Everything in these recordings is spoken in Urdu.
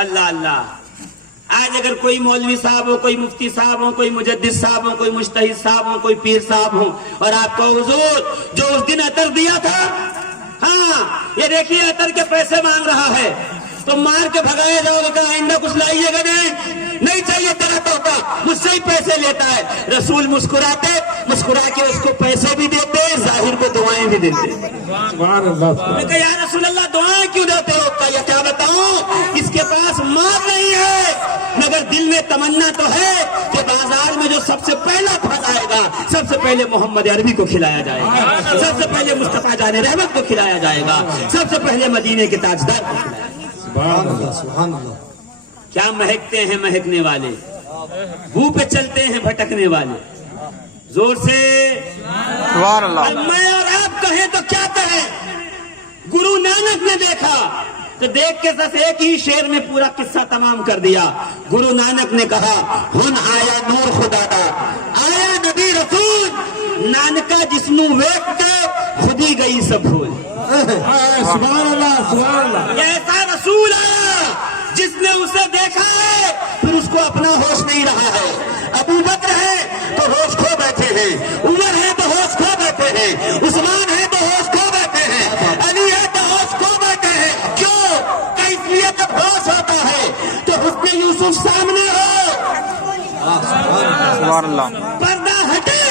اللہ اللہ. آج اگر کوئی مولوی صاحب ہو, کوئی مفتی صاحب ہو, کوئی مجدد صاحب ہو, کوئی مجتہد صاحب ہو, کوئی پیر صاحب ہو, اور آپ کو حضور جو اس دن عطر دیا تھا, ہاں یہ دیکھیے عطر کے پیسے مانگ رہا ہے, تو مار کے بھگایا جاؤ گے کہ آئندہ کچھ لائیے گا نہیں چاہیے تیرا توتا, مجھ سے ہی پیسے لیتا ہے. رسول مسکرا کے اس کو پیسے بھی دیتے, ظاہر کو دعائیں بھی دیتے. میں کہا یا رسول اللہ دعائیں کیوں دیتے ہو؟ یہ کیا بتاؤں, اس کے پاس مال نہیں ہے مگر دل میں تمنا تو ہے کہ بازار میں جو سب سے پہلا پھل آئے گا, سب سے پہلے محمد عربی کو کھلایا جائے گا, سب سے پہلے مصطفیٰ جان رحمت کو کھلایا جائے گا, سب سے پہلے مدینے کے تاجدار کو کھلایا جائے گا. سبحان اللہ. کیا مہکتے ہیں مہکنے والے, بو پہ چلتے ہیں بھٹکنے والے. زور سے سبحان اللہ. میں اور آپ کہیں تو کیا کہیں. گرو نانک نے دیکھا تو دیکھ کے سس ایک ہی شعر میں پورا قصہ تمام کر دیا. گرو نانک نے کہا ہن آیا نور خدا دا, آیا نبی رسول, نانکا جسنو ویک کے خودی گئی سب بھول. سبحان اللہ. سبحان اللہ. ایسا رسول آیا جس نے اسے دیکھا ہے پھر اس کو اپنا ہوش نہیں رہا ہے. ابو بکر ہے تو ہوش کھو بیٹھے ہیں, عمر ہے تو ہوش کھو بیٹھے ہیں, عثمان ہے تو ہوش کھو بیٹھے ہیں, علی ہے تو ہوش کھو بیٹھے ہیں. کیوں کہ اس لیے جب ہوش ہوتا ہے تو حسن یوسف سامنے ہو, سبحان اللہ. پردہ ہٹے,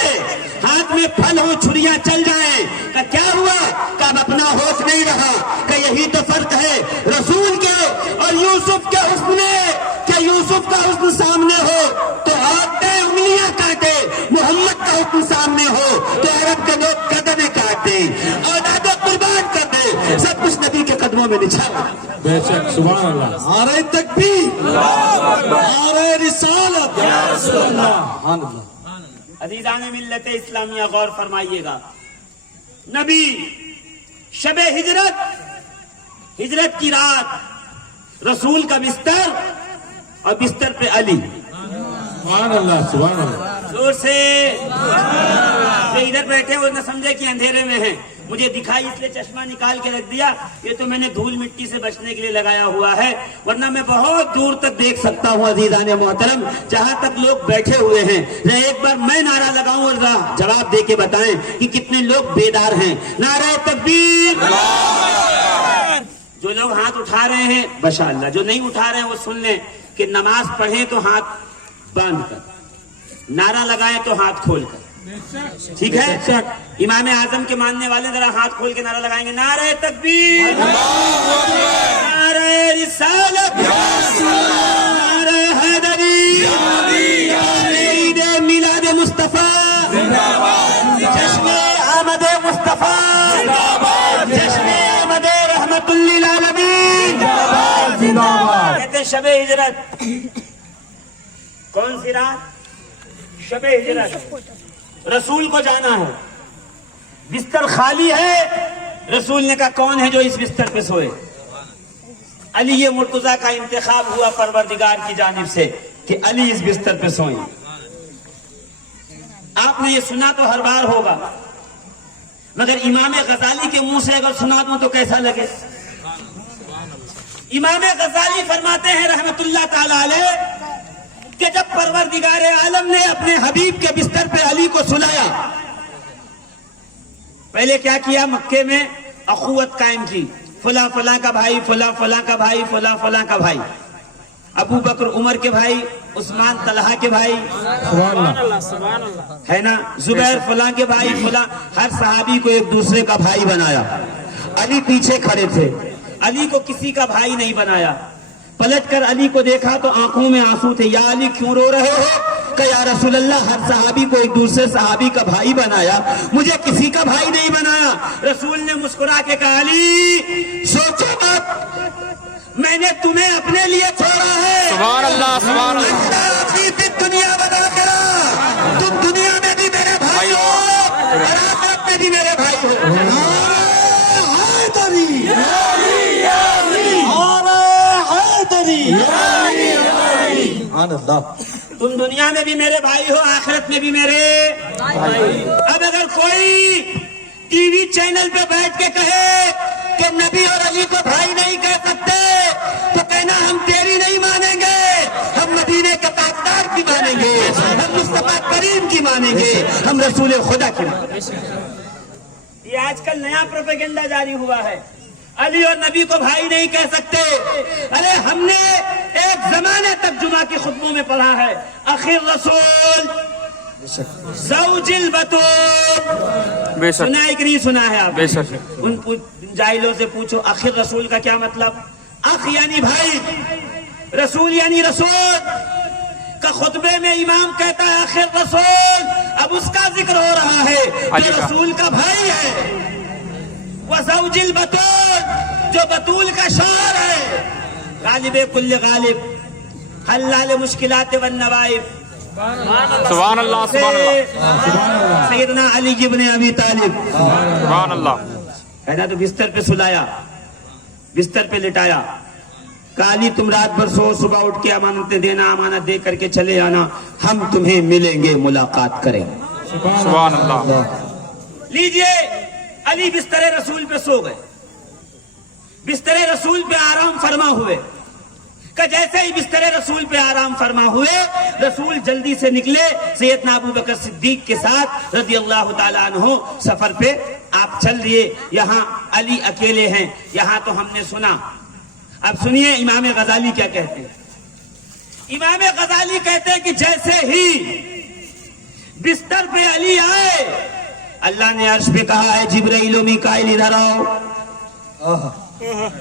ہاتھ میں پھل ہو, چھریاں چل جائیں, کہ کیا ہوا کہ اب اپنا ہوش نہیں رہا. کہ یہی تو فرق ہے رسول کے اور یوسف کے حسن میں, کہ یوسف کا حسن سامنے ہو تو ہاتھیں انگلیاں کاٹے, محمد کا حسن سامنے ہو تو عرب کے لوگ قدمیں کاٹتے, اولادیں قربان کر دے, سب کچھ نبی کے قدموں میں نچھاور. بے شک. سبحان اللہ. نعرہ تکبیر, نعرہ رسالت. سبحان اللہ. عزیزان ملت اسلامیہ غور فرمائیے گا, نبی شب ہجرت کی رات, رسول کا بستر اور بستر پہ علی. سبحان اللہ. سبحان اللہ. زور سے جو ادھر بیٹھے وہ نہ سمجھے کہ اندھیرے میں ہیں, مجھے دکھائی اس لیے چشمہ نکال کے رکھ دیا, یہ تو میں نے دھول مٹی سے بچنے کے لیے لگایا ہوا ہے, ورنہ میں بہت دور تک دیکھ سکتا ہوں. عزیزان محترم جہاں تک لوگ بیٹھے ہوئے ہیں, ایک بار میں نعرہ لگاؤں اور جواب دے کے بتائیں کہ کتنے لوگ بیدار ہیں. نعرہ تکبیر. جو لوگ ہاتھ اٹھا رہے ہیں ماشاءاللہ, جو نہیں اٹھا رہے ہیں وہ سن لیں کہ نماز پڑھیں تو ہاتھ باندھ کر, نعرہ لگائیں تو ہاتھ کھول کر. ٹھیک ہے, امام اعظم کے ماننے والے ذرا ہاتھ کھول کے نعرہ لگائیں گے, نعرہ تکبیر, نعرہ رسالت, نعرہ حیدری, عید میلاد مصطفیٰ, جشن آمد مصطفیٰ, جشن آمد رحمت للعالمین. کہتے ہیں شب ہجرت, کون سی رات؟ شب ہجرت. رسول کو جانا ہے, بستر خالی ہے, رسول نے کہا کون ہے جو اس بستر پہ سوئے؟ علی مرتضیٰ کا انتخاب ہوا پروردگار کی جانب سے کہ علی اس بستر پہ سوئیں. آپ نے یہ سنا تو ہر بار ہوگا, مگر امام غزالی کے منہ سے اگر سنا دوں تو کیسا لگے؟ امام غزالی فرماتے ہیں رحمت اللہ تعالی علیہ کہ جب پروردگار عالم نے اپنے حبیب کے بستر پہ علی کو سلایا, پہلے کیا کیا؟ مکے میں اخوت قائم کی, فلاں فلاں کا بھائی, فلاں فلاں کا بھائی, فلاں فلاں کا بھائی, ابو بکر عمر کے بھائی, عثمان طلحہ کے بھائی, ہے نا, زبیر فلاں کے بھائی, فلاں, ہر صحابی کو ایک دوسرے کا بھائی بنایا. علی پیچھے کھڑے تھے, علی کو کسی کا بھائی نہیں بنایا. پلٹ کر علی کو دیکھا تو آنکھوں میں آنسو تھے. یا علی کیوں رو رہے ہو؟ کہ یا رسول اللہ ہر صحابی کو ایک دوسرے صحابی کا بھائی بنایا, مجھے کسی کا بھائی نہیں بنایا. رسول نے مسکرا کے کہا علی سوچو مت, میں نے تمہیں اپنے لیے چھوڑا ہے. سبحان اللہ. سبحان اللہ. اللہ دنیا بنا کرا, تم دنیا میں بھی میرے بھائی ہو اور آخرت میں بھی میرے بھائی ہو. تم دنیا میں بھی میرے بھائی ہو, آخرت میں بھی میرے بھائی. اب اگر کوئی ٹی وی چینل پہ بیٹھ کے کہے کہ نبی اور علی کو بھائی نہیں کہہ سکتے تو کہنا ہم تیری نہیں مانیں گے, ہم رسول خدا کی مانیں گے. یہ آج کل نیا پروپیگنڈا جاری ہوا ہے, علی اور نبی کو بھائی نہیں کہہ سکتے. ارے ہم نے ایک زمانے تک جمعہ کے خطبوں میں پڑھا ہے اخی رسول زوج البتول. بے شک سنا ہے کہ نہیں سنا ہے آپ؟ بے شک. ان جاہلوں سے پوچھو آخر رسول کا کیا مطلب. اخ یعنی بھائی, رسول یعنی رسول. کا خطبے میں امام کہتا ہے آخر رسول, اب اس کا ذکر ہو رہا ہے جو رسول کا بھائی ہے. وزوج البتول, جو بتول کا شوہر ہے. غالب کل غالب, حلال مشکلات والنوائب. سبحان اللہ سبحان اللہ سیدنا علی ابن ابی طالب سبحان اللہ. کہنا تو بستر پہ سلایا, بستر پہ لٹایا, کالی تم رات بھر سو, صبح اٹھ کے امانتیں دینا, امانت دے کر کے چلے آنا, ہم تمہیں ملیں گے, ملاقات کریں گے. سبحان اللہ. لیجئے علی بستر رسول پہ سو گئے, بستر رسول پہ آرام فرما ہوئے. کہ جیسے ہی بستر رسول پہ آرام فرما ہوئے, رسول جلدی سے نکلے سیدنا ابو بکر صدیق کے ساتھ رضی اللہ تعالیٰ عنہ. سفر پہ آپ چل رہے, یہاں علی اکیلے ہیں. یہاں تو ہم نے سنا, اب سنیے امام غزالی کیا کہتے ہیں. امام غزالی کہتے ہیں کہ جیسے ہی بستر پہ علی آئے, اللہ نے عرش پہ کہا ہے جبرائیل و میکائیل ادھر آؤ.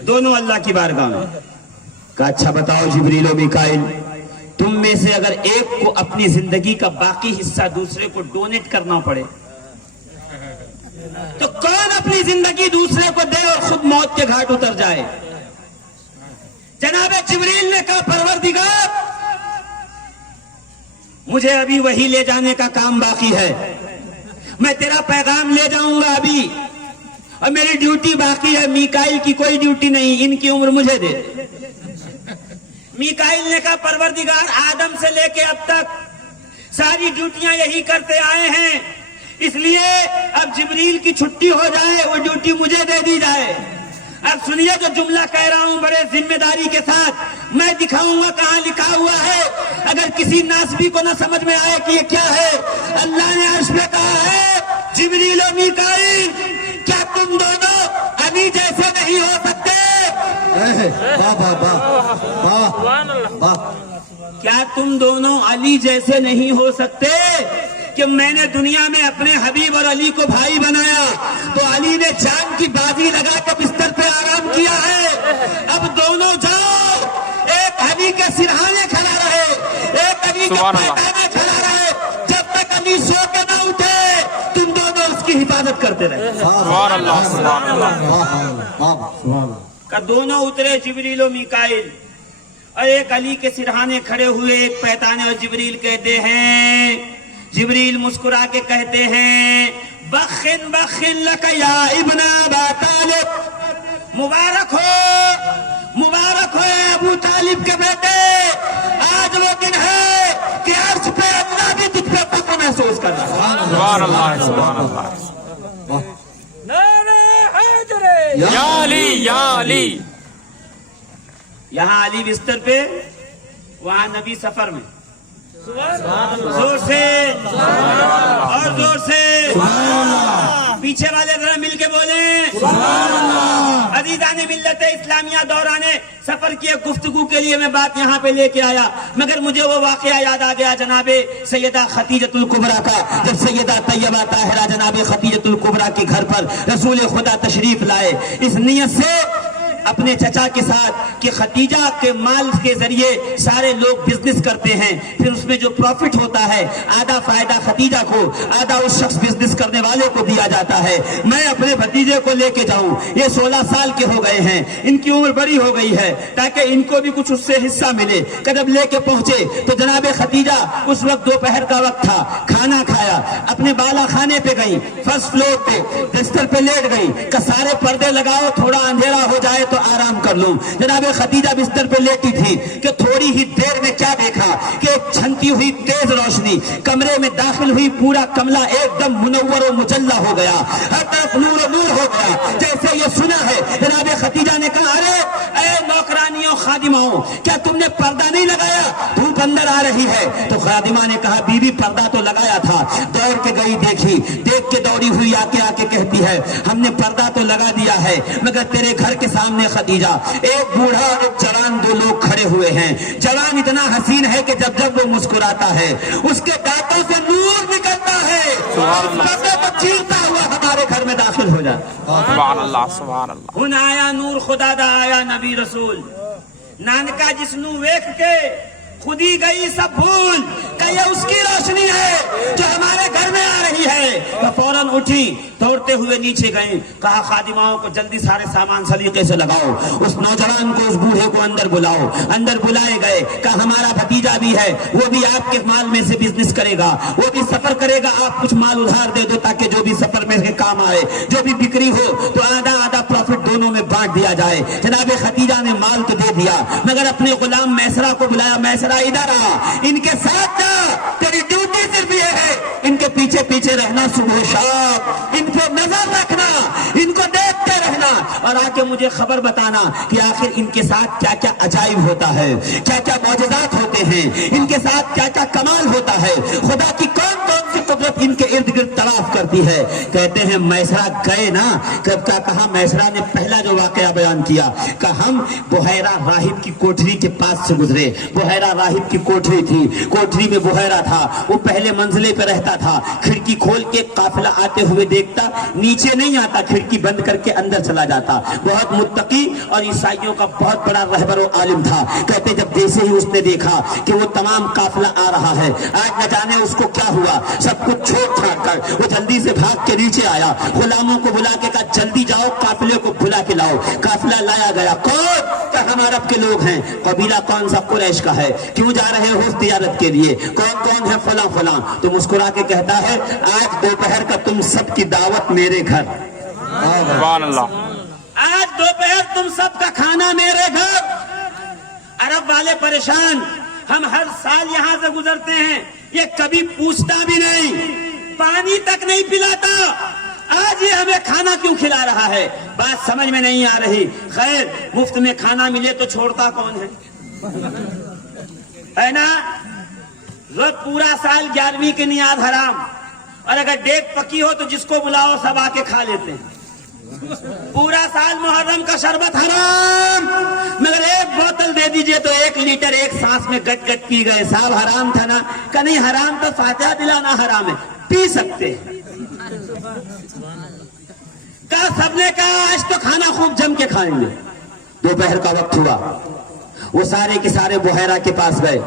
دونوں اللہ کی بارگاہ میں. کہ اچھا بتاؤ جبریل و میکائیل, تم میں سے اگر ایک کو اپنی زندگی کا باقی حصہ دوسرے کو ڈونیٹ کرنا پڑے تو کون اپنی زندگی دوسرے کو دے اور خود موت کے گھاٹ اتر جائے. جناب جبریل نے کہا پروردگار, مجھے ابھی وہی لے جانے کا کام باقی ہے, میں تیرا پیغام لے جاؤں گا ابھی, اور میری ڈیوٹی باقی ہے. میکائیل کی کوئی ڈیوٹی نہیں, ان کی عمر مجھے دے. میکائیل نے کہا پروردگار, آدم سے لے کے اب تک ساری ڈیوٹیاں یہی کرتے آئے ہیں, اس لیے اب جبریل کی چھٹی ہو جائے, وہ ڈیوٹی مجھے دے دی جائے. اب سنیے جو جملہ کہہ رہا ہوں بڑے ذمہ داری کے ساتھ, میں دکھاؤں گا کہاں لکھا ہوا ہے. اگر کسی ناسبی کو نہ سمجھ میں آئے کہ یہ کیا ہے, اللہ نے عرش پہ کہا ہے جبریل و میکائیل, کیا تم دونوں علی جیسے نہیں ہو سکتے؟ کیا تم دونوں علی جیسے نہیں ہو سکتے کہ میں نے دنیا میں اپنے حبیب اور علی کو بھائی بنایا تو علی نے جان کی بازی لگا کے بستر پہ آرام کیا ہے. اب دونوں جاؤ, ایک علی کے سرہانے کھڑا رہے, ایک علی کے پیدانے کھڑا رہے, جب تک علی سو کے نہ اٹھے تم دونوں اس کی حفاظت کرتے رہے. سبحان اللہ سبحان اللہ. کہ دونوں اترے جبریل و میکائیل, اور ایک علی کے سرہانے کھڑے ہوئے, ایک پیتانے, اور جبریل کہتے ہیں, جبریل مسکرا کے کہتے ہیں بخن بخن لک یا ابن ابا طالب, مبارک ہو اے ابو طالب کے بیٹے, آج وہ دن ہے کہ عرش پہ اللہ بھی تجھ پہ فخر محسوس کر رہا ہے. سبحان اللہ سبحان اللہ. یا علی یا علی. یہاں علی بستر پہ, وہاں نبی سفر میں. زور سے اور زور سے, پیچھے والے ذرا مل کے بولیں. عزیزان ملت اسلامیہ, دوران سفر کی ایک گفتگو کے لیے میں بات یہاں پہ لے کے آیا, مگر مجھے وہ واقعہ یاد آ گیا جناب سیدہ خدیجۃ الکبریٰ کا, جب سیدہ طیبہ طاہرہ جناب خدیجۃ الکبریٰ کے گھر پر رسول خدا تشریف لائے, اس نیت سے اپنے چچا کے ساتھ کہ خدیجہ کے مال کے ذریعے سارے لوگ بزنس کرتے ہیں, پھر اس میں جو پروفٹ ہوتا ہے آدھا فائدہ خدیجہ کو, آدھا اس شخص بزنس کرنے والے کو دیا جاتا ہے. میں اپنے بھتیجے کو لے کے جاؤں, یہ 16 سال کے ہو گئے ہیں, ان کی عمر بڑی ہو گئی ہے, تاکہ ان کو بھی کچھ اس سے حصہ ملے. جب لے کے پہنچے تو جناب خدیجہ اس وقت دوپہر کا وقت تھا, کھانا کھایا, اپنے بالا خانے پہ گئی, فرسٹ فلور پہ بستر پہ لیٹ گئی کہ سارے پردے لگاؤ, تھوڑا اندھیرا ہو جائے تو آرام کر لوں. جناب خدیجہ بستر پہ لیٹی تھی کہ تھوڑی ہی دیر میں کیا دیکھا کہ ایک چھنتی ہوئی تیز روشنی کمرے میں داخل ہوئی, پورا کمرہ ایک دم منور و مجلہ ہو گیا, ہر طرف نور و نور ہو گیا. جیسے یہ سنا ہے جناب خدیجہ نے کہا ارے اے نوکرانیوں بیویوں خادماؤں کیا تم نے پردہ نہیں لگایا؟ دھوپ اندر آ رہی ہے. تو خادمہ نے کہا بیوی پردہ تو لگایا تھا. دوڑ کے گئی, دیکھی, دیکھ کے دوڑی ہوئی آ کے کہتی ہے ہم نے پردہ تو لگا دیا ہے مگر تیرے گھر کے سامنے خدیجہ ایک بوڑھا اور ایک جوان دو لوگ کھڑے ہوئے ہیں. جوان اتنا حسین ہے کہ جب وہ مسکراتا ہے اس کے دانتوں سے نور نکلتا ہے, پردے کو چیرتا ہوا ہمارے گھر میں داخل ہو جاتا. سبحان اللہ سبحان اللہ. ہن آیا نور خدا دا آیا نبی رسول نانکا جس نو ویکھ کے خودی گئی سب بھول کہ یہ اس کی روشنی ہے جو ہمارے گھر میں آ رہی ہے. وہ فوراً اٹھی, دوڑتے ہوئے نیچے گئیں, کہا خادماؤں کو جلدی سارے سامان سلیقے سے لگاؤ, اس نوجوان کو اس بوڑھے کو اندر بلاؤ. اندر بلائے گئے, کہا ہمارا بھتیجا بھی ہے وہ بھی آپ کے مال میں سے بزنس کرے گا, وہ بھی سفر کرے گا, آپ کچھ مال ادھار دے دو تاکہ جو بھی سفر میں سے کام آئے, جو بھی بکری ہو تو آدھا آدھا پروفٹ دونوں میں بانٹ دیا جائے. جناب خدیجہ نے مال تو دے دیا مگر اپنے غلام میسرہ کو بلایا, میسرہ ادھر آ, ان کے ساتھ جا, تیری ڈیوٹی صرف یہ ہے ان کے پیچھے پیچھے رہنا صبح شام, ان پہ نظر رکھنا, ان کو دیکھتے رہنا اور آ کے مجھے خبر بتانا کہ آخر ان کے ساتھ کیا کیا عجائب ہوتا ہے, کیا کیا معجزات ہوتے ہیں, ان کے ساتھ کیا کیا کمال ہوتا ہے, خدا کی کون کون سی قدرت ان کے ارد گرد طواف کرتی ہے. کہتے ہیں میسرہ گئے نا, کب کیا کہا میسرہ نے پہلا جو واقعہ بیان کیا کہ ہم بحیرہ راہب کی کوٹری کے پاس سے گزرے. بحیرہ راہب کی کوٹری تھی, کوٹری میں بحیرہ تھا, وہ پہلے منزلے پہ رہتا تھا. کھڑکی کھول کے قافلہ آتے ہوئے دیکھتا, نیچے نہیں آتا, کھڑکی بند کر کے اندر چلا جاتا. بہت متقی اور عیسائیوں کا بہت بڑا رہبر و عالم تھا. کہتے جب جیسے ہی اس نے دیکھا کہ وہ تمام قافلہ آ رہا ہے, آج نہ جانے اس کو کیا ہوا, سب کچھ چھوڑ چھاڑ کر وہ جلدی سے بھاگ کے نیچے آیا, غلاموں کو بلا کے کہا جلدی جاؤ قافلے کو بلا کے لاؤ. قافلہ لایا گیا. کون؟ کہ ہم عرب کے لوگ ہیں. قبیلہ کون سا؟ قریش کا ہے. کیوں جا رہے ہو؟ تجارت کے لیے. کون کون ہے؟ فلاں فلاں. تو مسکرا کے کہتا ہے آج دوپہر کا تم سب کی دعوت میرے گھر. سبحان اللہ. آج دوپہر تم سب کا کھانا میرے گھر. عرب والے پریشان, ہم ہر سال یہاں سے گزرتے ہیں, یہ کبھی پوچھتا بھی نہیں, پانی تک نہیں پلاتا, آج یہ ہمیں کھانا کیوں کھلا رہا ہے؟ بات سمجھ میں نہیں آ رہی. خیر مفت میں کھانا ملے تو چھوڑتا کون ہے نا. روز پورا سال 11ویں کی نیاز حرام, اور اگر ڈیک پکی ہو تو جس کو بلاؤ سب آ کے کھا لیتے ہیں. پورا سال محرم کا شربت حرام, مگر ایک بوتل دے دیجئے تو 1 لیٹر ایک سانس میں گٹ گٹ پی گئے. صاحب حرام تھا نا؟ کہ نہیں حرام تو فاتحہ دلانا حرام ہے, پی سکتے ہیں. کہا سب نے کہا آج تو کھانا خوب جم کے کھائیں گے. دوپہر کا وقت ہوا, وہ سارے کے سارے بحیرہ کے پاس گئے.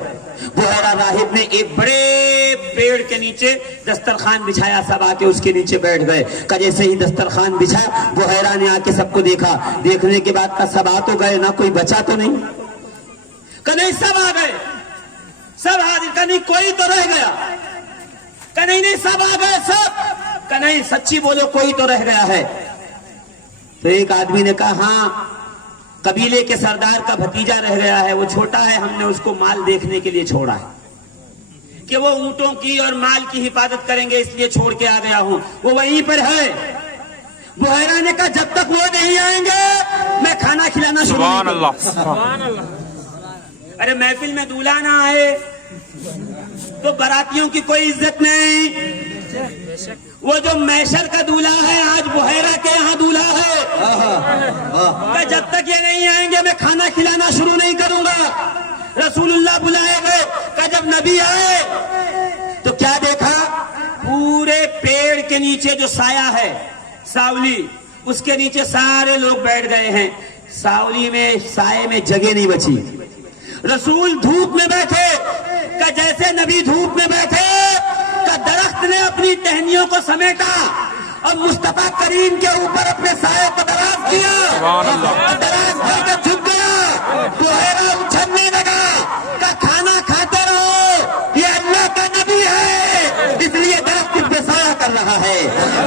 بحیرہ راہب نے ایک بڑے پیڑ کے نیچے دسترخوان بچھایا, سب آ کے اس کے نیچے بیٹھ گئے. کہ جیسے ہی دسترخوان بچھا, بحیرہ نے آ کے سب کو دیکھا. دیکھنے کے بعد کا سب آ تو گئے نا, کوئی بچا تو نہیں. کہ نہیں سب آ گئے, سب حاضر. کہ نہیں کوئی تو رہ گیا. کہ نہیں سب آ گئے سب. کہ نہیں سچی بولو کوئی تو رہ گیا ہے. تو ایک آدمی نے کہا ہاں قبیلے کے سردار کا بھتیجا رہ گیا ہے, وہ چھوٹا ہے, ہم نے اس کو مال دیکھنے کے لیے چھوڑا ہے کہ وہ اونٹوں کی اور مال کی حفاظت کریں گے, اس لیے چھوڑ کے آ گیا ہوں, وہ وہیں پر ہے. بحیرہ نے کہا جب تک وہ نہیں آئیں گے میں کھانا کھلانا شروع سبحان نہیں اللہ کروں. سبحان اللہ. ارے محفل میں دولہا نہ آئے تو براتیوں کی کوئی عزت نہیں. وہ جو میشر کا دولہا ہے آج بحیرہ کے یہاں دولہا ہے, کہ جب تک یہ نہیں آئیں گے میں کھانا کھلانا شروع نہیں کروں گا. رسول اللہ بلائے گئے. کہ جب نبی آئے تو کیا دیکھا, پورے پیڑ کے نیچے جو سایہ ہے ساولی, اس کے نیچے سارے لوگ بیٹھ گئے ہیں. ساولی میں سائے میں جگہ نہیں بچی. رسول دھوپ میں بیٹھے, کہ جیسے نبی دھوپ میں بیٹھے کہ درخت نے اپنی ٹہنیوں کو سمیٹا اور مصطفیٰ کریم کے اوپر اپنے سائے کو دراز کیا, دراز کر کے جھک گیا. بحیرہ اچھلنے لگا کہ کھانا کھاتے رہو, یہ اللہ کا نبی ہے, اس لیے درخت اس پہ سایہ کر رہا ہے,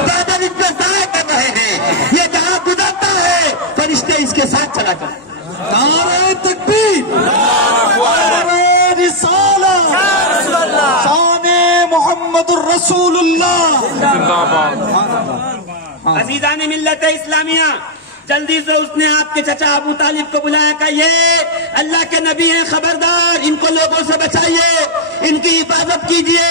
بادل اس پہ سایہ کر رہے ہیں, یہ جہاں گزرتا ہے فرشتے اس کے ساتھ چلا کر. نعرہ تکبیر, نعرہ رسالت, شان محمد الرسول اللہ. زندہ باد. عزیزان ملت اسلامیہ, جلدی سے اس نے آپ کے چچا ابو طالب کو بلایا کہ یہ اللہ کے نبی ہیں، خبردار ان کو لوگوں سے بچائیے، ان کی حفاظت کیجئے،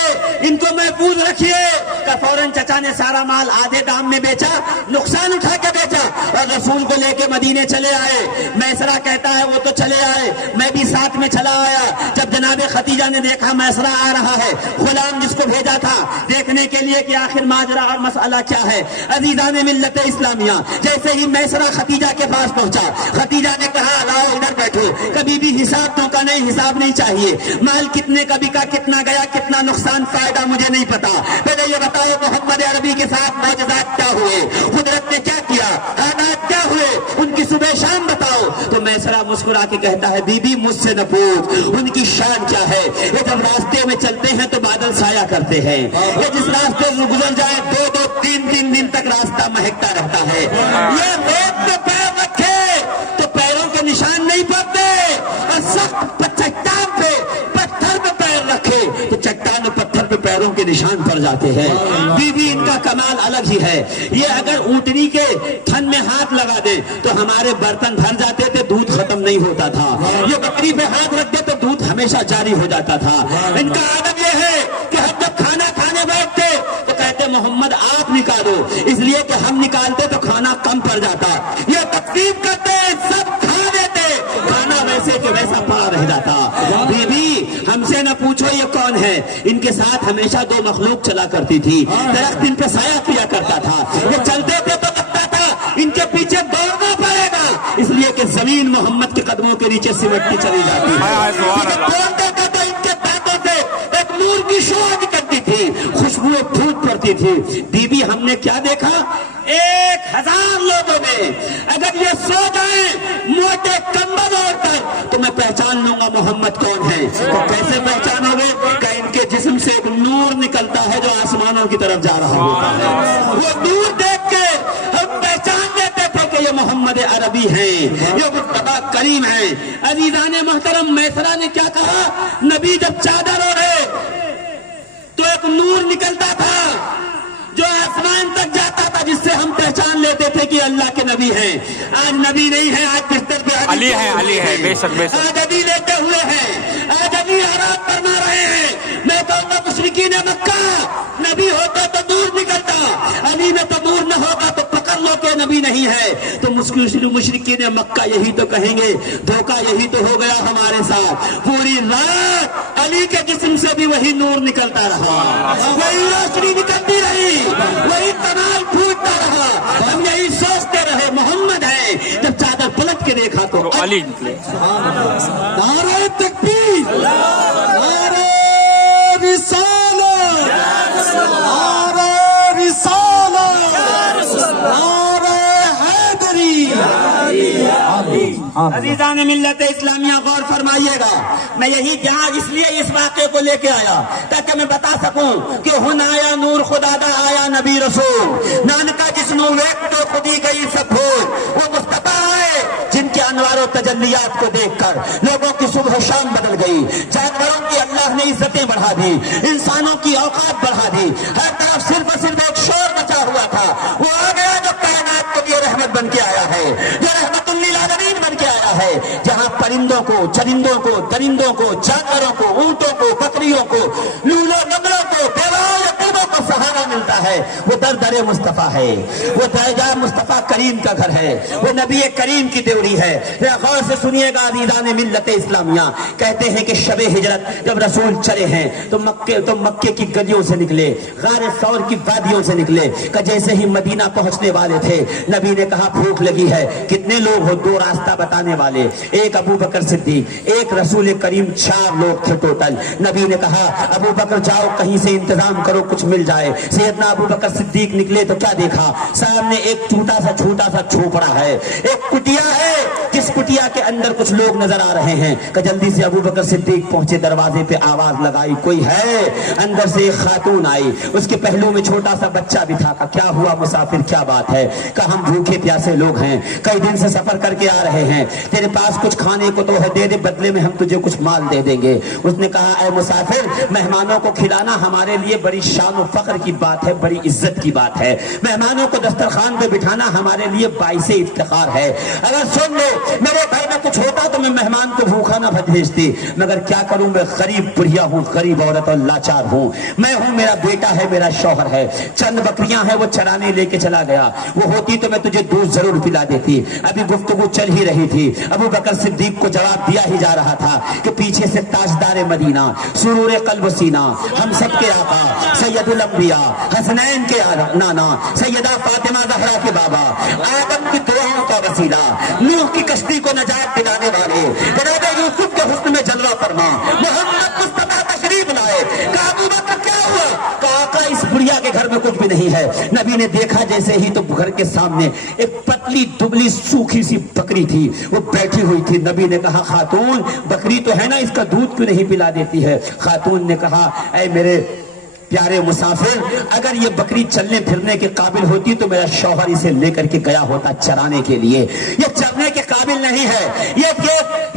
ان کو محفوظ رکھیے۔ کہ فوراً چچا نے سارا مال آدھے دام میں بیچا، نقصان اٹھا کے بیچا اور رسول کو لے کے مدینے چلے آئے۔ میسرہ کہتا ہے وہ تو چلے آئے، میں بھی ساتھ میں چلا آیا۔ جب جناب ختیجہ نے دیکھا میسرہ آ رہا ہے، غلام جس کو بھیجا تھا دیکھنے کے لیے کہ آخر ماجرا اور مسئلہ کیا ہے، عزیزان ملت اسلامیہ، جیسے ہی میسرہ ختیجہ کے پاس پہنچا، ختیجہ نے کہا لاؤ ادھر بیٹھو، کبھی بھی حساب تو کا نہیں، حساب نہیں چاہیے، مال کتنے کا بکا، کتنا گیا، کتنا نقصان، فائدہ مجھے نہیں پتا، پہلے یہ بتاؤ محمد عربی کے ساتھ معجزات کیا ہوئے، قدرت نے کیا کیا، حالات کیا ہوئے، ان کی صبح شام بتاؤ۔ تو میسرہ مسکرا کے کہتا ہے بی بی مجھ سے نہ پوچھ، ان کی شان کیا ہے، یہ جب راستے میں چلتے ہیں تو بادل سایہ کرتے ہیں، یہ جس راستے سے گزر جائے دو دو تین تین دن تک راستہ مہکتا رہتا ہے، یہ ریت پہ پیر رکھے تو پیروں کے نشان نہیں پڑتے، اور سخت چٹان پہ پتھر پہ پیر رکھے تو چٹان پتھر پہ پیروں کے نشان پڑ جاتے ہیں۔ بی بی ان کا کمال الگ ہی ہے، یہ اگر اونٹنی کے تھن میں ہاتھ لگا دے تو ہمارے برتن بھر جاتے تھے، دودھ ختم نہیں ہوتا تھا، یہ بکری پہ ہاتھ رکھ دے تو دودھ ہمیشہ جاری ہو جاتا تھا۔ ان کا عادت یہ ہے کہ ہم جب کھانا کھانے بیٹھتے تو کہتے محمد آپ نکالو، اس لیے کہ ہم نکالتے تو کھانا کم پڑ جاتا، یہ تقسیم کرتے سب کھا لیتے، کھانا ویسے کہ ویسا پڑا رہ جاتا۔ بی بی ہم سے نہ پوچھو یہ کون ہے، ان کے ساتھ ہمیشہ دو مخلوق چلا کرتی تھی، درخت ان پہ سایہ کیا کرتا تھا، یہ چلتے تھے تو لگتا تھا ان کے پیچھے دوڑنا پڑے گا، اس لیے کہ زمین محمد کے قدموں کے نیچے سمٹتی چلی جاتی ہے، دوڑتے تھے تو ان کے پاؤں سے ایک نور کی شعاع نکلتی تھی، خوشبو پھوٹ پڑتی تھی۔ بی بی ہم نے کیا دیکھا، 1000 لوگوں میں اگر یہ سو جائیں موٹے کمبل اوڑھ کر تو میں پہچان لوں گا محمد کون ہے۔ تو کیسے پہچانو گے کہ ان کے جسم سے ایک نور نکلتا ہے جو آسمانوں کی طرف جا رہا ہوتا ہے، وہ نور دیکھ کے ہم پہچان لیتے تھے کہ یہ محمد عربی ہیں، یہ مصطفیٰ کریم ہیں۔ عزیزان محترم، میسرہ نے کیا کہا، نبی جب چادر اوڑھے تو ایک نور نکلتا تھا جو آسمان تک جاتا تھا، جس سے ہم پہچان لیتے تھے کہ اللہ کے نبی ہیں۔ آج نبی نہیں ہے، آج بستر پہ علی ہے، بے شک بے شک، آج علی لیتے ہوئے ہیں، آج علی آرام فرما رہے ہیں۔ میں کہوں گا مشرکین مکہ، نبی ہوتا تو نور نکلتا، علی میں تو نور نہ ہوگا تو پکڑ لو کہ نبی نہیں ہے۔ تو مشرکین مکہ یہی تو کہیں گے، دھوکہ یہی تو ہو گیا ہمارے ساتھ، پوری رات علی کے جسم سے بھی وہی نور نکلتا رہا، وہی روشنی نکلتی رہی، وہی کمال پھوٹتا رہا، ہم یہی سوچتے رہے محمد ہے، جب چادر پلٹ کے دیکھا تو علی نکلے۔ نعرہ تکبیر، نعرہ رسالت، نعرہ رسالت، نعرہ حیدری۔ عزیزان ملت اسلامیہ غور فرمائیے گا، میں یہی جہاں اس لیے اس واقعے کو لے کے آیا تاکہ میں بتا سکوں کہ ہن آیا نور خدا دا آیا نبی رسول، نانکا جس نو ویک تو خودی گئی سب بھول، وہ مصطفیٰ آئے جن کے انوار و تجلیات کو دیکھ کر لوگوں کی صبح و شام بدل گئی، جانوروں کی اللہ نے عزتیں بڑھا دی، انسانوں کی اوقات بڑھا دی، ہر طرف صرف ایک شور مچا ہوا تھا، وہ آ گیا جو کائنات کے لیے رحمت بن کے آیا ہے، جو رحمت للعالمین بن کے آیا ہے، جہاں پرندوں کو، چرندوں کو، درندوں کو، جانوروں کو، اونٹوں کو، بکریوں کو، لولو نملوں کو، بیواؤں یتیموں کو سہارا ملتا ہے، وہ در مصطفیٰ ہے، وہ درجہ مصطفیٰ کریم کا گھر ہے، وہ نبی کریم کی دیوری ہے۔ غور سے سنیے گا عزیزان ملت اسلامیہ، کہتے ہیں کہ شب ہجرت جب رسول چلے ہیں تو مکے کی گلیوں سے نکلے، غار ثور کی وادیوں سے نکلے، کہ جیسے ہی مدینہ پہنچنے والے تھے نبی نے کہا بھوک لگی ہے، کتنے لوگ ہو، 2 راستہ بتانے والے، ایک ابو بکر صدیق، ایک رسول کریم، 4 لوگ تھے ٹوٹل۔ نبی نے کہا ابو بکر جاؤ کہیں سے انتظام کرو کچھ مل جائے۔ سیدنا ابو بکر صدیق نکلے تو کیا دیکھا، سامنے ایک چھوٹا سا جھوپڑا ہے، ایک کٹیا ہے، جس کٹیا کے اندر کچھ لوگ نظر آ رہے ہیں، کہ جلدی سے ابو بکر صدیق پہنچے، دروازے پہ آواز لگائی کوئی ہے، اندر سے ایک خاتون آئی، اس کے پہلو میں چھوٹا سا بچہ بھی تھا، کہ کیا ہوا مسافر کیا بات ہے، کہ ہم بھوکے پیاسے لوگ ہیں، کئی دن سے سفر کر کے آ رہے ہیں، تیرے پاس کچھ کھانے کو تو ہے، دے دے، بدلے میں ہم تجھے کچھ مال دے دیں گے۔ اس نے کہا اے مسافر، مہمانوں کو کھلانا ہمارے لیے بڑی شان و فخر فخر کی بات ہے, بڑی عزت کی بات ہے. مہمانوں کو دسترخوان پہ بٹھانا ہمارے لیے باعث افتخار ہے. اگر سن لو میرے گھر میں کچھ ہوتا تو میں مہمان کو بھوکا نہ بھیجتی, مگر کیا کروں, میں غریب بڑھیا ہوں, غریب عورت اور لاچار ہوں. میں ہوں, میرا بیٹا ہے, میرا شوہر ہے, چند بکریاں ہیں وہ چرانے لے کے چلا گیا. وہ ہوتی تو میں تجھے دودھ ضرور پلا دیتی. ابھی گفتگو چل ہی رہی تھی, ابو بکر صدیق کو جواب دیا ہی جا رہا تھا کہ پیچھے سے تاجدار مدینہ, سرور قلب و سینہ, ہم سب کے آقا سید الانبیاء, حسنین کے نانا, سیدہ فاطمہ زہرا کے بابا, آدم کی دعاؤں کا وسیلہ, نوح کی کشتی کو نجات دلانے والے, جناب یوسف کے حسن میں جلوہ فرما, محمد مصطفیٰ تشریف لائے. کہا ابو بکر کیا ہوا؟ کہا آقا اس بڑھیا کے گھر میں کچھ بھی نہیں ہے. نبی نے دیکھا جیسے ہی تو گھر کے سامنے ایک پتلی دبلی سوکھی سی بکری تھی, وہ بیٹھی ہوئی تھی. نبی نے کہا خاتون بکری تو ہے نا, اس کا دودھ کیوں نہیں پلا دیتی ہے؟ خاتون نے کہا اے میرے پیارے مسافر, اگر یہ بکری چلنے پھرنے کے قابل ہوتی تو میرا شوہر اسے لے کر کے گیا ہوتا چرانے کے لیے. یہ چرنے کے قابل نہیں ہے, یہ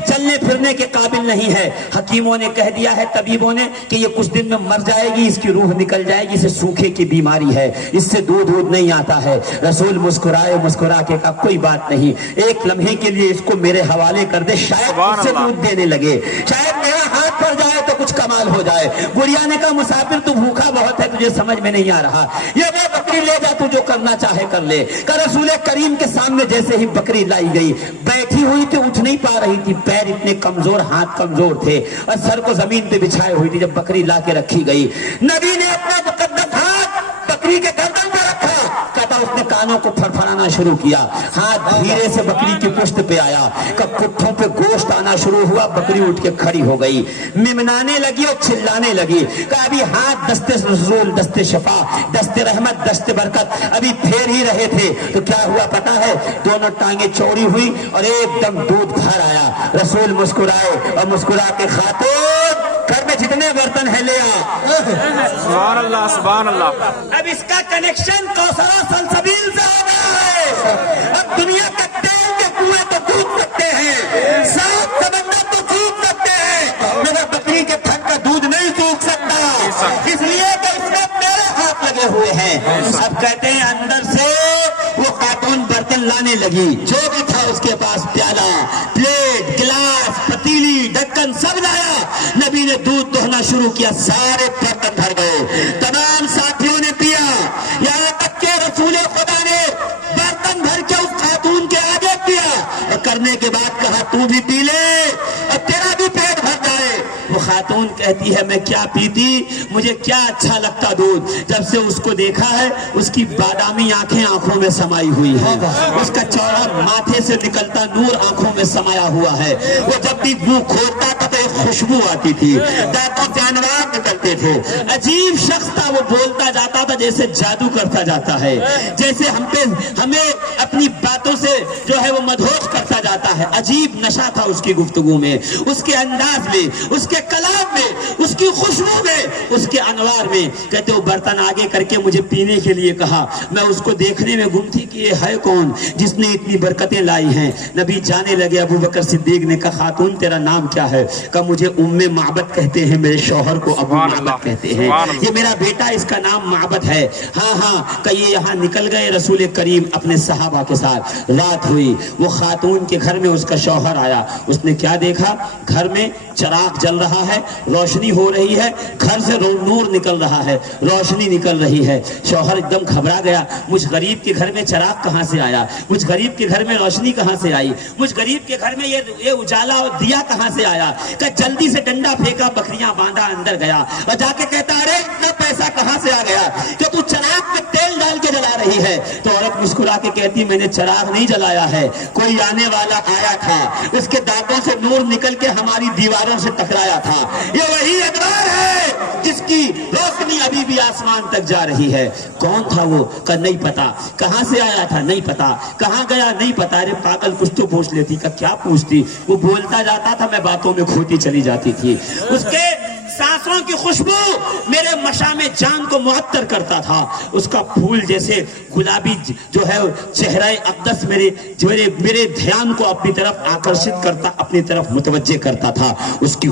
چلنے پھرنے کے قابل نہیں ہے. حکیموں نے کہہ دیا ہے, طبیبوں نے, کہ یہ کچھ دن میں مر جائے گی, اس کی روح نکل جائے گی, اسے سوکھے کی بیماری ہے, اس سے دودھ نہیں آتا ہے. رسول مسکرائے, مسکرا کے کہا کوئی بات نہیں, ایک لمحے کے لیے اس کو میرے حوالے کر دے, شاید اس سے دودھ دینے لگے, شاید میرا ہاتھ پڑ جائے تو کچھ کمال ہو جائے. گڑیا نے کہا مسافر تو بھوکا بہت ہے, تجھے سمجھ میں نہیں آ رہا, یہ وہ بکری لے جا, تو جو کرنا چاہے کر لے. کہ رسول کریم کے سامنے جیسے ہی بکری لائی گئی, بیٹھی ہوئی تھی, اٹھ نہیں پا رہی تھی, پیر اتنے کمزور, ہاتھ کمزور تھے, اور سر کو زمین پہ بچھائے ہوئی تھی. جب بکری لا کے رکھی گئی, نبی نے اپنا مقدس ہاتھ بکری کے گردن پہ رکھا, کہتا اس نے کانوں کو پھڑپھڑانا شروع کیا, ہاتھ دھیرے سے بکری کی پشت پہ آیا, پٹھوں پہ گوشت آنا شروع ہوا, بکری اٹھ کے کھڑی ہو گئی, ممنانے لگی اور چلانے لگی. کہ ابھی ہاتھ دست رسول, دست شفا, دست رحمت, دست برکت ابھی پھیر ہی رہے تھے, تو کیا ہوا پتا ہے, دونوں ٹانگیں چوڑی ہوئی اور ایک دم دودھ بھر آیا. رسول مسکرائے اور مسکرا کے خاتون گھر میں جتنے برتن ہے لے آ. سبحان اللہ, سبحان اللہ. اب اس کا کنیکشن کوثر سلسبیل سے ہو گیا ہے. اب دنیا کا تیل کے کنویں تو ڈوب سکتے ہیں, صاف سمندر تو ڈوب سکتے ہیں, مگر بکری کے تھن کا دودھ نہیں سوکھ سکتا, اس لیے کہ اس میں میرے ہاتھ لگے ہوئے ہیں. اب کہتے ہیں اندر سے وہ خاتون برتن لانے لگی, جو بھی تھا اس کے پاس, پیالہ, پلیٹ, گلاس, پتیلی, ڈھکن سب لایا. نبی نے دودھ دوہنا شروع کیا, سارے برتن بھر گئے, تمام ساتھیوں نے پیا, یہاں تک کہ رسول خدا نے برتن بھر کے اس خاتون کے آگے پیا, اور کرنے کے بعد کہا تو بھی پی لے اور تیرا بھی پیٹ بھر جائے. وہ خاتون کہتی ہے میں کیا پیتی, مجھے کیا اچھا لگتا دودھ. جب سے اس کو دیکھا ہے, اس کی بادامی آنکھیں آنکھوں میں سمائی ہوئی ہیں, اس کا چوڑا ماتھے سے نکلتا نور آنکھوں میں سمایا ہوا ہے. وہ جب بھی منہ کھولتا تھا تو ایک خوشبو آتی تھی, دانتوں سے انوار نکلتے تھے. عجیب شخص تھا, وہ بولتا جاتا تھا جیسے جادو کرتا جاتا ہے, جیسے ہمیں اپنی باتوں سے جو ہے وہ مدہوش کرتا جاتا ہے. عجیب نشہ تھا اس کی گفتگو میں, اس کے انداز میں, اس کے کلام میں, اس کی خوشبو میں, اس کے انوار میں. کہتے وہ برتن آگے کر کے مجھے پینے کے لیے کہا, میں اس کو دیکھنے میں گم تھی کہ یہ ہے کون جس نے اتنی برکتیں لائی ہیں. نبی جانے لگے. ابو بکر صدیق نے کہا خاتون تیرا نام کیا ہے؟ کہا مجھے ام معبد کہتے ہیں, میرے شوہر کو ابو معبد کہتے ہیں, یہ میرا بیٹا, اس کا نام معبد ہے. ہاں کہ یہ یہاں نکل گئے رسول کریم اپنے صحابہ کے ساتھ. رات ہوئی, وہ خاتون کے گھر میں اس کا شوہر آیا. اس نے کیا دیکھا, گھر میں چراغ جل رہا ہے, روشنی ہو رہی ہے, گھر سے نور نکل رہا ہے, روشنی نکل رہی ہے. شوہر ایک دم گھبرا گیا, مجھ غریب کے گھر میں چراغ کہاں سے آیا, مجھ غریب کے گھر میں روشنی کہاں سے آئی, مجھ غریب کے گھر میں یہ اجالا اور دیا کہاں سے آیا. کہ جلدی سے ڈنڈا پھینکا, بکریاں باندھا, اندر گیا اور جا کے کہتا ارے اتنا پیسہ کہاں سے آ گیا کہ تو چراغ میں تیل ڈال کے جلا رہی ہے. تو عورت مسکرا کے کہتی میں نے چراغ نہیں جلایا ہے, کوئی آنے والا آیا تھا, اس کے دانتوں سے نور نکل کے ہماری دیواروں سے ٹکرایا تھا. یہ وہی انوار ہے جس کی روشنی ابھی بھی آسمان تک جا رہی ہے. کون تھا وہ؟ کہ نہیں پتا. کہاں سے آیا تھا؟ نہیں پتا. کہاں گیا؟ نہیں پتا. ارے پاگل کچھ تو پوچھ لیتی. کہ کیا پوچھتی؟ وہ بولتا جاتا تھا, میں باتوں میں کھوتی چلی جاتی تھی. اس کے سانسوں کی خوشبو میرے مشام جان کو معطر کرتا تھا. اس کا پھول جیسے گلابی جو ہے چہرہ اقدس میرے دھیان کو اپنی طرف آکرشت کرتا, اپنی طرف متوجہ کرتا تھا. اس کی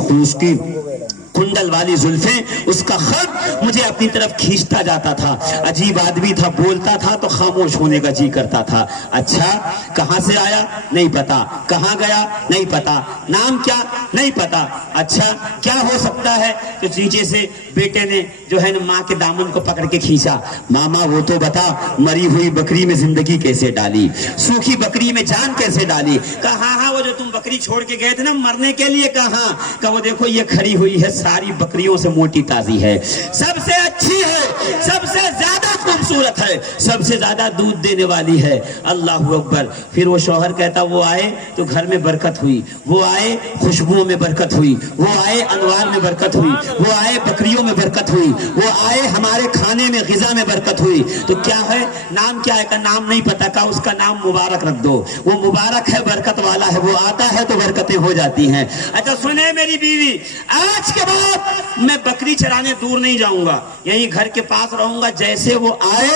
کنڈل والی زلفیں، اس کا خط مجھے اپنی طرف کھینچتا جاتا تھا. عجیب آدمی تھا، بولتا تھا تو خاموش ہونے کا جی کرتا تھا. اچھا کہاں سے آیا نہیں پتا، کہاں گیا نہیں پتا، نام کیا نہیں پتا. اچھا کیا ہو سکتا ہے؟ تو نیچے سے بیٹے نے جو ہے نا ماں کے دامن کو پکڑ کے کھینچا. ماما وہ تو بتا، مری ہوئی بکری میں زندگی کیسے ڈالی، سوکھی بکری میں جان کیسے ڈالی؟ کہا ہاں وہ جو تم بکری چھوڑ کے گئے تھے نا مرنے کے لیے، کہاں؟ کہ وہ دیکھو یہ کھڑی ہوئی ہے، ساری بکریوں سے موٹی تازی ہے، سب سے اچھی ہے، سب سے زیادہ خوبصورت ہے، سب سے زیادہ دودھ دینے والی ہے. اللہ اکبر. پھر وہ شوہر کہتا وہ آئے تو گھر میں برکت ہوئی، وہ آئے خوشبوؤں میں برکت ہوئی، وہ آئے انوار میں برکت ہوئی، وہ آئے بکریوں میں برکت ہوئی، وہ آئے ہمارے کھانے میں غذا میں برکت ہوئی. تو کیا ہے نام، کیا ہے؟ کا نام نہیں پتا. کا اس کا نام مبارک رکھ دو، وہ مبارک ہے، برکت والا ہے، وہ آتا ہے تو برکتیں ہو جاتی ہیں. اچھا سنے میری بیوی، آج کے بعد میں بکری چرانے دور نہیں جاؤں گا، یہیں گھر کے پاس رہوں گا. جیسے وہ آئے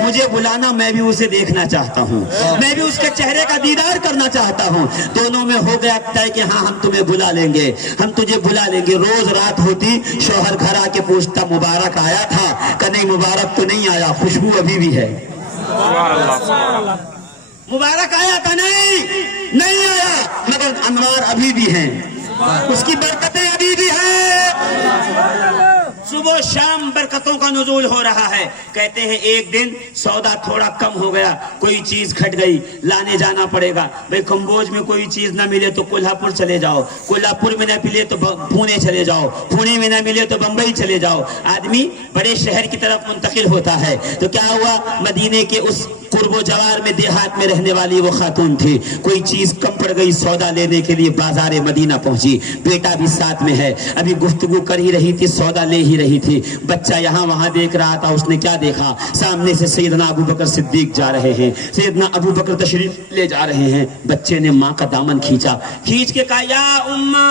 مجھے بلانا، میں بھی اسے دیکھنا چاہتا ہوں، میں بھی اس کے چہرے کا دیدار کرنا چاہتا ہوں. دونوں میں ہو گیا طے کہ ہاں ہم تمہیں بلا لیں گے، ہم تجھے بلا لیں گے. روز رات ہوتی شوہر گھر آ کے پوچھتا مبارک آیا تھا کہ نہیں؟ مبارک تو نہیں آیا، خوشبو ابھی بھی ہے. مبارک آیا تھا؟ نہیں آیا، مگر انوار ابھی بھی ہیں، اس کی برکتیں ابھی بھی ہیں. صبح شام برکتوں کا نزول ہو رہا ہے. کہتے ہیں ایک دن سودا تھوڑا کم ہو گیا، کوئی چیز گھٹ گئی، لانے جانا پڑے گا. بھئی کمبوج میں کوئی چیز نہ ملے تو کولہاپور چلے جاؤ، کولہاپور میں نہ ملے تو پونے چلے جاؤ، پونے میں نہ ملے تو بمبئی چلے جاؤ. آدمی بڑے شہر کی طرف منتقل ہوتا ہے. تو کیا ہوا؟ مدینے کے اس قرب و جوار میں دیہات میں رہنے والی وہ خاتون تھی، کوئی چیز کم پڑ گئی، سودا لینے کے لیے بازار مدینہ پہنچی. بیٹا بھی ساتھ میں ہے، ابھی گفتگو کر ہی رہی تھی، سودا لے ہی رہی تھی. بچہ یہاں وہاں دیکھ رہا تھا. اس نے کیا دیکھا؟ سامنے سے سیدنا ابو بکر صدیق جا رہے ہیں، سیدنا ابو بکر تشریف لے جا رہے ہیں. بچے نے ماں کا دامن کھینچا، کھینچ کے کہا یا اماں،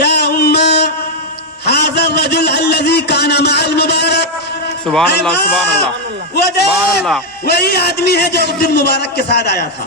یا اماں ھذا الرجل الذی کان مع المبارک. سبحان اللہ سبحان اللہ وہ سبحان اللہ. وہی آدمی ہے جو اس دن مبارک کے ساتھ آیا تھا،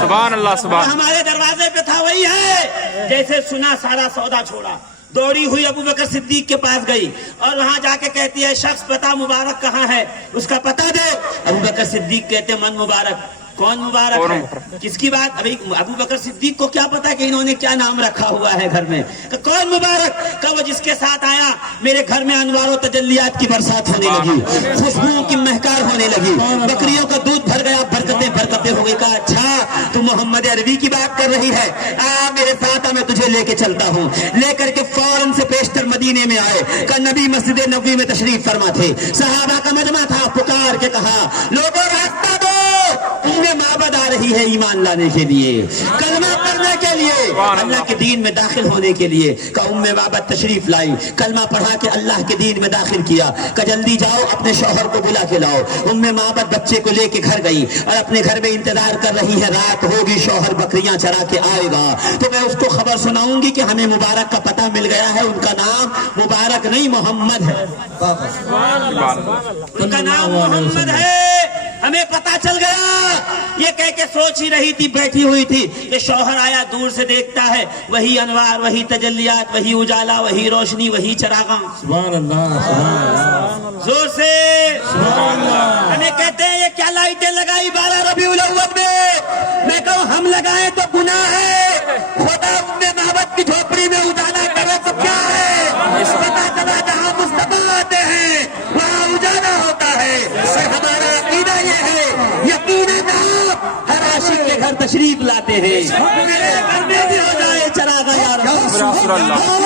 سبحان اللہ سبحان. ہمارے دروازے پہ تھا، وہی ہے. جیسے سنا سارا سودا چھوڑا، دوڑی ہوئی ابو بکر صدیق کے پاس گئی اور وہاں جا کے کہتی ہے شخص بتا مبارک کہاں ہے، اس کا پتہ دے. ابو بکر صدیق کہتے من مبارک. کون مبارک ہے؟ کس کی بات؟ ابھی ابو بکر صدیق کو کیا پتا کہ انہوں نے کیا نام رکھا ہوا ہے گھر میں؟ کہ کون مبارک؟ کہ وہ جس کے ساتھ آیا میرے گھر میں انوار و تجلیات کی برسات ہونے لگی، خوشبوؤں کی مہکار ہونے لگی، بکریوں کا دودھ بھر گیا، برکتیں برکتیں ہو گئی. کہا اچھا تو محمد عربی کی بات کر رہی ہے، آ میرے ساتھ میں تجھے لے کے چلتا ہوں. لے کر کے فوراً سے پیشتر مدینے میں آئے. کہ نبی مسجد نبوی میں تشریف فرما تھے، صحابہ کا مجمع تھا. پکار کے کہا لوگوں راستہ دو، معبد آ رہی ہے ایمان لانے کے لیے، کلمہ پڑھنے کے لیے، اللہ کے دین میں داخل ہونے کے لیے. کہ معبد تشریف لائی، کلمہ پڑھا کے اللہ کے دین میں داخل کیا. کہ جلدی جاؤ اپنے شوہر کو بلا کے لاؤ. معبد بچے کو لے کے گھر گئی اور اپنے گھر میں انتظار کر رہی ہے. رات ہوگی، شوہر بکریاں چرا کے آئے گا تو میں اس کو خبر سناؤں گی کہ ہمیں مبارک کا پتہ مل گیا ہے. ان کا نام مبارک نہیں محمد ہے، ان کا نام محمد ہے، ہمیں پتہ چل گیا. یہ کہہ کے سوچ ہی رہی تھی، بیٹھی ہوئی تھی کہ شوہر آیا، دور سے دیکھتا ہے وہی انوار، وہی تجلیات، وہی اجالا، وہی روشنی، وہی چراغاں. سبحان اللہ. زور سے ہمیں کہتے ہیں یہ کیا لائٹیں لگائی 12 ربیع الاول میں کہوں ہم لگائیں تو گناہ ہے. خدا معبد کی جھوپڑی میں اجالا کرے تو کیا ہے؟ پتا چلا جہاں مصطفیٰ آتے ہیں وہاں اجالا ہوتا ہے. ہمارا عقیدہ یہ ہے، یقیناً آپ ہر عاشق کے گھر تشریف لاتے ہیں، میرے گھر میں بھی ہو جائے چراغا یا رسول اللہ.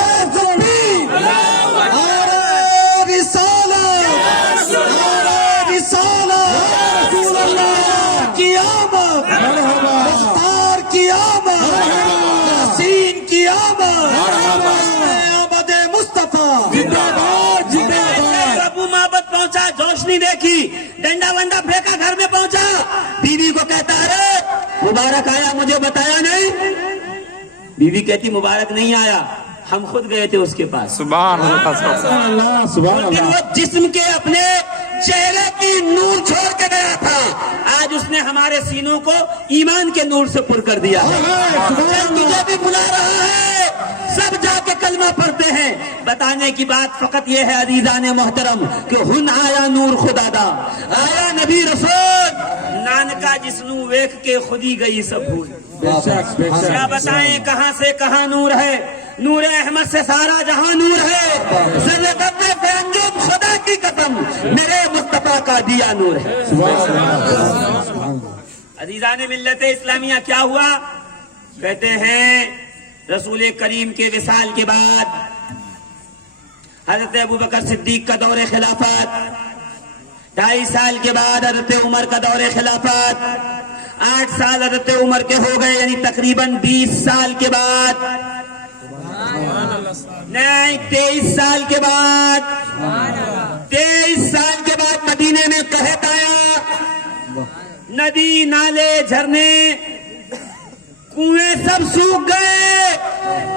ابو معبد پہنچا، روشنی دیکھی، ڈنڈا ونڈا پھینکا، گھر میں پہنچا. بیوی کو کہتا ارے مبارک آیا، مجھے بتایا نہیں. بیوی کہتی مبارک نہیں آیا، ہم خود گئے تھے اس کے پاس. سبحان اللہ سبحان اللہ. وہ جسم کے اپنے چہرے کی نور چھوڑ کے گیا تھا، آج اس نے ہمارے سینوں کو ایمان کے نور سے پر کر دیا. تجھے بھی بلا رہا ہے، سب جا کے کلمہ پڑھتے ہیں. بتانے کی بات فقط یہ ہے عزیزان محترم کہ ہن آیا نور خدا دا, آیا نبی رسول نانکا جسنو ویکھ کے خودی گئی سب بھول. کیا بتائیں کہاں سے کہاں نور ہے. نور احمد سے سارا جہاں نور ہے. ذرے ذرے سے انجم خدا کی قسم میرے مصطفیٰ کا دیا نور ہے. عزیزان ملت اسلامیہ کیا ہوا؟ کہتے ہیں رسول کریم کے وصال کے بعد حضرت ابوبکر صدیق کا دور خلافت, 2.5 سال کے بعد حضرت عمر کا دور خلافت, 8 سال حضرت عمر کے ہو گئے, یعنی تقریباً 20 سال کے بعد, نہیں 23 سال کے بعد, 23 سال کے بعد مدینے میں قحط آیا. ندی نالے جھرنے کنویں سب سوکھ گئے,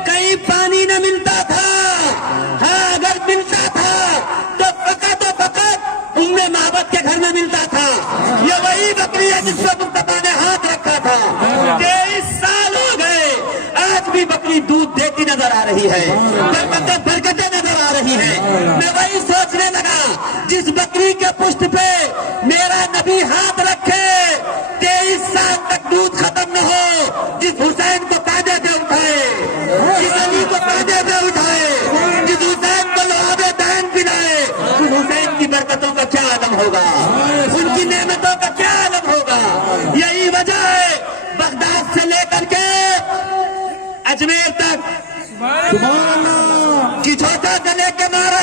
کہیں پانی نہ ملتا تھا. ہاں اگر ملتا تھا تو فقط ام معبد کے گھر میں ملتا تھا. یہ وہی بکری ہے جس پر مصطفیٰ نے ہاتھ رکھا تھا. 23 سال ہو گئے, آج بھی بکری دودھ دیتی نظر آ رہی ہے, برکتیں نظر آ رہی ہیں. میں وہی سوچنے لگا جس بکری کے پشت پہ میرا نبی ہاتھ رکھے 23 سال تک دودھ ختم نہ ہو, جس حسین کو کاندھے پہ اٹھائے, جس علی کو کاندھے پہ اٹھائے, جس حسین کو لعاب دین پلائے, اس حسین کی برکتوں کا کیا عالم ہوگا, ان کی نعمتوں کا کیا عالم ہوگا. یہی وجہ ہے بغداد سے لے کر کے اجمیر تک, کچھوٹا سے لے کے ماہرہ,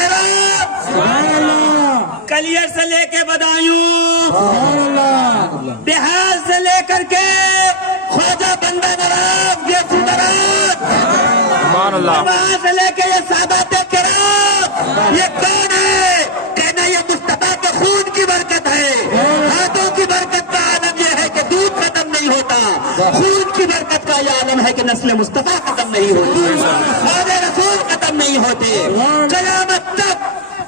کلیئر سے لے کے بدایوں, بہار سے لے کر کے خواجہ بندہ نواز, یہ سدرات, وہاں سے لے کے یہ سادات کرام, یہ کون ہے؟ کہنا یہ مصطفیٰ کے خون کی برکت ہے. ہاتھوں کی برکت کا عالم یہ ہے کہ دودھ ختم نہیں ہوتا, خون کی برکت کا یہ عالم ہے کہ نسل مصطفیٰ ختم نہیں ہوتی, اور رسول ختم نہیں ہوتے. قیامت تک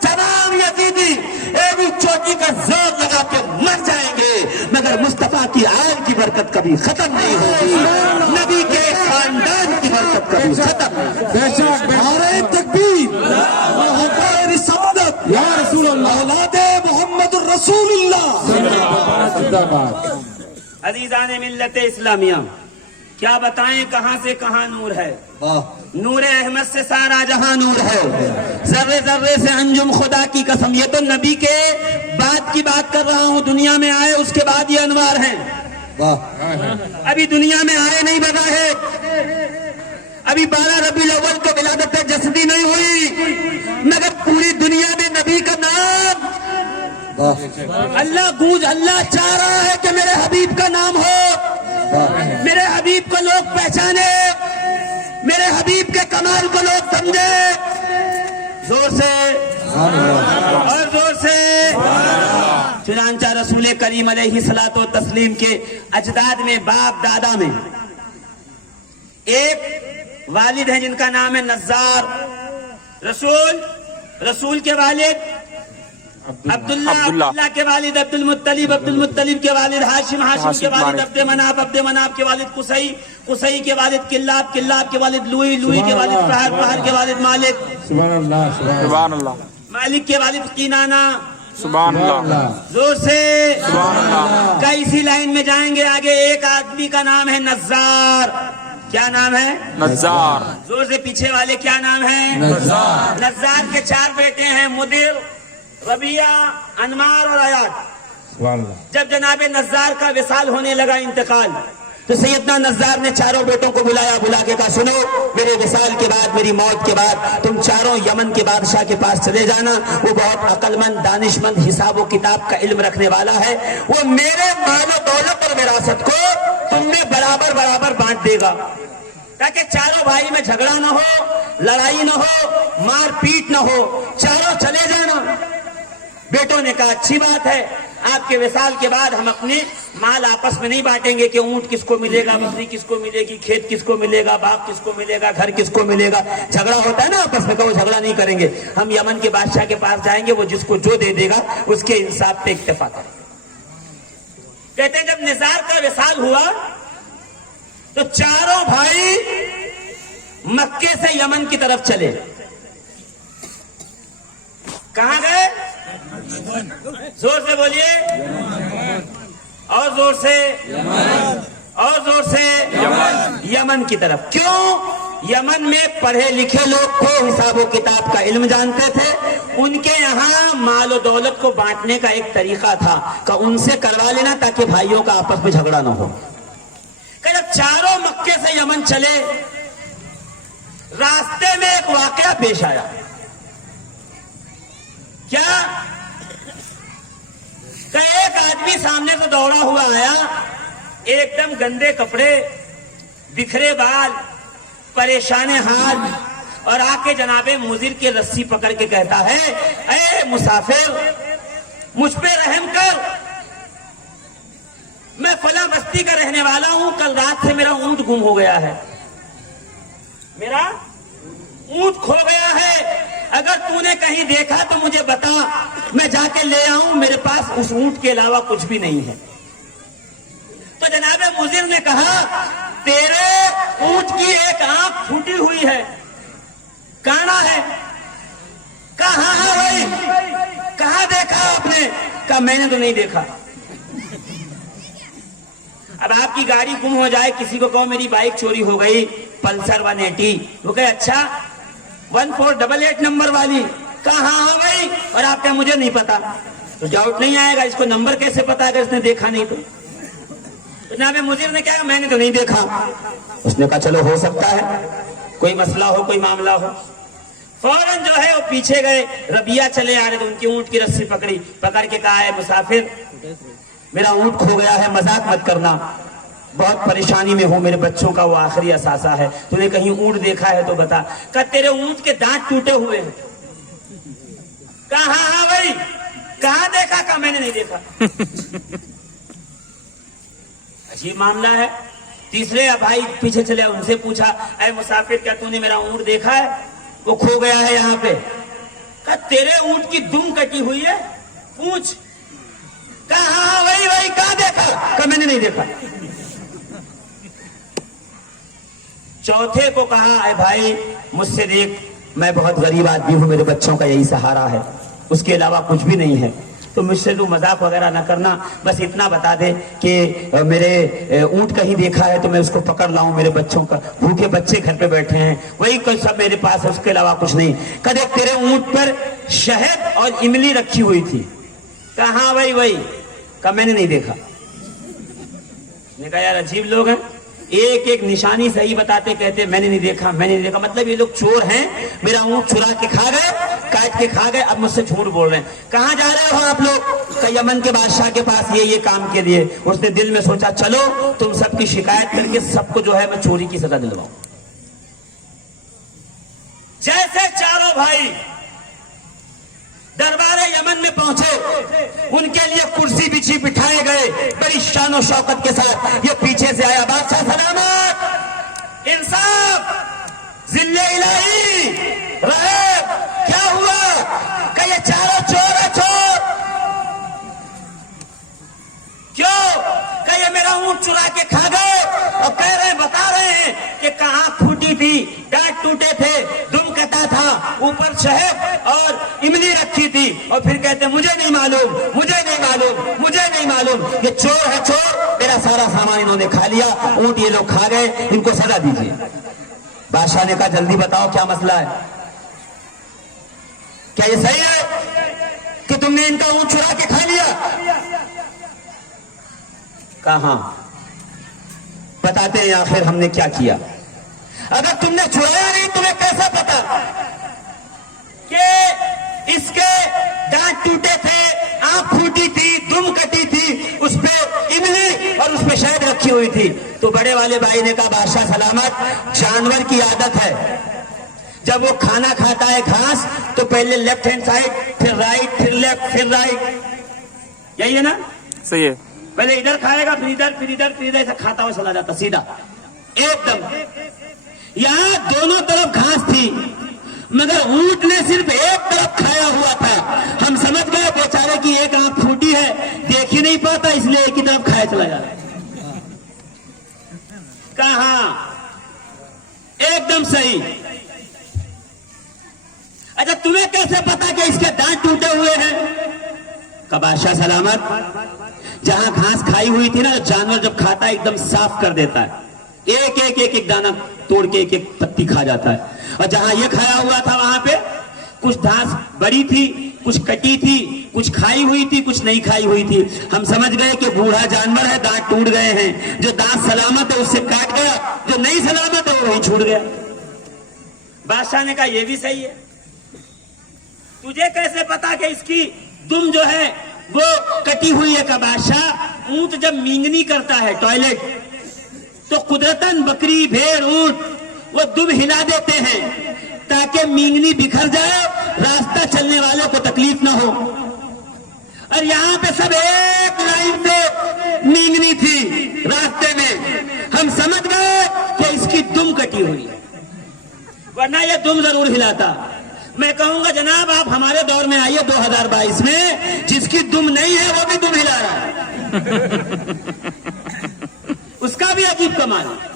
تمام یزیدی ایک چوٹی کا زور لگا کے مر جائیں گے, مگر مصطفیٰ کی آل کی برکت کبھی ختم نہیں ہوگی, نبی کے خاندان کی برکت کبھی ختم نہیں. نعرہ تکبیر, رسالت, یا رسول اللہ, اولاد محمد الرسول اللہ. عزیزان ملت اسلامیہ کیا بتائیں کہاں سے کہاں نور ہے. نور احمد سے سارا جہاں نور ہے, ذرے ذرے سے انجم خدا کی قسم. یہ تو نبی کے بعد کی بات کر رہا ہوں, دنیا میں آئے اس کے بعد یہ انوار ہیں. ابھی دنیا میں آئے نہیں بظاہر, ابھی 12 ربیع الاول کو ولادت جسدی نہیں ہوئی, مگر پوری دنیا میں نبی کا نام اللہ گونج, اللہ چاہ رہا ہے کہ میرے حبیب کا نام ہو, میرے حبیب کو لوگ پہچانے, میرے حبیب کے کمال کو لوگ سمجھے. زور سے اور زور سے. چنانچہ رسول کریم علیہ الصلوۃ والتسلیم کے اجداد میں, باپ دادا میں ایک والد ہیں جن کا نام ہے نزار. رسول کے والد عبداللہ کے والد عبد المطلب کے والد ہاشم کے والد عبد مناف کے والد قصی کے والد کلاب کے والد لوئی کے والد فہر کے والد مالک, سبحان اللہ, مالک کے والد قینانہ, سبحان اللہ, زور سے سبحان اللہ. کا اسی لائن میں جائیں گے آگے. ایک آدمی کا نام ہے نزار. کیا نام ہے؟ نزار. زور سے پیچھے والے کیا نام ہے؟ نزار کے 4 بیٹے ہیں, مدر, ربیہ, انمار اور آیات. جب جناب نزار کا وصال ہونے لگا, انتقال, تو سیدنا نزار نے چاروں بیٹوں کو بلا کے کہا سنو, میرے وصال کے بعد, میری موت کے بعد تم چاروں یمن کے بادشاہ کے پاس چلے جانا. وہ بہت عقل مند, دانش مند, حساب و کتاب کا علم رکھنے والا ہے. وہ میرے مال و دولت اور وراثت کو تم میں برابر بانٹ دے گا, تاکہ چاروں بھائی میں جھگڑا نہ ہو, لڑائی نہ ہو, مار پیٹ نہ ہو, چاروں چلے جانا. بیٹوں نے کہا اچھی بات ہے, آپ کے وصال کے بعد ہم اپنے مال آپس میں نہیں بانٹیں گے کہ اونٹ کس کو ملے گا, بکری کس کو ملے گی, کھیت کس کو ملے گا, باغ کس کو ملے گا, گھر کس کو ملے گا. جھگڑا ہوتا ہے نا آپس میں, کہ وہ جھگڑا نہیں کریں گے. ہم یمن کے بادشاہ کے پاس جائیں گے, وہ جس کو جو دے دے گا اس کے انصاف پہ اکتفا کریں گے. کہتے ہیں جب نزار کا وصال ہوا تو چاروں بھائی مکے سے یمن کی طرف چلے. کہاں گئے؟ زور سے بولیے, اور زور سے, اور زور سے, یمن کی طرف. کیوں؟ یمن میں پڑھے لکھے لوگ تھے, حساب و کتاب کا علم جانتے تھے. ان کے یہاں مال و دولت کو بانٹنے کا ایک طریقہ تھا کہ ان سے کروا لینا تاکہ بھائیوں کا آپس میں جھگڑا نہ ہو. کہ جب چاروں مکے سے یمن چلے, راستے میں ایک واقعہ پیش آیا. کیا؟ کہ ایک آدمی سامنے سے دوڑا ہوا آیا, ایک دم گندے کپڑے, بکھرے بال, پریشان حال, اور آ کے جناب مضر کی رسی پکڑ کے کہتا ہے, اے مسافر, مجھ پہ رحم کر, میں فلاں بستی کا رہنے والا ہوں, کل رات سے میرا اونٹ گم ہو گیا ہے, میرا اونٹ کھو گیا ہے, اگر تو نے کہیں دیکھا تو مجھے بتا, میں جا کے لے آؤں, میرے پاس اس اونٹ کے علاوہ کچھ بھی نہیں ہے. تو جناب مضر نے کہا, تیرے اونٹ کی ایک آنکھ پھوٹی ہوئی ہے, کانا ہے. کہاں ہے بھائی, کہاں دیکھا آپ نے؟ کہا میں نے تو نہیں دیکھا. اب آپ کی گاڑی گم ہو جائے, کسی کو کہو میری بائک چوری ہو گئی, پلسر 180, وہ کہے اچھا 1488 نمبر والی, کہاں ہے بھائی, اور آپ کہے مجھے نہیں پتا, تو ڈاؤٹ نہیں آئے گا, اس کو نمبر کیسے پتا اگر اس نے دیکھا نہیں تو. جناب مضر نے کہا میں نے تو نہیں دیکھا. اس نے کہا چلو ہو سکتا ہے کوئی مسئلہ ہو, کوئی معاملہ ہو. فوراً جو ہے وہ پیچھے گئے, ربیہ چلے آ رہے تھے, ان کی اونٹ کی رسی پکڑی, پکڑ کے کہا ہے مسافر, میرا اونٹ کھو گیا ہے, مذاق مت کرنا, بہت پریشانی میں ہوں, میرے بچوں کا وہ آخری اثاثہ ہے, تو نے کہیں اونٹ دیکھا ہے تو بتا. کہ تیرے اونٹ کے دانت ٹوٹے ہوئے ہیں. کہاں ہاں بھائی, کہاں دیکھا؟ کہا میں نے نہیں دیکھا. عجیب معاملہ ہے. تیسرے بھائی پیچھے چلے, ان سے پوچھا, اے مسافر کیا تو نے میرا اونٹ دیکھا ہے, وہ کھو گیا ہے یہاں پہ. کہا تیرے اونٹ کی دم کٹی ہوئی ہے, پوچھ. کہاں ہاں وہی وہی, کہاں دیکھا؟ کہا میں نے نہیں دیکھا. چوتھے کو کہا, اے بھائی مجھ سے دیکھ, میں بہت غریب آدمی ہوں, میرے بچوں کا یہی سہارا ہے, اس کے علاوہ کچھ بھی نہیں ہے, تو مجھ سے تو مذاق وغیرہ نہ کرنا, بس اتنا بتا دے کہ میرے اونٹ کہیں دیکھا ہے تو میں اس کو پکڑ لاؤں, میرے بچوں کا بھوکے بچے گھر پہ بیٹھے ہیں, وہی کچھ سب میرے پاس ہے, اس کے علاوہ کچھ نہیں. کدے تیرے اونٹ پر شہد اور املی رکھی ہوئی تھی. کہاں بھائی وہی, کہا میں نے نہیں دیکھا. نے کہا یار عجیب لوگ ہیں, ایک ایک نشانی صحیح بتاتے, کہتے میں نے نہیں دیکھا, میں نے نہیں دیکھا. مطلب یہ لوگ چور ہیں, میرا اونٹ چرا کے کھا گئے, کاٹ کے کھا گئے, اب مجھ سے جھوٹ بول رہے ہیں. کہاں جا رہے ہو آپ لوگ؟ کہ یمن کے بادشاہ کے پاس یہ کام کے لیے. اس نے دل میں سوچا چلو تم سب کی شکایت کر کے سب کو جو ہے میں چوری کی سزا دلواؤں. جیسے چاروں بھائی دربار یمن میں پہنچے, ان کے لیے کرسی بچھی بٹھائے گئے بڑی شان و شوکت کے ساتھ. یہ پیچھے سے آیا, بادشاہ سلامت, انصاف, ذل الہی, رحم, کیا ہوا؟ کہ یہ چاروں چور ہے, چور. کیوں؟ کہ یہ میرا اونٹ چرا کے کھا گئے, اور کہہ رہے ہیں, بتا رہے ہیں کہ کہاں پھوٹی تھی, ڈانٹ ٹوٹے تھے, دم کٹا تھا, اوپر شہد اور املی رکھی تھی, اور پھر کہتے ہیں مجھے نہیں معلوم, مجھے نہیں معلوم, مجھے نہیں معلوم. یہ چور ہے چور, میرا سارا سامان انہوں نے کھا لیا, اونٹ یہ لوگ کھا گئے, ان کو سزا دیجیے. بادشاہ نے کہا جلدی بتاؤ کیا مسئلہ ہے, کیا یہ صحیح ہے کہ تم نے ان کا اونٹ چرا کے کھا لیا؟ کہاں بتاتے ہیں آخر ہم نے کیا کیا. اگر تم نے چرایا نہیں, تمہیں کیسا پتا کہ اس کے دانت ٹوٹے تھے, آنکھ پھوٹی تھی, دم کٹی تھی, اس پہ املی اور اس پہ شہد رکھی ہوئی تھی؟ تو بڑے والے بھائی نے کہا بادشاہ سلامت, جانور کی عادت ہے, جب وہ کھانا کھاتا ہے گھاس تو پہلے لیفٹ ہینڈ سائڈ, پھر رائٹ, پھر لیفٹ, پھر رائٹ, یہی ہے نا؟ صحیح ہے. پہلے ادھر کھائے گا, پھر ادھر, پھر ادھر, پھر ادھر, ایسا کھاتا ہوا چلا جاتا سیدھا ایک دم. یہاں دونوں طرف گھاس تھی, مگر اونٹ نے صرف ایک طرف کھایا ہوا تھا. ہم سمجھ گئے بیچارے کی ایک آنکھ پھوٹی ہے, دیکھ ہی نہیں پاتا, اس لیے ایک ہی طرف کھایا چلا جاتا. کہاں ایک دم صحیح. اچھا تمہیں کیسے پتا کہ اس کے دانت ٹوٹے ہوئے ہیں؟ کہ بادشاہ سلامت، جہاں گھاس کھائی ہوئی تھی نا، جانور جب کھاتا ہے ایک دم صاف کر دیتا ہے، ایک دانہ توڑ کے ایک پتی کھا جاتا ہے. اور جہاں یہ کھایا ہوا تھا وہاں پہ کچھ گھاس بڑی تھی، کچھ کٹی تھی، کچھ کھائی ہوئی تھی، کچھ نہیں کھائی ہوئی تھی. ہم سمجھ گئے کہ بوڑھا جانور ہے، دانت ٹوٹ گئے ہیں. جو دانت سلامت ہے اس سے کاٹ گیا، جو نہیں سلامت ہے وہی چھوٹ گیا. بادشاہ نے کہا یہ بھی صحیح ہے. تجھے کیسے پتا کہ اس کی دم جو ہے وہ کٹی ہوئی ہے؟ کا بادشاہ، اونٹ جب مینگنی کرتا ہے ٹوائلٹ تو قدرتاً بکری، بھیڑ، اونٹ وہ دم ہلا دیتے ہیں تاکہ مینگنی بکھر جائے، راستہ چلنے والوں کو تکلیف نہ ہو. اور یہاں پہ سب ایک لائن سے مینگنی تھی راستے میں. ہم سمجھ گئے کہ اس کی دم کٹی ہوئی ہے، ورنہ یہ دم ضرور ہلاتا. میں کہوں گا جناب آپ ہمارے دور میں آئیے 2022 میں، جس کی دم نہیں ہے وہ بھی دم ہلا رہا ہے. اس کا بھی عجیب کمال ہے.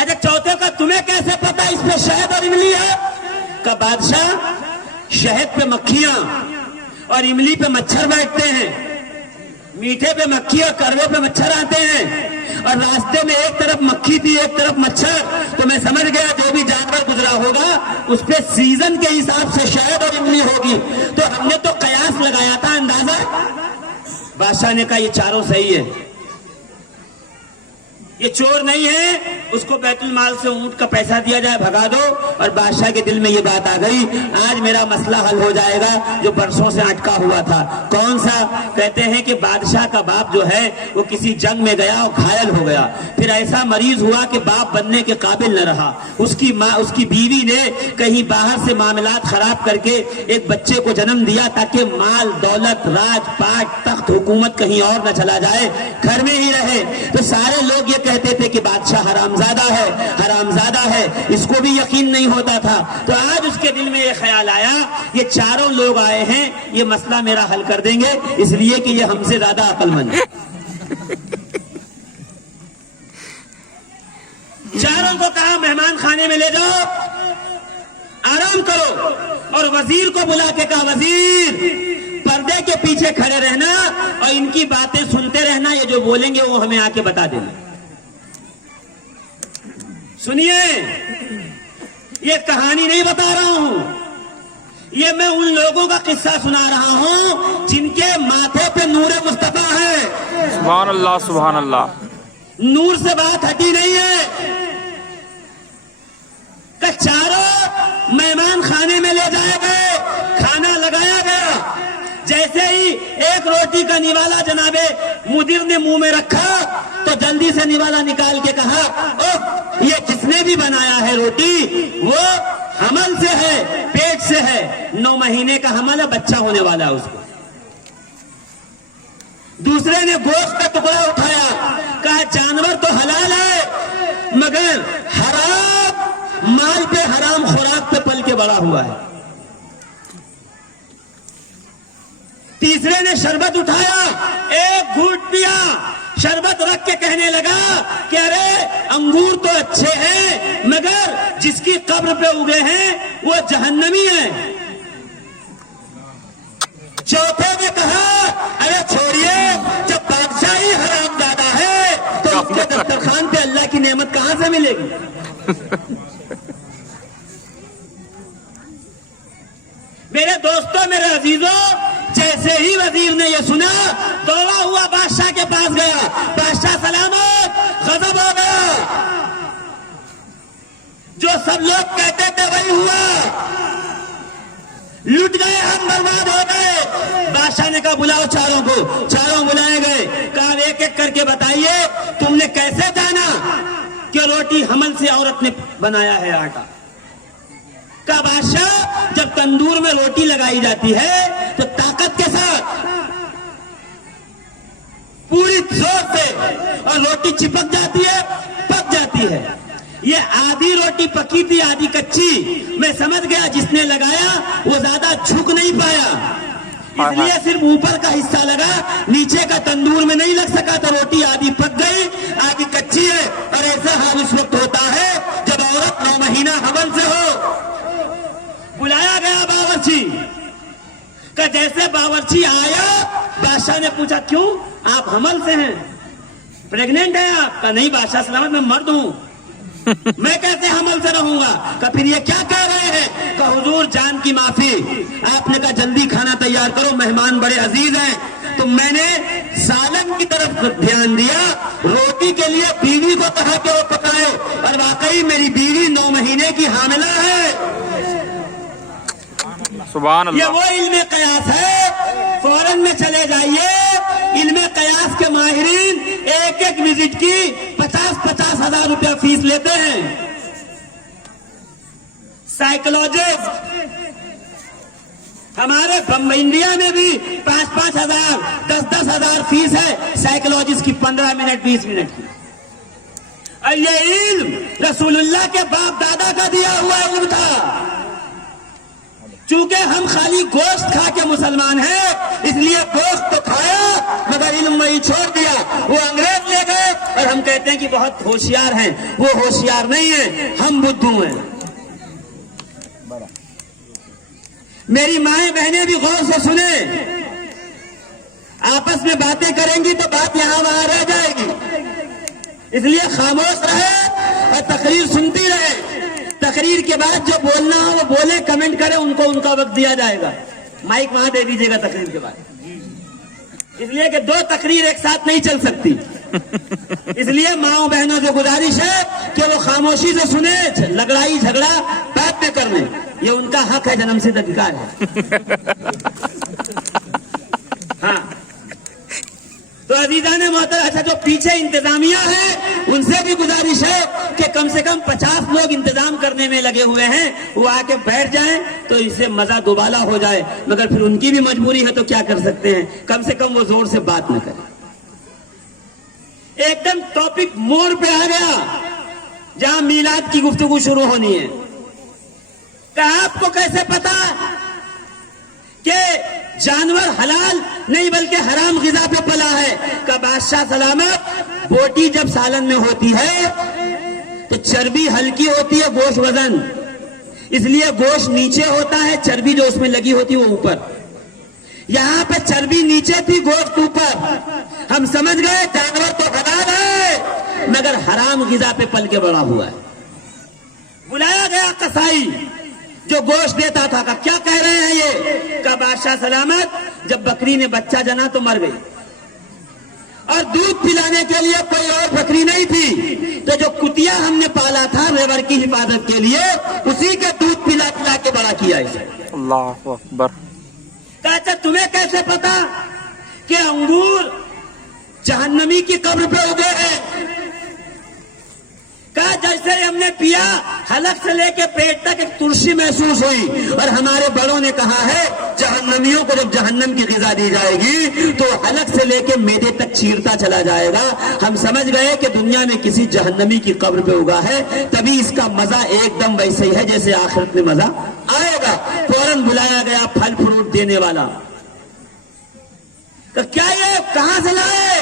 اچھا چوتھے کا تمہیں کیسے پتا اس پہ شہد اور املی ہے؟ کہ بادشاہ، شہد پہ مکھیاں اور املی پہ مچھر بیٹھتے ہیں، میٹھے پہ مکھی اور کڑوے پہ مچھر آتے ہیں، اور راستے میں ایک طرف مکھی تھی ایک طرف مچھر. تو میں سمجھ گیا جو بھی جانور گزرا ہوگا اس پہ سیزن کے حساب سے شہد اور املی ہوگی. تو ہم نے تو قیاس لگایا تھا، اندازہ. بادشاہ نے کہا یہ چاروں صحیح ہے، یہ چور نہیں ہے، اس کو بیت المال سے اونٹ کا پیسہ دیا جائے، بھگا دو. اور بادشاہ کے دل میں یہ بات آ گئی، آج میرا مسئلہ حل ہو جائے گا جو برسوں سے اٹکا ہوا تھا. کون سا؟ کہتے ہیں کہ بادشاہ کا باپ جو ہے وہ کسی جنگ میں گیا اور گھائل ہو گیا، پھر ایسا مریض ہوا کہ باپ بننے کے قابل نہ رہا. اس کی ماں، اس کی بیوی نے کہیں باہر سے معاملات خراب کر کے ایک بچے کو جنم دیا تاکہ مال، دولت، راج پاٹ، تخت، حکومت کہیں اور نہ چلا جائے، گھر میں ہی رہے. تو سارے لوگ یہ کہتے تھے کہ بادشاہ حرامزادہ ہے، حرامزادہ ہے. اس کو بھی یقین نہیں ہوتا تھا. تو آج اس کے دل میں یہ خیال آیا، یہ چاروں لوگ آئے ہیں، یہ مسئلہ میرا حل کر دیں گے، اس لیے کہ یہ ہم سے زیادہ عقل مند ہے. چاروں کو کہا مہمان خانے میں لے جاؤ، آرام کرو. اور وزیر کو بلا کے کہا وزیر پردے کے پیچھے کھڑے رہنا اور ان کی باتیں سنتے رہنا، یہ جو بولیں گے وہ ہمیں آ کے بتا دینا. سنیے، یہ کہانی نہیں بتا رہا ہوں، یہ میں ان لوگوں کا قصہ سنا رہا ہوں جن کے ماتھے پہ نور مصطفیٰ ہے. سبحان اللہ، سبحان اللہ. نور سے بات ہٹی نہیں ہے. کہ چاروں مہمان خانے میں لے جائے گئے، کھانا لگایا گیا. جیسے ہی ایک روٹی کا نوالا جناب مدیر نے منہ میں رکھا تو جلدی سے نوالا نکال کے کہا اوہ یہ کس نے بھی بنایا ہے روٹی، وہ حمل سے ہے، پیٹ سے ہے، 9 مہینے کا حمل ہے، بچہ ہونے والا ہے اس کو. دوسرے نے گوشت کا ٹکڑا اٹھایا، کہا جانور تو حلال ہے مگر حرام مال پہ، حرام خوراک پہ پل کے بڑا ہوا ہے. تیسرے نے شربت اٹھایا، ایک گھونٹ پیا، شربت رکھ کے کہنے لگا کہ ارے انگور تو اچھے ہیں مگر جس کی قبر پہ اگے ہیں وہ جہنمی ہے. چوتھے نے کہا ارے چھوڑیے، جب بادشاہ ہی حرام زادہ ہے تو اس کے دسترخوان پہ اللہ کی نعمت کہاں سے ملے گی؟ میرے دوستوں، میرے عزیزوں، جیسے ہی وزیر نے یہ سنا دوڑا ہوا بادشاہ کے پاس گیا. بادشاہ سلامت، غضب ہو گیا. جو سب لوگ کہتے تھے وہی ہوا، لٹ گئے ہم، برباد ہو گئے. بادشاہ نے کہا بلاؤ چاروں کو. چاروں بلائے گئے. کہا ایک ایک کر کے بتائیے تم نے کیسے جانا کہ روٹی حمل سے عورت نے بنایا ہے آٹا. کا بادشاہ جب تندور میں روٹی لگائی جاتی ہے تو طاقت کے ساتھ پوری زور سے، اور روٹی چپک جاتی ہے، پک جاتی ہے. یہ آدھی روٹی پکی تھی آدھی کچی. میں سمجھ گیا جس نے لگایا وہ زیادہ جھک نہیں پایا، اس لیے صرف اوپر کا حصہ لگا، نیچے کا تندور میں نہیں لگ سکا. تو روٹی آدھی پک گئی آدھی کچی ہے. اور ایسا حال اس وقت ہوتا ہے جب عورت 9 مہینہ حمل سے ہو. بلایا گیا باورچی کہ جیسے باورچی آیا بادشاہ نے پوچھا کیوں آپ حمل سے ہیں, پریگننٹ ہیں آپ؟ کا نہیں بادشاہ سلامت میں مرد ہوں, میں کیسے حمل سے رہوں گا؟ کہ پھر یہ کیا کہہ رہے ہیں؟ کہ حضور جان کی معافی, آپ نے کہا جلدی کھانا تیار کرو, مہمان بڑے عزیز ہیں. تو میں نے سالن کی طرف دھیان دیا, روٹی کے لیے بیوی کو کہا کہ وہ پکائے, اور واقعی میری بیوی 9 مہینے کی حاملہ ہے. سبحان یہ اللہ. وہ علم قیاس ہے, فوراً میں چلے جائیے. علم قیاس کے ماہرین ایک ایک وزٹ کی 50-50 ہزار روپیہ فیس لیتے ہیں. سائیکولوجسٹ ہمارے انڈیا میں بھی 5-5 ہزار 10-10 ہزار فیس ہے سائیکولوجسٹ کی, 15 منٹ 20 منٹ کی. اور یہ علم رسول اللہ کے باپ دادا کا دیا ہوا علم تھا. چونکہ ہم خالی گوشت کھا کے مسلمان ہیں, اس لیے گوشت تو کھایا مگر علم وہی چھوڑ دیا. وہ انگریز لے گئے اور ہم کہتے ہیں کہ بہت ہوشیار ہیں. وہ ہوشیار نہیں ہیں, ہم بدھو ہیں. میری مائیں بہنیں بھی غور سے سنیں, آپس میں باتیں کریں گی تو بات یہاں وہاں رہ جائے گی, اس لیے خاموش رہے اور تقریر سنتی رہے. تقریر کے بعد جو بولنا ہو وہ بولے, کمنٹ کرے, ان کو ان کا وقت دیا جائے گا. مائک وہاں دے دیجیے گا تقریر کے بعد, اس لیے کہ 2 تقریر ایک ساتھ نہیں چل سکتی. اس لیے ماؤں بہنوں سے گزارش ہے کہ وہ خاموشی سے سنیں, لڑائی جھگڑا بعد میں کر لیں, یہ ان کا حق ہے, جنم سے ادھیکار ہے. ہاں تو عزیزان محترم, اچھا جو پیچھے انتظامیہ ہے ان سے بھی گزارش ہے کہ کم سے کم 50 لوگ انتظام کرنے میں لگے ہوئے ہیں, وہ آ کے بیٹھ جائیں تو اسے مزہ دوبالا ہو جائے. مگر پھر ان کی بھی مجبوری ہے تو کیا کر سکتے ہیں, کم سے کم وہ زور سے بات نہ کریں. ایک دم ٹاپک موڑ پہ آ گیا جہاں میلاد کی گفتگو شروع ہونی ہے. کہ آپ کو کیسے پتا کہ جانور حلال نہیں بلکہ حرام غذا پہ پلا ہے؟ کہ بادشاہ سلامت بوٹی جب سالن میں ہوتی ہے تو چربی ہلکی ہوتی ہے, گوشت وزن, اس لیے گوشت نیچے ہوتا ہے, چربی جو اس میں لگی ہوتی ہے وہ اوپر. یہاں پہ چربی نیچے تھی, گوشت اوپر. ہم سمجھ گئے جانور تو حلال ہے مگر حرام غذا پہ پل کے بڑا ہوا ہے. بلایا گیا قصائی جو گوشت دیتا تھا, کہ کیا کہہ رہے ہیں یہ؟ کہ بادشاہ سلامت جب بکری نے بچہ جنا تو مر گئی, اور دودھ پلانے کے لیے کوئی اور بکری نہیں تھی, تو جو کتیا ہم نے پالا تھا ریور کی حفاظت کے لیے, اسی کے دودھ پلا پلا کے بڑا کیا اسے. اللہ اکبر. کہتا تمہیں کیسے پتا کہ انگور جہنمی کی قبر پہ اگے ہیں؟ کہا جیسے ہم نے پیا حلق سے لے کے پیٹ تک ایک ترشی محسوس ہوئی, اور ہمارے بڑوں نے کہا ہے جہنمیوں کو جب جہنم کی غذا دی جائے گی تو حلق سے لے کے میدے تک چیرتا چلا جائے گا. ہم سمجھ گئے کہ دنیا میں کسی جہنمی کی قبر پہ اگا ہے, تبھی اس کا مزہ ایک دم ویسے ہی ہے جیسے آخرت میں مزہ آئے گا. فوراً بلایا گیا پھل فروٹ دینے والا. تو کیا یہ کہاں سے لائے؟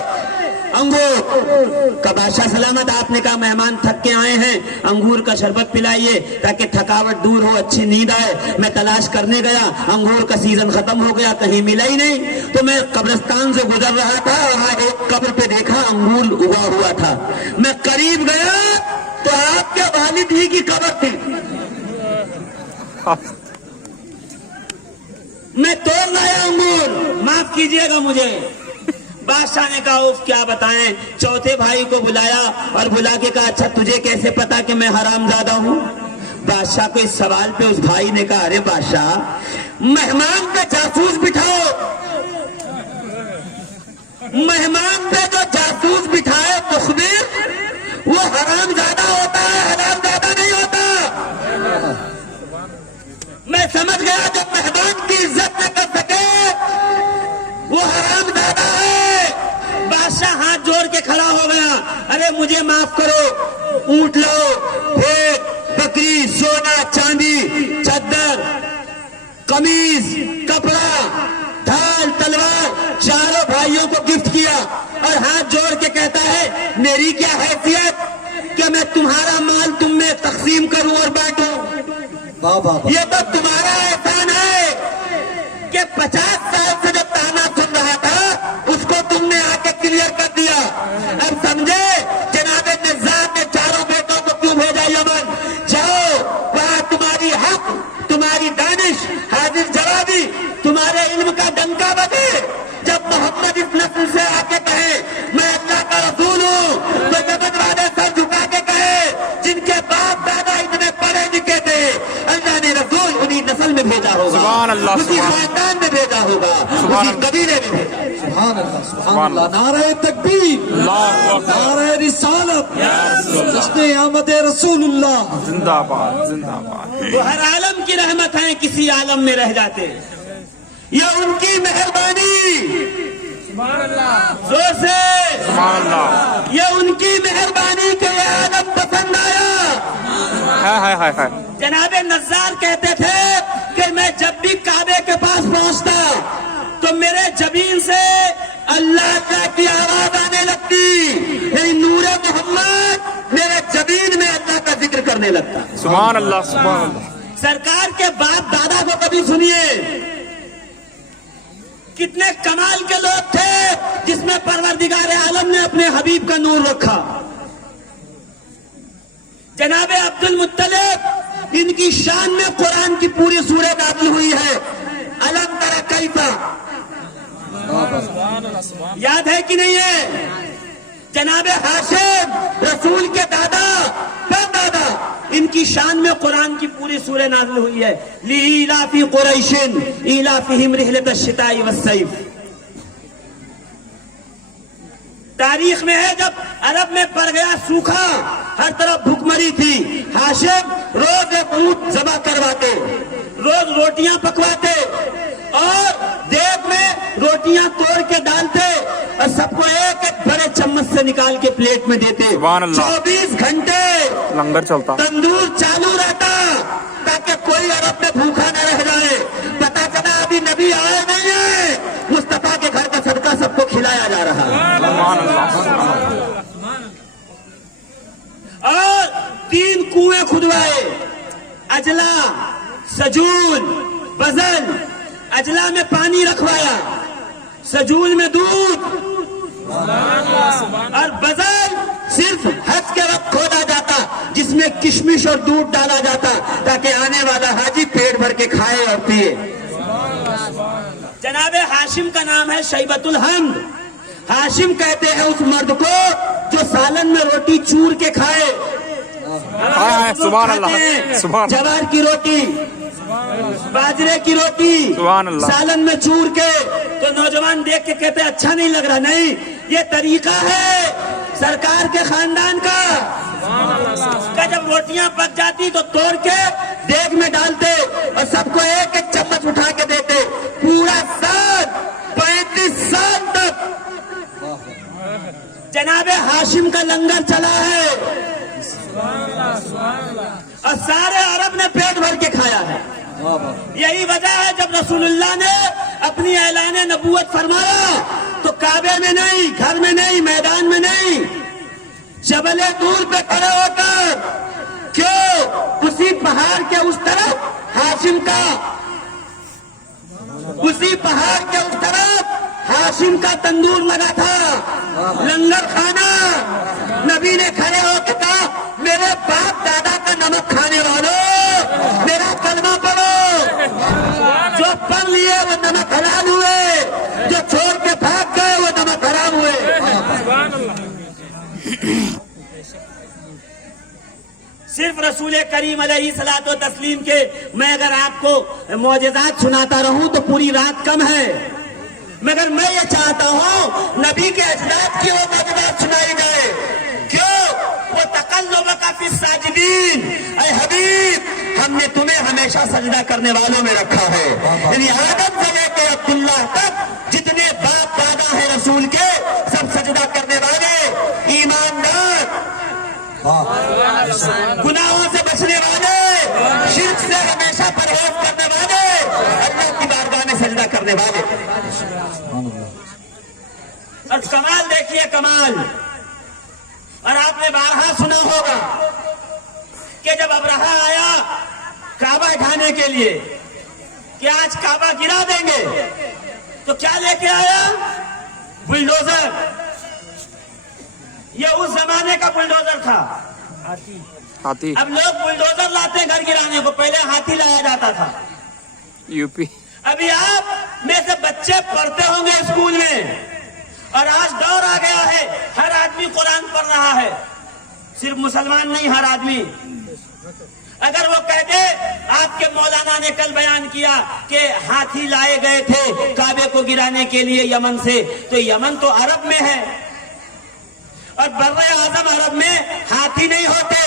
انگور. کا بادشاہ سلامت آپ نے کہا مہمان تھک کے آئے ہیں, انگور کا شربت پلائیے تاکہ تھکاوٹ دور ہو, اچھی نیند آئے. میں تلاش کرنے گیا, انگور کا سیزن ختم ہو گیا, کہیں ملا ہی نہیں. تو میں قبرستان سے گزر رہا تھا, وہاں ایک قبر پہ دیکھا انگور اگا ہوا تھا. میں قریب گیا تو آپ کے والد ہی کی قبر تھی. میں توڑ لایا انگور, معاف کیجئے گا مجھے. بادشاہ نے کہا اف کیا بتائیں. چوتھے بھائی کو بلایا اور بلا کے کہا اچھا تجھے کیسے پتا کہ میں حرام زادہ ہوں؟ بادشاہ کو اس سوال پہ اس بھائی نے کہا ارے بادشاہ, مہمان پہ جاسوس بٹھاؤ, مہمان پہ جو جاسوس بٹھائے مخبر, وہ حرام زادہ ہوتا ہے, حرام زادہ نہیں ہوتا. میں سمجھ گیا جو مہمان کی عزت نہ کر سکے وہ حرام زادہ ہے. بادشاہ ہاتھ جوڑ کے کھڑا ہو گیا, ارے مجھے معاف کرو, اونٹ لاؤ, بھیڑ, بکری, سونا چاندی, چادر, قمیض, کپڑا, ڈھال, تلوار, چاروں بھائیوں کو گفٹ کیا, اور ہاتھ جوڑ کے کہتا ہے میری کیا حیثیت, کہ میں تمہارا مال تم میں تقسیم کروں اور بانٹوں. یہ تو تمہارا احسان ہے کہ 50 سال سے جو تانا سن رہا تھا اس کو تم نے آ کے کلیئر کر دیا. اب سمجھے جناب نظام نے چاروں بیٹوں کو کیوں بھیجا یمن. جاؤ وہاں تمہاری حق، تمہاری دانش حاضر جوابی، تمہارے علم کا ڈنکا بجے. جب محمد اس نسل سے آ کے کہے میں اللہ کا رسول ہوں تو یمن والے سر جھکا کے کہے جن کے باپ دادا اتنے پڑھے لکھے تھے اللہ نے رسول انہی نسل میں بھیجا ہوگا، سبحان اللہ، اسی خاندان میں بھیجا ہوگا، اسی قبیلے میں بھیجا. سبحان اللہ سبحان اللہ. نعرہ تکبیر، نعرہ رسالت، جشن آمد رسول اللہ. زندہ باد زندہ باد. وہ ہر عالم کی رحمت ہیں کسی عالم میں رہ جاتے. یہ ان کی مہربانی، زور سے سبحان اللہ. یہ ان کی مہربانی کہ یہ عالم پسند آیا. ہے. جناب نزار کہتے تھے کہ میں جب بھی کعبے کے پاس پہنچتا تو میرے جبین سے اللہ کی آواز آنے لگتی، یعنی نور محمد میرے جبین میں اللہ کا ذکر کرنے لگتا. سبحان اللہ سبحان اللہ. سرکار کے باپ دادا کو کبھی سنیے کتنے کمال کے لوگ تھے جس میں پروردگار عالم نے اپنے حبیب کا نور رکھا. جناب عبد المطلب ان کی شان میں قرآن کی پوری سورہ نازل ہوئی ہے. الم تر کیفا، یاد ہے کہ نہیں ہے؟ جناب ہاشم رسول کے دادا دادا ان کی شان میں قرآن کی پوری سورہ نازل ہوئی ہے. لإیلاف قریش ایلافہم رحلۃ الشتاء والصیف. تاریخ میں ہے جب عرب میں پڑ گیا سوکھا، ہر طرف بھوکمری تھی، ہاشم روز ایک اونٹ ذبح کرواتے، روز روٹیاں پکواتے اور دیگ میں روٹیاں توڑ کے ڈالتے اور سب کو ایک ایک بڑے چمچ سے نکال کے پلیٹ میں دیتے. سبحان اللہ. 24 گھنٹے لنگر چلتا، تندور چالو رہتا تاکہ کوئی عرب میں بھوکا نہ رہ جائے. پتا چلا ابھی نبی آئے نہیں ہے، مصطفیٰ کے گھر کا صدقہ سب کو کھلایا جا رہا ہے. سبحان اللہ. اور 3 کنویں کھدوائے، اجلا، سجول، بزل. اجلا میں پانی رکھوایا، سجول میں دودھ اور بزل صرف حج کے وقت کھودا جاتا جس میں کشمش اور دودھ ڈالا جاتا تاکہ آنے والا حاجی پیٹ بھر کے کھائے اور پیے. جناب ہاشم کا نام ہے شیبۃ الحمد. ہاشم کہتے ہیں اس مرد کو جو سالن میں روٹی چور کے کھائے. سبحان اللہ سبحان. جوار کی روٹی، باجرے کی روٹی سبحان اللہ. سالن میں چور کے، تو نوجوان دیکھ کے کہتے اچھا نہیں لگ رہا. نہیں، یہ طریقہ ہے سرکار کے خاندان کا. جب روٹیاں پک جاتی تو توڑ کے دیگ میں ڈالتے اور سب کو ایک ایک چمچ اٹھا کے دیتے. پورا سال 35 سال تک جناب ہاشم کا لنگر چلا ہے اور سارے عرب نے پیٹ بھر کے کھایا ہے. یہی وجہ ہے جب رسول اللہ نے اپنی اعلان نبوت فرمایا تو کعبے میں نہیں، گھر میں نہیں، میدان میں نہیں، جبل دور پہ کھڑے ہو کر. کیوں؟ اسی پہاڑ کے اس طرف ہاشم کا، اسی پہاڑ کے اس طرف ہاشم کا تندور لگا تھا، لنگر کھانا. نبی نے کھڑے ہو کے کہا میرے باپ دادا کا نمک کھانے والوں میرا کلمہ پڑھو. جو پڑھ لیے وہ نمک حلال ہوئے، جو چھوڑ کے بھاگ گئے وہ نمک حرام ہوئے. صرف رسول کریم علیہ الصلوۃ والتسلیم کے میں اگر آپ کو معجزات سناتا رہوں تو پوری رات کم ہے، مگر میں یہ چاہتا ہوں نبی کے اجداد کی وہ معجزات سنائی جائے. کیوں؟ وہ تقلبک فی الساجدین. اے حبیب ہم نے تمہیں ہمیشہ سجدہ کرنے والوں میں رکھا ہے. یعنی آدم سے لے کے عبداللہ تک جتنے باپ دادا ہیں رسول کے سب سجدہ کرنے والے، ایماندار، گناہوں سے بچنے والے، شرک سے ہمیشہ پرہیز کرنے والے، اللہ کی بارگاہ میں سجدہ کرنے والے. اور کمال دیکھیے کمال. اور آپ نے بارہا سنا ہوگا کہ جب ابرہہ آیا کعبہ ڈھانے کے لیے کہ آج کعبہ گرا دیں گے، تو کیا لے کے آیا؟ بلڈوزر. یہ اس زمانے کا بلڈوزر تھا. ہاتھی اب لوگ بلڈوزر لاتے ہیں گھر گرانے کو، پہلے ہاتھی لایا جاتا تھا. U P. ابھی آپ میں سے بچے پڑھتے ہوں گے اسکول میں، اور آج دور آ گیا ہے ہر آدمی قرآن پڑھ رہا ہے، صرف مسلمان نہیں، ہر آدمی. اگر وہ کہتے آپ کے مولانا نے کل بیان کیا کہ ہاتھی لائے گئے تھے کعبے کو گرانے کے لیے یمن سے، تو یمن تو عرب میں ہے، اور بر اعظم عرب میں ہاتھی نہیں ہوتے،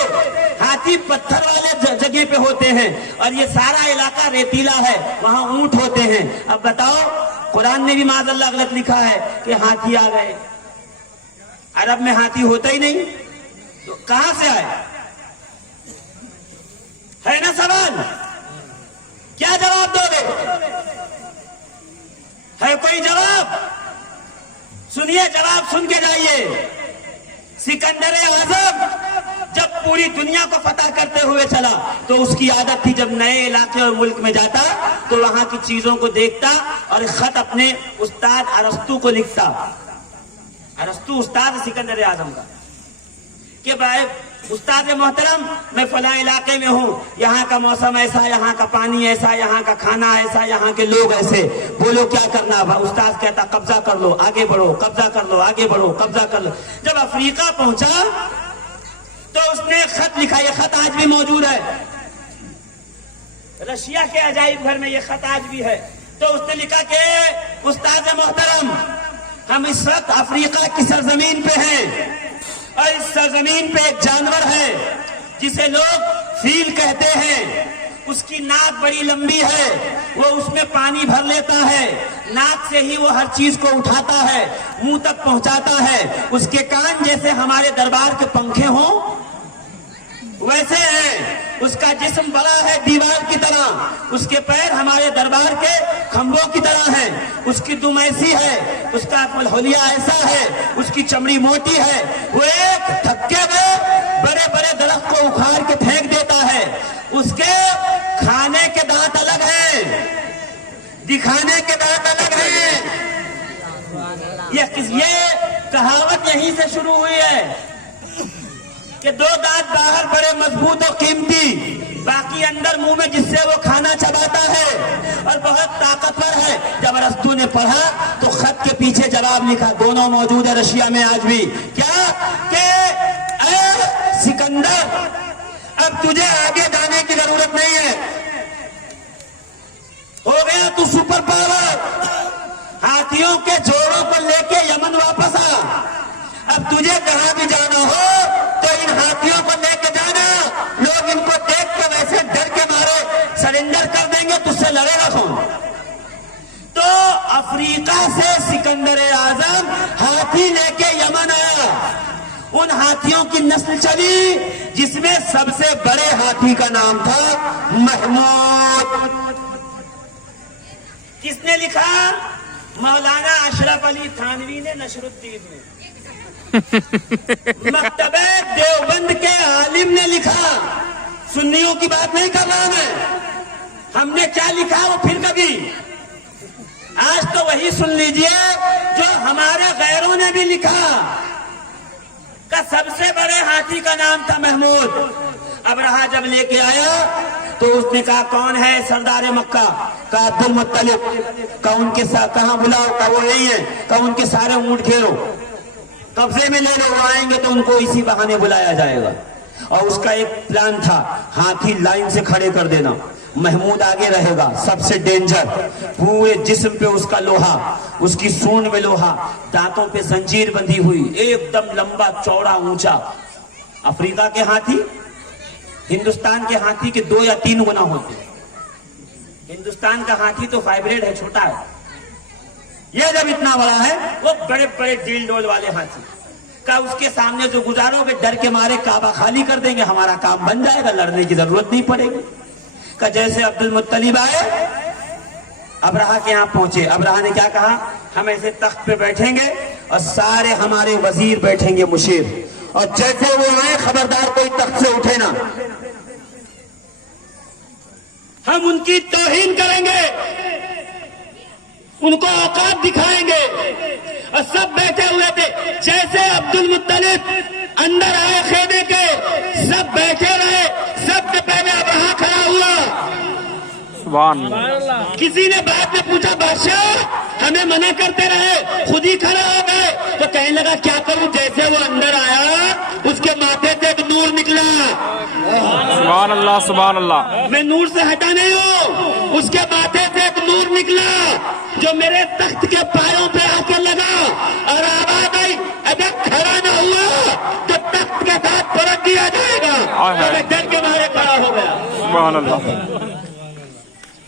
ہاتھی پتھر والے جگہ پہ ہوتے ہیں، اور یہ سارا علاقہ ریتیلا ہے، وہاں اونٹ ہوتے ہیں. اب بتاؤ، قرآن نے بھی معاذ اللہ غلط لکھا ہے کہ ہاتھی آ گئے. عرب میں ہاتھی ہوتا ہی نہیں، تو کہاں سے آئے؟ ہے نا سوال؟ کیا جواب دو گے؟ ہے کوئی جواب؟ سنیے، جواب سن کے جائیے. سکندر اعظم جب پوری دنیا کو فتح کرتے ہوئے چلا تو اس کی عادت تھی جب نئے علاقے اور ملک میں جاتا تو وہاں کی چیزوں کو دیکھتا اور خط اپنے استاد ارسطو کو لکھتا. ارسطو استاد سکندر اعظم کا، کہ بھائی استاد محترم، میں فلاں علاقے میں ہوں، یہاں کا موسم ایسا، یہاں کا پانی ایسا، یہاں کا کھانا ایسا، یہاں کے لوگ ایسے، بولو کیا کرنا. استاد کہتا قبضہ کر لو، آگے بڑھو، قبضہ کر لو، آگے بڑھو، قبضہ کر لو. جب افریقہ پہنچا تو اس نے خط لکھا، یہ خط آج بھی موجود ہے، رشیا کے عجائب گھر میں یہ خط آج بھی ہے. تو اس نے لکھا کہ استاد محترم، ہم اس وقت افریقہ کی سرزمین پہ ہیں، اور اس سرزمین پہ ایک جانور ہے جسے لوگ فیل کہتے ہیں. اس کی ناک بڑی لمبی ہے، وہ اس میں پانی بھر لیتا ہے، ناک سے ہی وہ ہر چیز کو اٹھاتا ہے، منہ تک پہنچاتا ہے. اس کے کان جیسے ہمارے دربار کے پنکھے ہوں ویسے ہیں. اس کا جسم بڑا ہے دیوار کی طرح، اس کے پیر ہمارے دربار کے کھمبوں کی طرح ہیں. اس کی دم ایسی ہے، اس کا حلیہ ایسا ہے، اس کی چمڑی موٹی ہے. وہ ایک دھکے میں بڑے بڑے درخت کو اکھاڑ کے پھینک دیتا ہے. اس کے کھانے کے دانت الگ ہیں، دکھانے کے دانت الگ ہیں. یہ کہاوت یہیں سے شروع ہوئی ہے کہ دو دانت باہر بڑے مضبوط اور قیمتی، باقی اندر منہ میں جس سے وہ کھانا چباتا ہے اور بہت طاقتور ہے. جب ارسطو نے پڑھا تو خط کے پیچھے جواب لکھا، دونوں موجود ہے رشیا میں آج بھی. کیا کہ اے سکندر، اب تجھے آگے جانے کی ضرورت نہیں ہے، ہو گیا تو سپر پاور. ہاتھیوں کے جوڑوں کو لے کے یمن واپس آ. اب تجھے جہاں بھی جانا ہو تو ان ہاتھیوں کو لے کے جانا. لوگ ان کو دیکھ کے ویسے ڈر کے مارے سرنڈر کر دیں گے، تجھ سے لڑے گا کون؟ تو افریقہ سے سکندر اعظم ہاتھی لے کے یمن آیا. ان ہاتھیوں کی نسل چلی جس میں سب سے بڑے ہاتھی کا نام تھا محمود. کس نے لکھا؟ مولانا اشرف علی تھانوی نے، نشر الدین نے. مکتبہ دیوبند کے عالم نے لکھا. سنیوں کی بات نہیں کر رہا میں، ہم نے کیا لکھا وہ پھر کبھی. آج تو وہی سن لیجئے جو ہمارے غیروں نے بھی لکھا، کا سب سے بڑے ہاتھی کا نام تھا محمود. ابرہہ جب لے کے آیا تو اس نے کہا کون ہے سردار مکہ؟ کہا عبد المطلب. کہا ان کے ساتھ کہاں بلاؤ؟ کہا وہ نہیں ہے. کہا ان کے سارے اونٹ گھیرو، قبضے میں لے لو، وہ آئیں گے تو ان کو اسی بہانے بلایا جائے گا. اور اس کا ایک پلان تھا، ہاتھی لائن سے کھڑے کر دینا، محمود آگے رہے گا، سب سے ڈینجر، پورے جسم پہ اس کا لوہا، اس کی سونڈ میں لوہا، دانتوں پہ زنجیر بندھی ہوئی، ایک دم لمبا چوڑا اونچا. افریقہ کے ہاتھی ہندوستان کے ہاتھی کے 2 یا 3 گنا ہوتے ہیں. ہندوستان کا ہاتھی تو فائبریڈ ہے، چھوٹا ہے. یہ جب اتنا بڑا ہے، وہ بڑے بڑے ڈیل ڈول والے ہاتھی. کا اس کے سامنے جو گزارو گے ڈر کے مارے کعبہ خالی کر دیں گے، ہمارا کام بن جائے گا، لڑنے کی ضرورت نہیں پڑے گی. کا جیسے عبد المطلب آئے، ابرہہ کے یہاں پہنچے. ابرہہ نے کیا کہا؟ ہم ایسے تخت پہ بیٹھیں گے اور سارے ہمارے وزیر بیٹھیں گے، مشیر، اور جیسے وہ آئے خبردار کوئی تخت سے اٹھے نا. ہم ان کی توہین کریں گے, ان کو اوقات دکھائیں گے. اور سب بیٹھے ہوئے تھے, جیسے عبد المطلب اندر آئے خیمے کے, سب بیٹھے رہے. سب سے پہلے ابرہہ کھڑا ہوا. سبحان اللہ. کسی نے بعد میں پوچھا بادشاہ ہمیں منع کرتے رہے, خود ہی کھڑا ہو گئے. تو کہنے لگا کیا کروں, جیسے وہ اندر آیا اس کے ماتھے سے ایک نور نکلا. سبحان اللہ سبحان اللہ. میں نور سے ہٹا نہیں ہوں, اس کے ماتھے سے ایک نور نکلا جو میرے تخت کے پایوں پہ آ کے لگا, اور آواز آئی اگر کھڑا نہ ہوا تو تخت کے ساتھ پلٹ دیا جائے گا. تو میں ڈر کے مارے کھڑا ہو گیا. سبحان اللہ.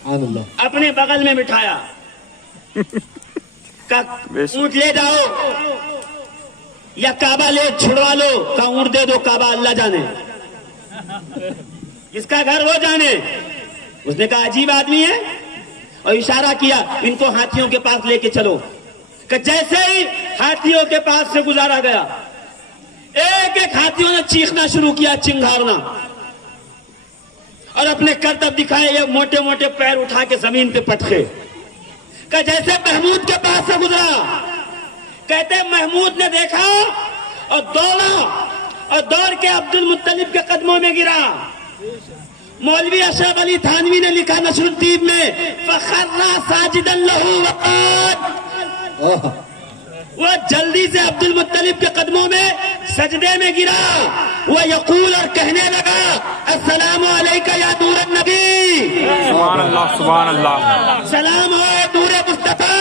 سبحان اللہ. اپنے بغل میں بٹھایا, اونٹ لے جاؤ یا کعبہ لے چھڑوا لو, کا اونٹ دے دو, کعبہ اللہ جانے, اس کا گھر وہ جانے. اس نے کہا عجیب آدمی ہے, اور اشارہ کیا ان کو ہاتھیوں کے پاس لے کے چلو. کہ جیسے ہی ہاتھیوں کے پاس سے گزارا گیا, ایک ایک ہاتھیوں نے چیخنا شروع کیا, چنگھاڑنا, اور اپنے کرتب دکھائے. یہ موٹے موٹے پیر اٹھا کے زمین پہ پٹکے. کہ جیسے محمود کے پاس سے گزرا, کہتے محمود نے دیکھا اور دوڑا, اور دوڑ کے عبد المطلب کے قدموں میں گرا. مولوی اشرف علی تھانوی نے لکھا نشر الدین میں, فخر ساجدا لہ وقال, وہ جلدی سے عبد المطلب کے قدموں میں سجدے میں گرا. وہ یقول, اور کہنے لگا, السلام علیکہ یا نور النبی. سبحان اللہ سبحان اللہ. سلام ہو اے نور مصطفیٰ,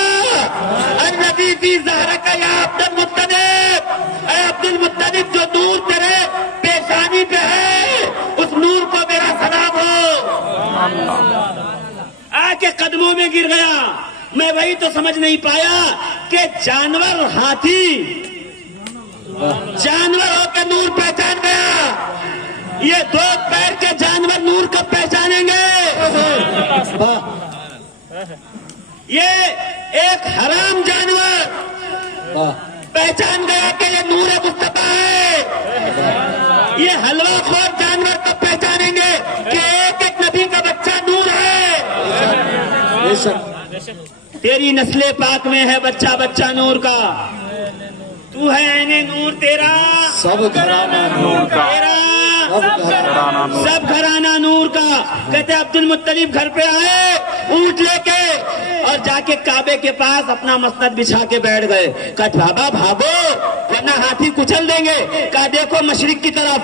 النبی فی ظہرک یا عبد المطلب. اے عبد المطلب, جو نور تیرے پیشانی پہ ہے اس نور کو میرا سلام ہو. آ کے قدموں میں گر گیا. میں وہی تو سمجھ نہیں پایا کہ جانور ہاتھی جانور ہو کے نور پہچان گیا, یہ دو پیر کے جانور نور کب پہچانیں گے؟ یہ ایک حرام جانور پہچان گیا کہ یہ نور مصطفیٰ ہے. یہ حلوہ خور جانور کب پہچانیں گے کہ ایک ایک نبی کا بچہ نور ہے. تیری نسل پاک میں ہے بچہ بچہ نور کا. تو ہے عین نور, تیرا سب گھرانہ نور کا, سب گھرانہ نور کا. کہتے عبد المطلب گھر پہ آئے اونٹ لے کے, اور جا کے کعبے کے پاس اپنا مسند بچھا کے بیٹھ گئے. کہا بابا بھاگو ورنہ ہاتھی کچل دیں گے. کہا دیکھو مشرق کی طرف,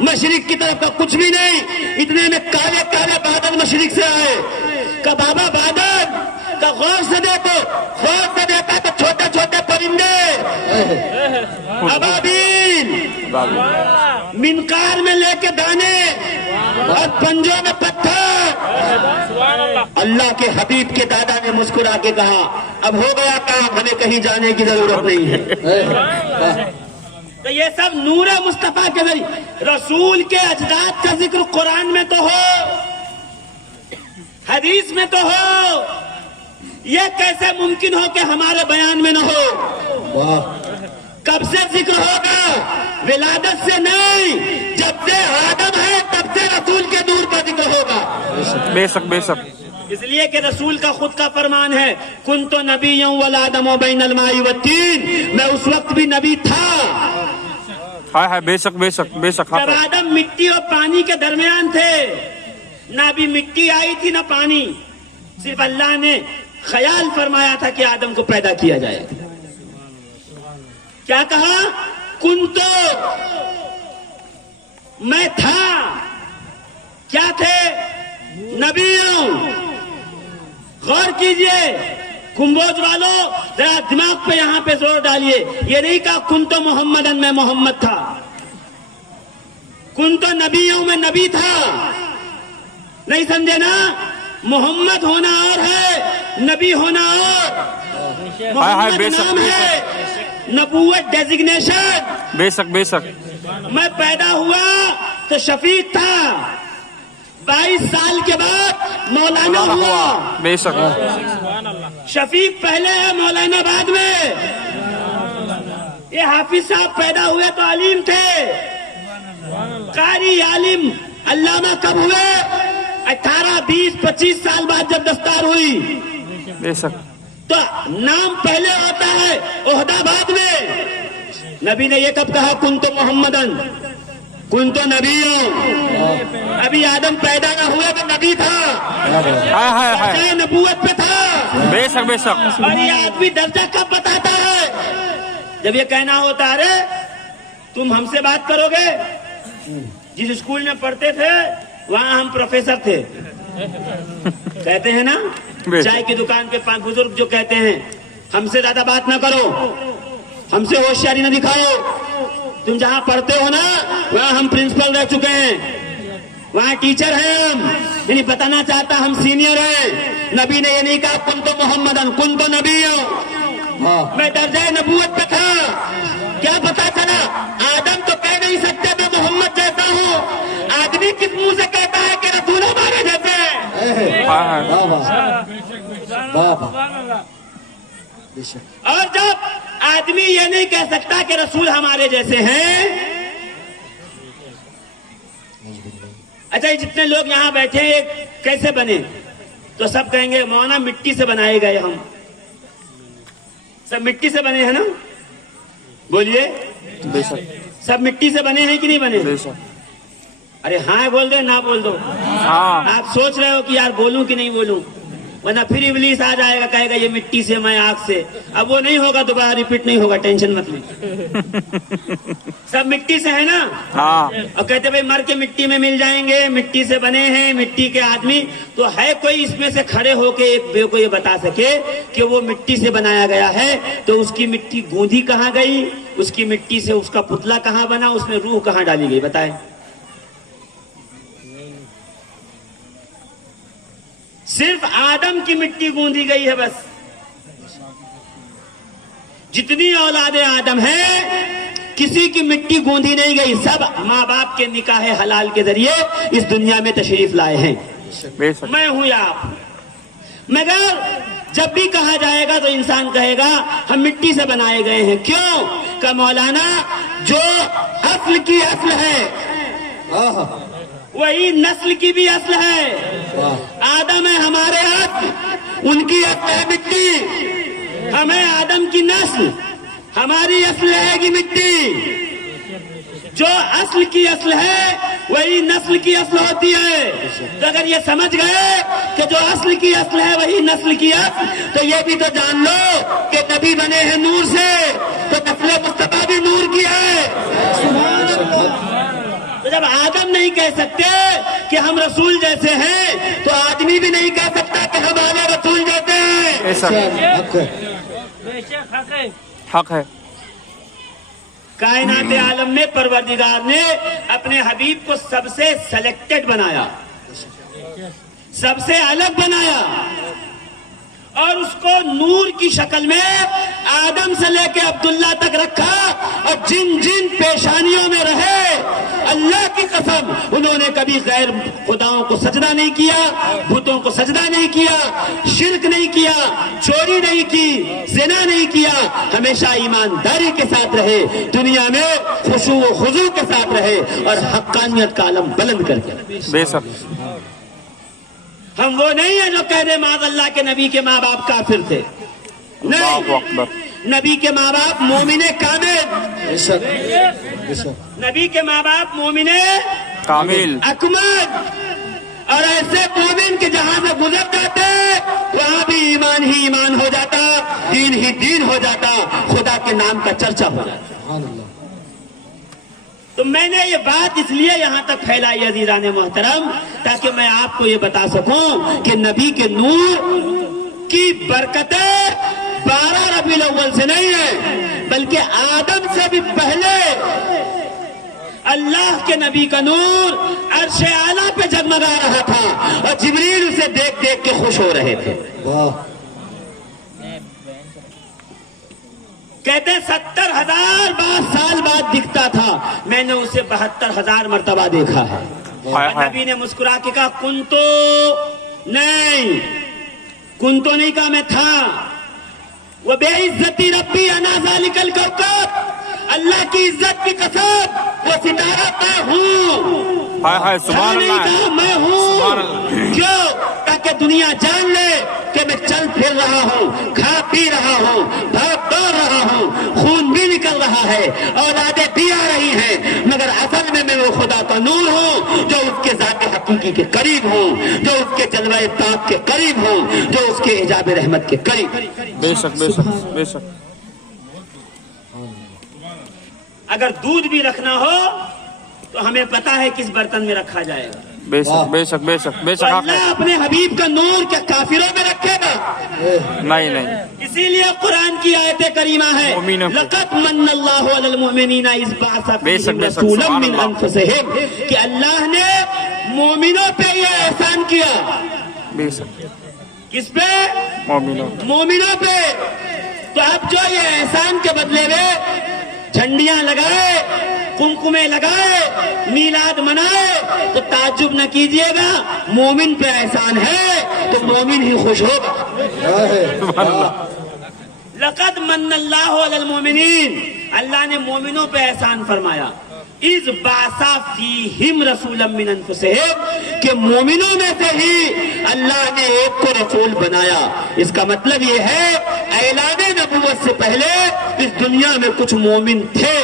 مشرق کی طرف کا کچھ بھی نہیں, اتنے میں کالے کالے بادل مشرق سے آئے. کہا بابا بادل, کا غور سے دیکھو, غور سے دیکھا تو چھوٹے چھوٹے پرندے, ابابیل, منقار میں لے کے دانے اور پنجوں میں پتھر. اللہ کے حبیب کے دادا نے مسکرا کے کہا اب ہو گیا کام, ہمیں کہیں جانے کی ضرورت نہیں ہے. تو یہ سب نور مصطفیٰ کے ذریعے. رسول کے اجداد کا ذکر قرآن میں تو ہو, حدیث میں تو ہو, یہ کیسے ممکن ہو کہ ہمارے بیان میں نہ ہو؟ کب سے ذکر ہوگا؟ ولادت سے نہیں, جب سے آدم ہے تب سے رسول کے نور کا ذکر ہوگا. بے شک بے شک. اس لیے کہ رسول کا خود کا فرمان ہے, کنت نبیا والآدم بین الماء والطین, میں اس وقت بھی نبی تھا. ہائے ہائے, بے شک بے شک بے شک. جب آدم مٹی اور پانی کے درمیان تھے, نہ ابھی مٹی آئی تھی نہ پانی, صرف اللہ نے خیال فرمایا تھا کہ آدم کو پیدا کیا جائے. کیا کہا؟ کنتو, میں تھا. کیا تھے؟ نبی ہوں. غور کیجئے کمبوج والوں, ذرا دماغ پہ یہاں پہ زور ڈالیے. یہ نہیں کہا کنتو محمدن, میں محمد تھا. کنتو نبی ہوں, میں نبی تھا. نہیں سمجھے نا؟ محمد ہونا اور ہے, نبی ہونا اور. محمد نام ہے, نبوت ڈیزگنیشن. بے شک بے شک. میں پیدا ہوا تو شفیق تھا, 22 سال کے بعد مولانا ہوا. بے شک. شفیق پہلے ہے, مولانا بعد میں. یہ حافظ صاحب پیدا ہوئے تو عالم تھے, قاری عالم علامہ کب ہوئے؟ 18, 20, 25 سال بعد جب دستار ہوئی. بے شک تو نام پہلے ہوتا ہے, عہدہ بعد میں. نبی نے یہ کب کہا کنت محمدن کنت نبی ہوں؟ ابھی آدم پیدا نہ ہوئے تو نبی تھا, درجہ نبوت پہ تھا. بے شک بے شک. اور یہ آدمی درجہ کب بتاتا ہے؟ جب یہ کہنا ہوتا ہے تم ہم سے بات کرو گے, جس اسکول میں پڑھتے تھے وہاں ہم پروفیسر تھے, کہتے ہیں نا چائے کی دکان کے بزرگ جو کہتے ہیں ہم سے زیادہ بات نہ کرو, ہم سے ہوشیاری نہ دکھاؤ. تم جہاں پڑھتے ہو نا وہاں ہم پرنسپل رہ چکے ہیں, وہاں ٹیچر ہیں ہم, یعنی بتانا چاہتا ہم سینئر ہیں. نبی نے یہ نہیں کہا کن تو محمدن کن تو نبی ہوں, میں درجہ نبوت پہ تھا. کیا پتا چلا؟ آدم تو کہہ نہیں سکتے میں محمد جیسا ہوں, آدمی کس منہ سے کہتا ہے کہ رسول ہمارے جیسے ہیں؟ اور جب آدمی یہ نہیں کہہ سکتا کہ رسول ہمارے جیسے ہیں, اچھا یہ جتنے لوگ یہاں بیٹھے ہیں کیسے بنے؟ تو سب کہیں گے مولانا مٹی سے بنائے گئے, ہم سب مٹی سے بنے ہیں نا, بولیے سب مٹی سے بنے ہیں کہ نہیں بنے؟ ارے ہاں بول دو نہ بول دو. آپ سوچ رہے ہو کہ یار بولوں کہ نہیں بولوں, ورنہ پھر ابلیس آ جائے گا کہے گا یہ مٹی سے میں آگ سے. اب وہ نہیں ہوگا, دوبارہ ریپیٹ نہیں ہوگا, ٹینشن مت لیں. سب مٹی سے ہے نا, اور کہتے بھائی مر کے مٹی میں مل جائیں گے, مٹی سے بنے ہیں, مٹی کے آدمی. تو ہے کوئی اس میں سے کھڑے ہو کے ایک بے کو یہ بتا سکے کہ وہ مٹی سے بنایا گیا ہے تو اس کی مٹی گوندھی کہاں گئی, اس کی مٹی سے اس کا پتلا کہاں بنا, اس میں روح کہاں ڈالی گئی؟ بتائیں. صرف آدم کی مٹی گوندھی گئی ہے بس. جتنی اولاد آدم ہے کسی کی مٹی گوندھی نہیں گئی, سب ماں باپ کے نکاح حلال کے ذریعے اس دنیا میں تشریف لائے ہیں. میں ہوں یا آپ, مگر جب بھی کہا جائے گا تو انسان کہے گا ہم مٹی سے بنائے گئے ہیں. کیوں کہ مولانا جو اصل کی اصل ہے وہی نسل کی بھی اصل ہے. آدم ہے ہمارے اصل, ان کی اصل ہے مٹی. ہمیں آدم کی نسل, ہماری اصل رہے گی مٹی. جو اصل کی اصل ہے وہی نسل کی اصل ہوتی ہے. تو اگر یہ سمجھ گئے کہ جو اصل کی اصل ہے وہی نسل کی اصل, تو یہ بھی تو جان لو کہ نبی بنے ہیں نور سے, تو نسل مصطفیٰ بھی نور کی ہے. تو جب آدم نہیں کہہ سکتے کہ ہم رسول جیسے ہیں تو آدمی بھی نہیں کہہ سکتا کہ ہم آلہ رسول جیسے ہیں. حق ہے. کائنات عالم میں پروردگار نے اپنے حبیب کو سب سے سلیکٹڈ بنایا, سب سے الگ بنایا, اور اس کو نور کی شکل میں آدم سے لے کے عبداللہ تک رکھا. اور جن جن پیشانیوں میں رہے اللہ کی قسم انہوں نے کبھی غیر خداؤں کو سجدہ نہیں کیا, بتوں کو سجدہ نہیں کیا, شرک نہیں کیا, چوری نہیں کی, زنا نہیں کیا. ہمیشہ ایمانداری کے ساتھ رہے, دنیا میں خشوع و خضوع کے ساتھ رہے, اور حقانیت کا علم بلند کر کے. بے شک. ہم وہ نہیں ہیں جو کہہ دے معاذ اللہ کے نبی کے ماں باپ کافر تھے. نہیں, نبی کے ماں باپ مومن کامل, نبی کے ماں باپ مومن کامل اکمل, اور ایسے مومن کے جہاں سے گزر جاتے وہاں بھی ایمان ہی ایمان ہو جاتا, دین ہی دین ہو جاتا, خدا کے نام کا چرچا ہو جاتا. تو میں نے یہ بات اس لیے یہاں تک پھیلائی عزیزان محترم, تاکہ میں آپ کو یہ بتا سکوں کہ نبی کے نور کی برکتیں 12 ربیع الاول سے نہیں ہے, بلکہ آدم سے بھی پہلے اللہ کے نبی کا نور عرش اعلیٰ پہ جگمگا رہا تھا, اور جبریل اسے دیکھ دیکھ کے خوش ہو رہے تھے. کہتے 70,000 سال بعد دکھتا تھا, میں نے اسے 72,000 مرتبہ دیکھا ہے. اور نبی نے مسکرا کے کہا کنتو نہیں کہا میں تھا, وہ بے عزتی ربی انا ذالک الکوکب, اللہ کی عزت کی قسم وہ ستارہ میں ہوں، ہائے ہائے سبحان نہیں اللہ کہا میں سبحان ہوں. اللہ. کیوں؟ تاکہ دنیا جان لے کہ میں چل پھر رہا ہوں، کھا پی رہا ہوں، بھاگ دوڑ رہا ہوں، خون بھی نکل رہا ہے، اولادیں بھی آ رہی ہیں، مگر اصل میں وہ خدا کا نور ہوں جو اس کے ذات حقیقی کے قریب ہوں، جو اس کے جلوہ طاق کے قریب ہوں، جو اس کے حجاب رحمت کے قریب. بے شک بے شک بے شک. اگر دودھ بھی رکھنا ہو تو ہمیں پتا ہے کس برتن میں رکھا جائے گا. بے شک بے شک بے شک بے تو شک. اللہ اپنے حبیب کا نور کیا کافروں میں رکھے گا؟ نہیں نہیں. اسی لیے قرآن کی آیت کریمہ ہے مومنوں کو. لقد من اللہ علی المؤمنین اذ بعث بے شک فیہم بے شک رسولا سبحان من اللہ. انفسہم کہ اللہ نے مومنوں پہ یہ احسان کیا. بے شک. کس پہ؟ مومنوں. مومنوں پہ. تو اب جو یہ احسان کے بدلے میں جھنڈیاں لگائے، کمکمے لگائے، میلاد منائے تو تعجب نہ کیجئے گا، مومن پہ احسان ہے تو مومن ہی خوش ہوگا. سبحان اللہ. لقد من اللہ علی المؤمنین، اللہ نے مومنوں پہ احسان فرمایا. اذ بعث فیہم رسولا من انفسہم کہ مومنوں میں سے ہی اللہ نے ایک کو رسول بنایا. اس کا مطلب یہ ہے اعلان نبوت سے پہلے اس دنیا میں کچھ مومن تھے.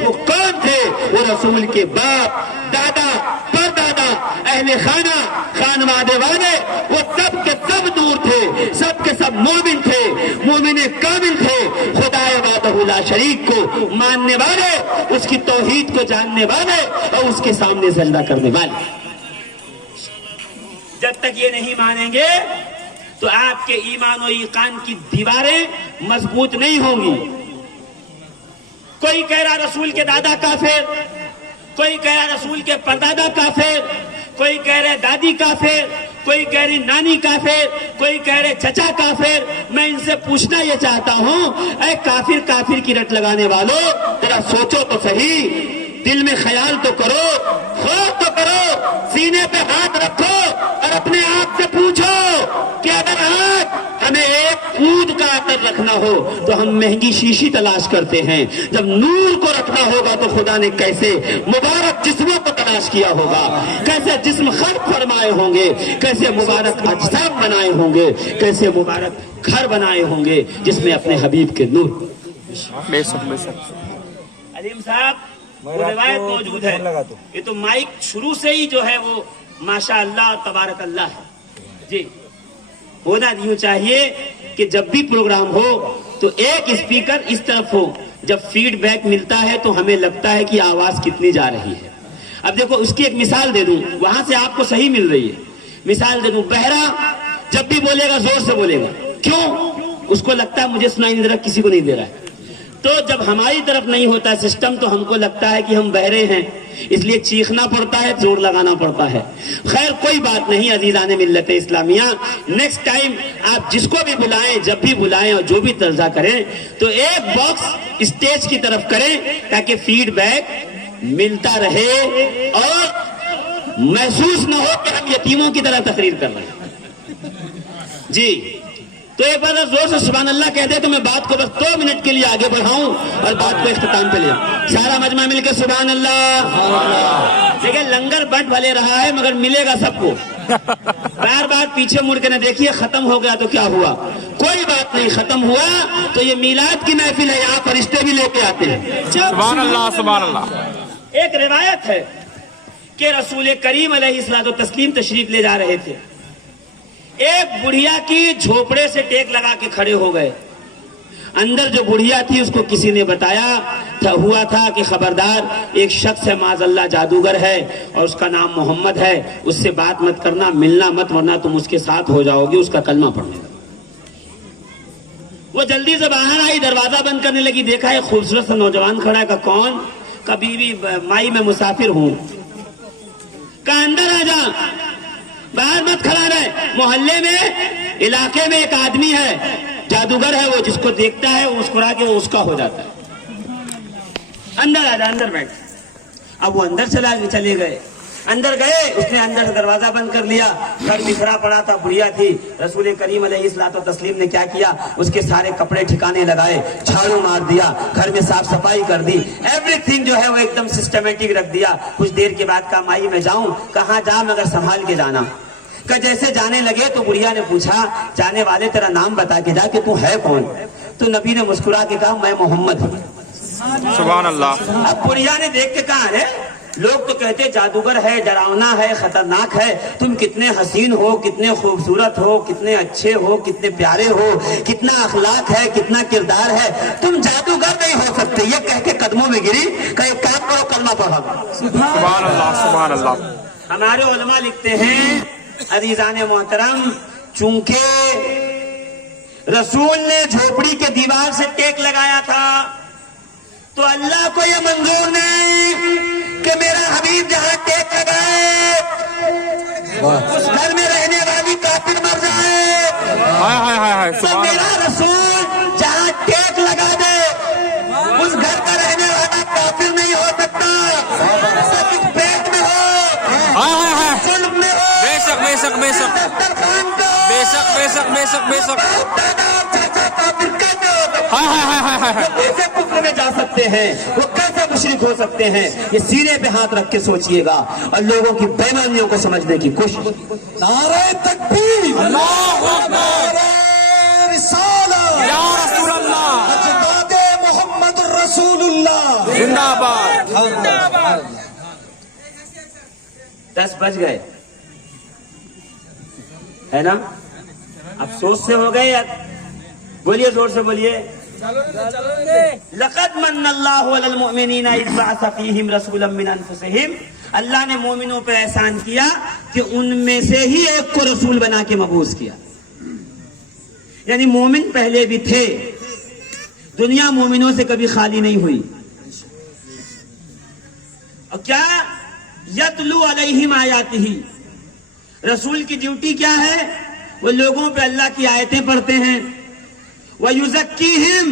وہ کون تھے؟ وہ رسول کے باپ، دادا، پردادا، اہل خانہ، خانوادے والے، وہ سب کے سب نور تھے، سب کے سب مومن تھے، مومن کامل تھے، خدا وحدہ لا شریک کو ماننے والے، اس کی توحید کو جاننے والے اور اس کے سامنے سجدہ کرنے والے. جب تک یہ نہیں مانیں گے تو آپ کے ایمان و ایقان کی دیواریں مضبوط نہیں ہوں گی. کوئی کہہ رہا رسول کے دادا کافر، کوئی کہہ رہا رسول کے پردادا کافر، کوئی کہہ رہے دادی کافر، کوئی کہہ رہی نانی کافر، کوئی کہہ رہے چچا کافر. میں ان سے پوچھنا یہ چاہتا ہوں، اے کافر کی رٹ لگانے والوں، ذرا سوچو تو صحیح، دل میں خیال تو کرو، خوف تو کرو، سینے پہ ہاتھ رکھو اور اپنے آپ سے پوچھو کہ اگر آج ہمیں ایک اونٹ کا عطر رکھنا ہو تو ہم مہنگی شیشی تلاش کرتے ہیں، جب نور کو رکھنا ہوگا تو خدا نے کیسے مبارک جسموں کو تلاش کیا ہوگا، کیسے جسم خلق فرمائے ہوں گے، کیسے مبارک اجسام بنائے ہوں گے، کیسے مبارک گھر بنائے ہوں گے جس میں اپنے حبیب کے نور. بے شک بے شک. علیم صاحب وہ روایت موجود ہے، یہ تو مائک شروع سے ہی جو ہے وہ ماشاء اللہ تبارک اللہ ہے. جی ہونا یوں چاہیے کہ جب بھی پروگرام ہو تو ایک اسپیکر اس طرف ہو، جب فیڈ بیک ملتا ہے تو ہمیں لگتا ہے کہ آواز کتنی جا رہی ہے. اب دیکھو اس کی ایک مثال دے دوں، وہاں سے آپ کو صحیح مل رہی ہے. مثال دے دوں، بہرا جب بھی بولے گا زور سے بولے گا، کیوں؟ اس کو لگتا ہے مجھے سنائی نہیں دے رہا، کسی کو نہیں دے رہا ہے. تو جب ہماری طرف نہیں ہوتا سسٹم تو ہم کو لگتا ہے کہ ہم بہرے ہیں، اس لیے چیخنا پڑتا ہے، زور لگانا پڑتا ہے. خیر کوئی بات نہیں عزیزان ملت اسلامیہ، نیکسٹ ٹائم آپ جس کو بھی بلائیں، جب بھی بلائیں اور جو بھی ترجمہ کریں تو ایک باکس اسٹیج کی طرف کریں تاکہ فیڈ بیک ملتا رہے اور محسوس نہ ہو کہ ہم یتیموں کی طرح تقریر کر رہے ہیں. جی تو ایک بار زور سے سبحان اللہ کہہ دے تو میں بات کو بس 2 منٹ کے لیے آگے بڑھاؤں اور بات کو اختتام پہ لے آؤں. سارا مجمع مل کے سبحان اللہ. دیکھیں لنگر بٹ بھلے رہا ہے مگر ملے گا سب کو. بار بار پیچھے مڑ کے نہ دیکھیے ختم ہو گیا تو کیا ہوا، کوئی بات نہیں، ختم ہوا تو یہ میلاد کی محفل ہے، یہاں فرشتے بھی لے کے آتے ہیں. سبحان اللہ سبحان اللہ. ایک روایت ہے کہ رسول کریم علیہ الصلوۃ والتسلیم تشریف لے جا رہے تھے، ایک بڑھیا کی جھوپڑے سے ٹیک لگا کے کھڑے ہو گئے. اندر جو بڑھیا تھی اس کو کسی نے بتایا ہوا تھا کہ خبردار ایک شخص ہے معاذ اللہ جادوگر ہے اور اس کا نام محمد ہے، اس سے بات مت کرنا، ملنا مت ورنہ تم اس کے ساتھ ہو جاؤ گی، اس کا کلمہ پڑھنے لگا. وہ جلدی سے باہر آئی، دروازہ بند کرنے لگی، دیکھا ایک خوبصورت سا نوجوان کھڑا ہے. کہ کون؟ کبھی بھی مائی میں مسافر ہوں. کہا اندر آ جا، باہر مت کھڑا رہے. محلے میں علاقے میں ایک آدمی ہے جادوگر ہے، وہ جس کو دیکھتا ہے مسکرا کے وہ اس کا ہو جاتا ہے. اندر آ جا، اندر بیٹھ. اب وہ اندر چلے گئے. اندر گئے، اس نے اندر سے دروازہ بند کر لیا، گھر بکھرا پڑا تھا، بڑھیا تھی. رسول کریم علیہ الصلوۃ والتسلیم نے کیا کیا، اس کے سارے کپڑے ٹھکانے لگائے، جھاڑو مار دیا، گھر میں صاف صفائی کر دی، ایوری تھنگ جو ہے وہ ایک دم سسٹمیٹک رکھ دیا. کچھ دیر کے بعد کہا مائی میں جاؤں؟ کہاں جا مگر سنبھال کے جانا. کہ جیسے جانے لگے تو بڑھیا نے پوچھا جانے والے تیرا نام بتا کے جا کہ تو ہے کون؟ تو نبی نے مسکرا کے کہا میں محمد ہوں. سبحان اللہ. اب بڑھیا نے دیکھ کے کہا ارے لوگ تو کہتے جادوگر ہے، ڈراونا ہے، خطرناک ہے، تم کتنے حسین ہو، کتنے خوبصورت ہو، کتنے اچھے ہو، کتنے پیارے ہو، کتنا اخلاق ہے، کتنا کردار ہے، تم جادوگر نہیں ہو سکتے. یہ کہہ کے قدموں میں گری کہ ایک کام کرو کلمہ پڑھو. سبحان اللہ. سبحان اللہ. ہمارے علماء لکھتے ہیں عزیزان محترم، چونکہ رسول نے جھوپڑی کے دیوار سے ٹیک لگایا تھا تو اللہ کو یہ منظور نہیں کہ میرا حبیب جہاں ٹیک لگائے اس گھر میں رہنے والی کافر مر جائے. تو میرا رسول جہاں ٹیک لگا دے اس گھر کا رہنے والا کافر نہیں ہو سکتا. سب پیٹ میں ہو، سلب میں ہو، بے شک بے شک بے شک دسترخوان پہ ہو، بے شک بے شک بے شک بے شک. کیسے کفر میں جا سکتے ہیں، وہ کیسے مشرک ہو سکتے ہیں؟ یہ سینے پہ ہاتھ رکھ کے سوچئے گا اور لوگوں کی بےمانیوں کو سمجھنے کی کوشش. نعرہ تکبیر، اللہ اکبر. نعرہ رسالہ، یا رسول اللہ اجداد محمد رسول اللہ زندہ باد. 10 بج گئے ہے نا؟ افسوس سے ہو گئے یا بولیے زور سے بولیے. لقد من اللہ علی المؤمنین اذ بعث فیہم رسولا من انفسہم. اللہ نے مومنوں پہ احسان کیا کہ ان میں سے ہی ایک کو رسول بنا کے مبعوث کیا. یعنی مومن پہلے بھی تھے، دنیا مومنوں سے کبھی خالی نہیں ہوئی. اور کیا یتلو علیہم آیاتہ، رسول کی ڈیوٹی کیا ہے؟ وہ لوگوں پہ اللہ کی آیتیں پڑھتے ہیں، وَيُزَكِّيهِمْ،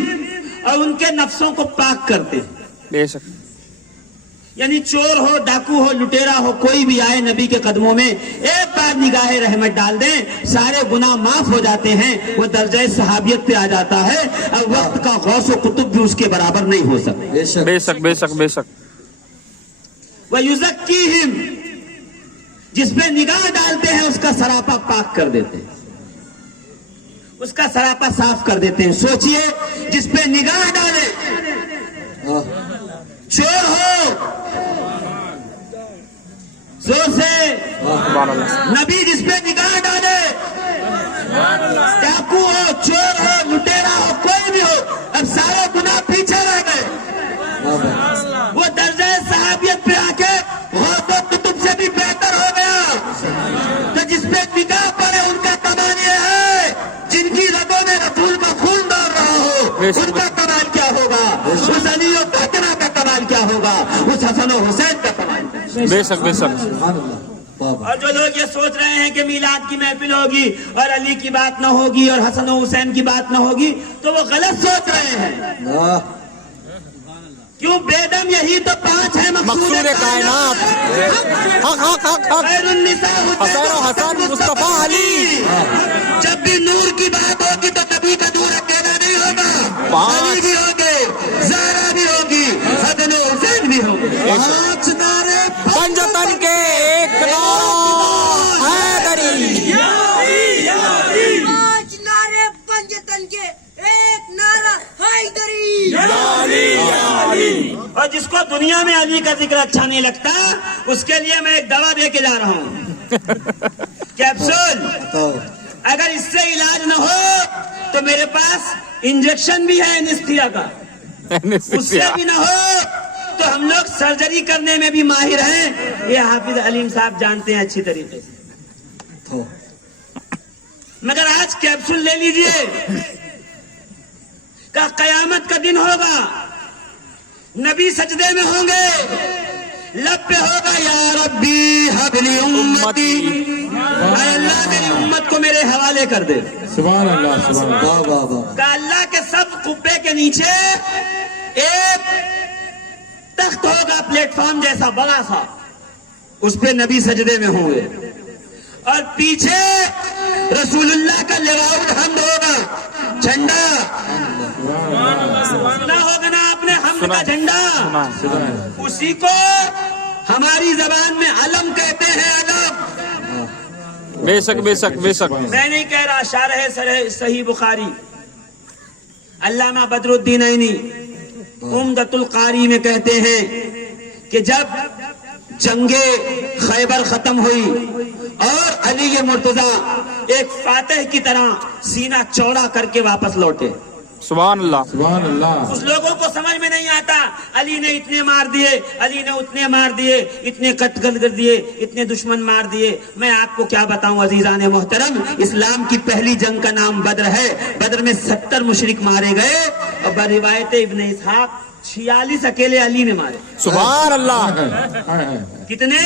اور ان کے نفسوں کو پاک کرتے ہیں. بے شک. یعنی چور ہو، ڈاکو ہو، لٹیرا ہو، کوئی بھی آئے نبی کے قدموں میں ایک بار نگاہ رحمت ڈال دیں، سارے گناہ معاف ہو جاتے ہیں، وہ درجہ صحابیت پہ آ جاتا ہے. اور وقت کا غوث و قطب بھی اس کے برابر نہیں ہو سکتے. بے شک بے شک بے شک. وَيُزَكِّيهِمْ، جس پہ نگاہ ڈالتے ہیں اس کا سراپا پاک کر دیتے ہیں، اس کا سراپا صاف کر دیتے ہیں. سوچئے جس پہ نگاہ ڈالے، چور ہو زور سے، سبحان اللہ. نبی جس پہ نگاہ ڈالے، ڈاکو ہو، چور ہو، لٹیرا ہو، کوئی بھی ہو، اب سارے گناہ پیچھے رہ گئے. وہ درجہ صحابیت پہ آ کے غوث و قطب سے بھی بہتر ہو گیا. تو جس پہ نگاہ پڑے ان کا کمال یہ ہے، جن کی رگوں میں رسول کا خون دوڑ رہا ہو، ان کا کمال کیا ہوگا؟ اس علی و فاطمہ کا کمال کیا ہوگا؟ اس حسن و حسین کا کمال کیا ہوگا؟ بے شک بے شک. اور جو لوگ یہ سوچ رہے ہیں کہ میلاد کی محفل ہوگی اور علی کی بات نہ ہوگی اور حسن و حسین کی بات نہ ہوگی تو وہ غلط سوچ رہے ہیں. کیوں؟ بیدم یہی تو 5 ہیں مقصود کائنات. حق حق حق حق. خیر النساء حسین و حسن مصطفیٰ علی. جب بھی نور کی بات ہوگی تو نبی کا نور اکیلا نہیں ہوگا، علی بھی ہوگے، زہرا بھی ہوگی، حسن و حسین بھی ہوگے. پانچ نعرے پنجتن کے ایک نعرہ حیدری. پانچ نعرے پنجتن کے ایک نعرہ حیدری. اور جس کو دنیا میں علی کا ذکر اچھا نہیں لگتا اس کے لیے میں ایک دوا دے کے جا رہا ہوں، کیپسول. اگر اس سے علاج نہ ہو تو میرے پاس انجیکشن بھی ہے انیستھیا کا، اس سے بھی نہ ہو تو ہم لوگ سرجری کرنے میں بھی ماہر ہیں. یہ حافظ علیم صاحب جانتے ہیں اچھی طریقے سے. مگر آج کیپسول لے لیجئے کہ قیامت کا دن ہوگا، نبی سجدے میں ہوں گے، لب پہ ہوگا یا ربی حبلی امتی، اے اللہ میری امت کو میرے حوالے کر دے. سبحان اللہ، سبحان اللہ. کہ اللہ کے سب قبے کے نیچے ایک تخت ہوگا پلیٹ فارم جیسا بڑا سا، اس پہ نبی سجدے میں ہوں گے اور پیچھے رسول اللہ کا لواء الحمد ہوگا، جھنڈا سنا ہوگا نا آپ نے، حمد کا جھنڈا، اسی کو ہماری زبان میں علم کہتے ہیں، علم۔ بے شک بے شک بے شک۔ میں نہیں کہہ رہا، شارح صحیح بخاری علامہ بدر الدین عینی عمدۃ القاری میں کہتے ہیں کہ جب جنگ خیبر ختم ہوئی اور علی مرتضیٰ ایک فاتح کی طرح سینہ چوڑا کر کے واپس لوٹے، سبحان اللہ سبحان اللہ۔ اس لوگوں کو سمجھ میں نہیں آتا، علی نے اتنے مار دیے، علی نے اتنے مار دیے، اتنے قتل کر دیے، اتنے دشمن مار دیے۔ میں آپ کو کیا بتاؤں عزیزان محترم، اسلام کی پہلی جنگ کا نام بدر ہے، بدر میں 70 مشرک مارے گئے اور روایت ابن اسحاق 46 اکیلے علی نے مارے۔ سبحان اللہ۔ کتنے؟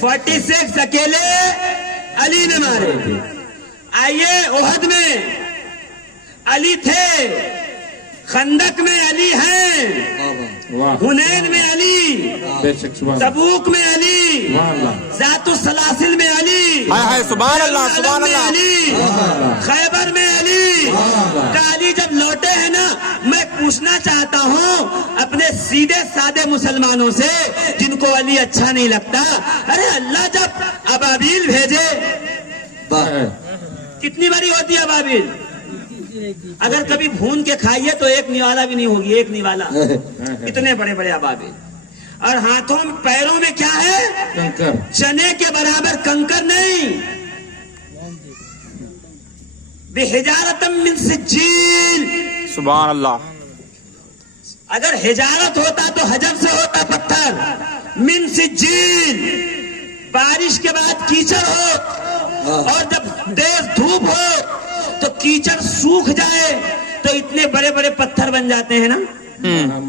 46 اکیلے علی نے مارے۔ آئیے احد میں علی تھے، خندق میں علی ہیں، حنین میں علی، تبوک میں علی، ذات السلاسل میں علی، سبحان اللہ سبحان اللہ۔ علی، خیبر میں علی کا علی جب لوٹے ہیں نا، میں پوچھنا چاہتا ہوں اپنے سیدھے سادے مسلمانوں سے جن کو علی اچھا نہیں لگتا، ارے اللہ جب ابابیل بھیجے کتنی بڑی ہوتی ہے ابابیل؟ اگر کبھی بھون کے کھائیے تو ایک نوالا بھی نہیں ہوگی، ایک نوالا، اتنے بڑے بڑے ابابیل، اور ہاتھوں میں پیروں میں کیا ہے؟ چنے کے برابر کنکر نہیں، بحجارۃ من سجیل۔ سبحان اللہ۔ اگر حجارت ہوتا تو حجر سے ہوتا پتھر، من سجیل، بارش کے بعد کیچڑ ہو اور جب تیز دھوپ ہو تو کیچڑ سوکھ جائے تو اتنے بڑے بڑے پتھر بن جاتے ہیں نا،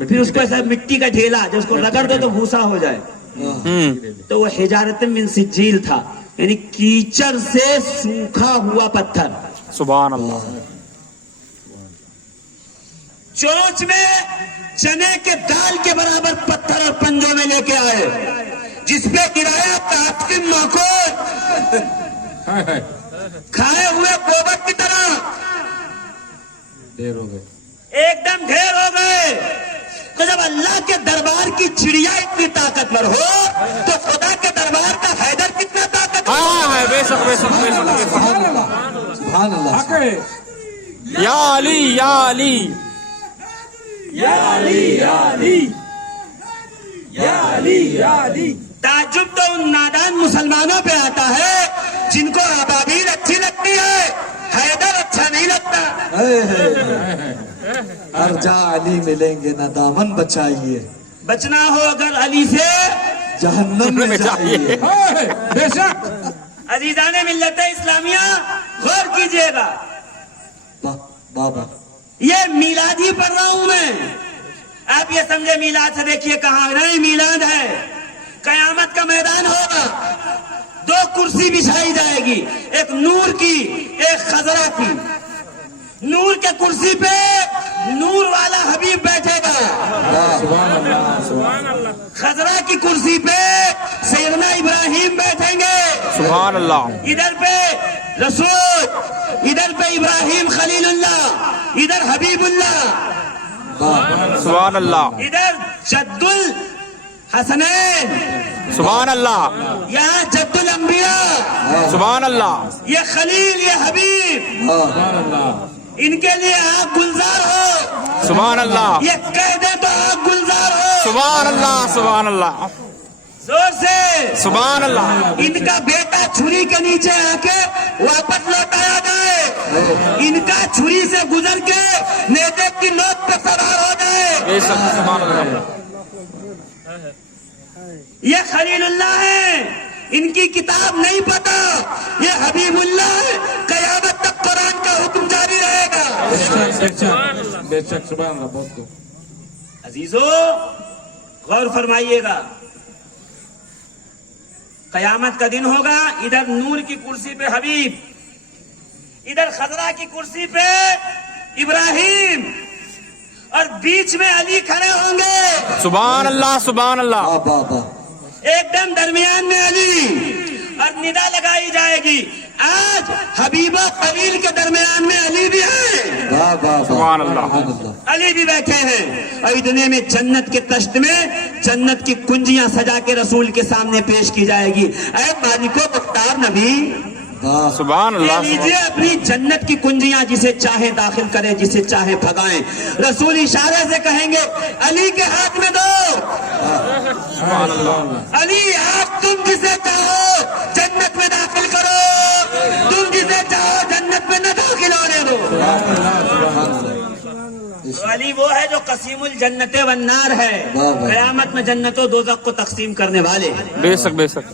پھر اس کو ایسا مٹی کا ڈھیلا جب اس کو رگڑ دو تو بھوسا ہو جائے، تو وہ حجارت من سجیل تھا، یعنی کیچڑ سے سوکھا ہوا پتھر۔ سبحان اللہ۔ چونچ میں چنے کے دال کے برابر پتھر اور پنجوں میں لے کے آئے، جس پہ گرایا تاطقم ماکول، کھائے ہوئے گوبر کی طرح دیر ہو گئے، ایک دم ڈھیر ہو گئے۔ تو جب اللہ کے دربار کی چڑیا اتنی طاقتور ہو تو خدا کے دربار کا حیدر کتنا طاقتور ہاں بے شک بے شک بے شک بے شک۔ سبحان اللہ سبحان اللہ۔ یا علی یا علی تعجب تو ان نادان مسلمانوں پہ آتا ہے جن کو ابابیل اچھی لگتی ہے، حیدر اچھا نہیں لگتا۔ ہر جا علی ملیں گے نہ دامن بچائیے، بچنا ہو اگر علی سے جہنم میں جائیے۔ بے شک۔ عزیزان ملت اسلامیہ غور کیجئے گا، بابا یہ میلاد ہی پڑھ رہا ہوں میں، آپ یہ سمجھے میلاد سے دیکھیے کہاں نہیں، میلاد ہے، قیامت کا میدان ہوگا، 2 کرسی بچھائی جائے گی، ایک نور کی ایک خضرا کی، نور کے کرسی پہ نور والا حبیب بیٹھے گا، خضرا کی کرسی پہ سیدنا ابراہیم بیٹھیں گے، سبحان اللہ۔ ادھر پہ رسول، ادھر پہ ابراہیم خلیل اللہ، ادھر حبیب اللہ، سبحان اللہ۔ ادھر جد الحسنین، سبحان اللہ۔ یہاں جد الانبیاء، سبحان اللہ۔ یہ خلیل یہ حبیب، ان کے لیے آپ گلزار ہو، سبحان اللہ۔ یہ کہہ دے تو آپ گلزار ہو، سبحان اللہ سبحان اللہ زور سے۔ سبحان اللہ۔ ان کا بیٹا چھری کے نیچے آ کے واپس لوٹایا جائے، ان کا چھری سے گزر کے نیزے کی نوک پہ سوار ہو جائے۔ بے شک سبحان اللہ۔ یہ خلیل اللہ ہے، ان کی کتاب نہیں پتا، یہ حبیب اللہ ہے، قیامت تک قرآن کا حکم جاری رہے گا۔ عزیزو غور فرمائیے گا، قیامت کا دن ہوگا، ادھر نور کی کرسی پہ حبیب، ادھر خضرا کی کرسی پہ ابراہیم، اور بیچ میں علی کھڑے ہوں گے۔ سبحان اللہ سبحان اللہ۔ بابا ایک دم درمیان میں علی، اور ندا لگائی جائے گی آج حبیب و خلیل کے درمیان میں علی بھی ہے، واہ واہ سبحان اللہ۔ علی بھی بیٹھے ہیں، اور اتنے میں جنت کے تشت میں جنت کی کنجیاں سجا کے رسول کے سامنے پیش کی جائے گی۔ اے مالک و مختار نبی، سبحان لے اللہ۔ لیجیے اپنی جنت کی کنجیاں، جسے چاہے داخل کریں، جسے چاہے بھگائیں۔ رسول اشارے سے کہیں گے علی کے ہاتھ میں دو، سبحان اللہ۔ علی آپ تم جسے چاہو جنت میں داخل کرو، تم جسے چاہو جنت میں نہ داخل ہونے دو۔ تو علی وہ ہے جو قسیم الجنت والنار ہے، قیامت میں جنت و دوزخ کو تقسیم کرنے والے۔ بے شک بے شک۔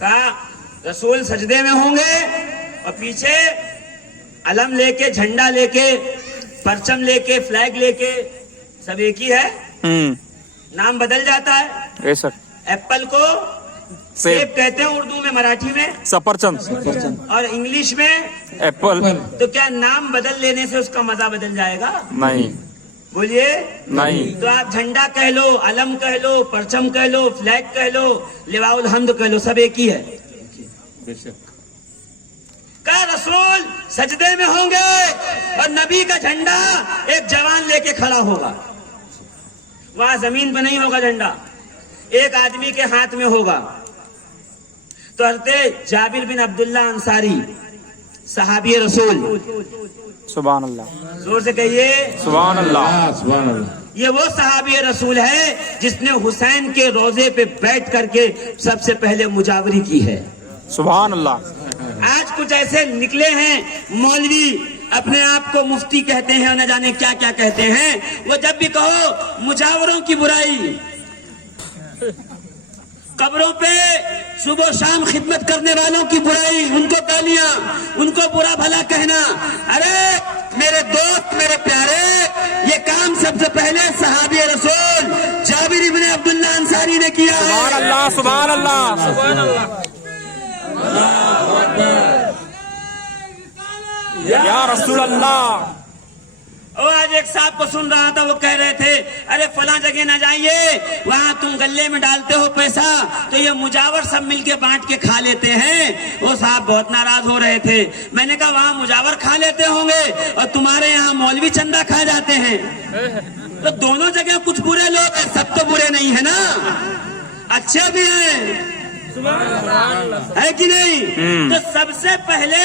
کہا رسول سجدے میں ہوں گے اور پیچھے علم لے کے، جھنڈا لے کے، پرچم لے کے، فلیگ لے کے، سب ایک ہی ہے، نام بدل جاتا ہے۔ بے شک۔ ایپل کو سیب کہتے ہیں اردو میں، مراٹھی میں، سفرچند اور انگلش میں، ایپل۔ تو کیا نام بدل لینے سے اس کا مزہ بدل جائے گا؟ نہیں بولیے نہیں۔ تو آپ جھنڈا کہہ لو، علم کہہ لو، پرچم کہہ لو، فلیگ کہہ لو، لواء الحمد کہہ لو، سب ایک ہی ہے۔ کہ رسول سجدے میں ہوں گے اور نبی کا جھنڈا ایک جوان لے کے کھڑا ہوگا، وہاں زمین پہ نہیں ہوگا جھنڈا، ایک آدمی کے ہاتھ میں ہوگا۔ تو حضرت جابر بن عبداللہ انصاری صحابی رسول، سبحان اللہ زور سے کہیے سبحان اللہ۔ یہ وہ صحابی رسول ہے جس نے حسین کے روضے پہ بیٹھ کر کے سب سے پہلے مجاوری کی ہے۔ سبحان اللہ۔ آج کچھ ایسے نکلے ہیں مولوی، اپنے آپ کو مفتی کہتے ہیں اور نہ جانے کیا کیا کہتے ہیں، وہ جب بھی کہو مجاوروں کی برائی، قبروں پہ صبح و شام خدمت کرنے والوں کی برائی، ان کو گالیاں، ان کو برا بھلا کہنا، ارے میرے دوست، میرے پیارے، یہ کام سب سے پہلے صحابی رسول جابر بن عبداللہ انصاری نے کیا ہے۔ سبحان اللہ سبحان اللہ سبحان اللہ۔ یا رسول اللہ۔ اور آج ایک صاحب کو سن رہا تھا، وہ کہہ رہے تھے ارے فلاں جگہ نہ جائیے، وہاں تم گلے میں ڈالتے ہو پیسہ تو یہ مجاور سب مل کے بانٹ کے کھا لیتے ہیں۔ وہ صاحب بہت ناراض ہو رہے تھے۔ میں نے کہا وہاں مجاور کھا لیتے ہوں گے اور تمہارے یہاں مولوی چندہ کھا جاتے ہیں، تو دونوں جگہ کچھ برے لوگ ہیں، سب تو برے نہیں ہے نا، اچھے بھی ہیں، ہے کہ نہیں؟ تو سب سے پہلے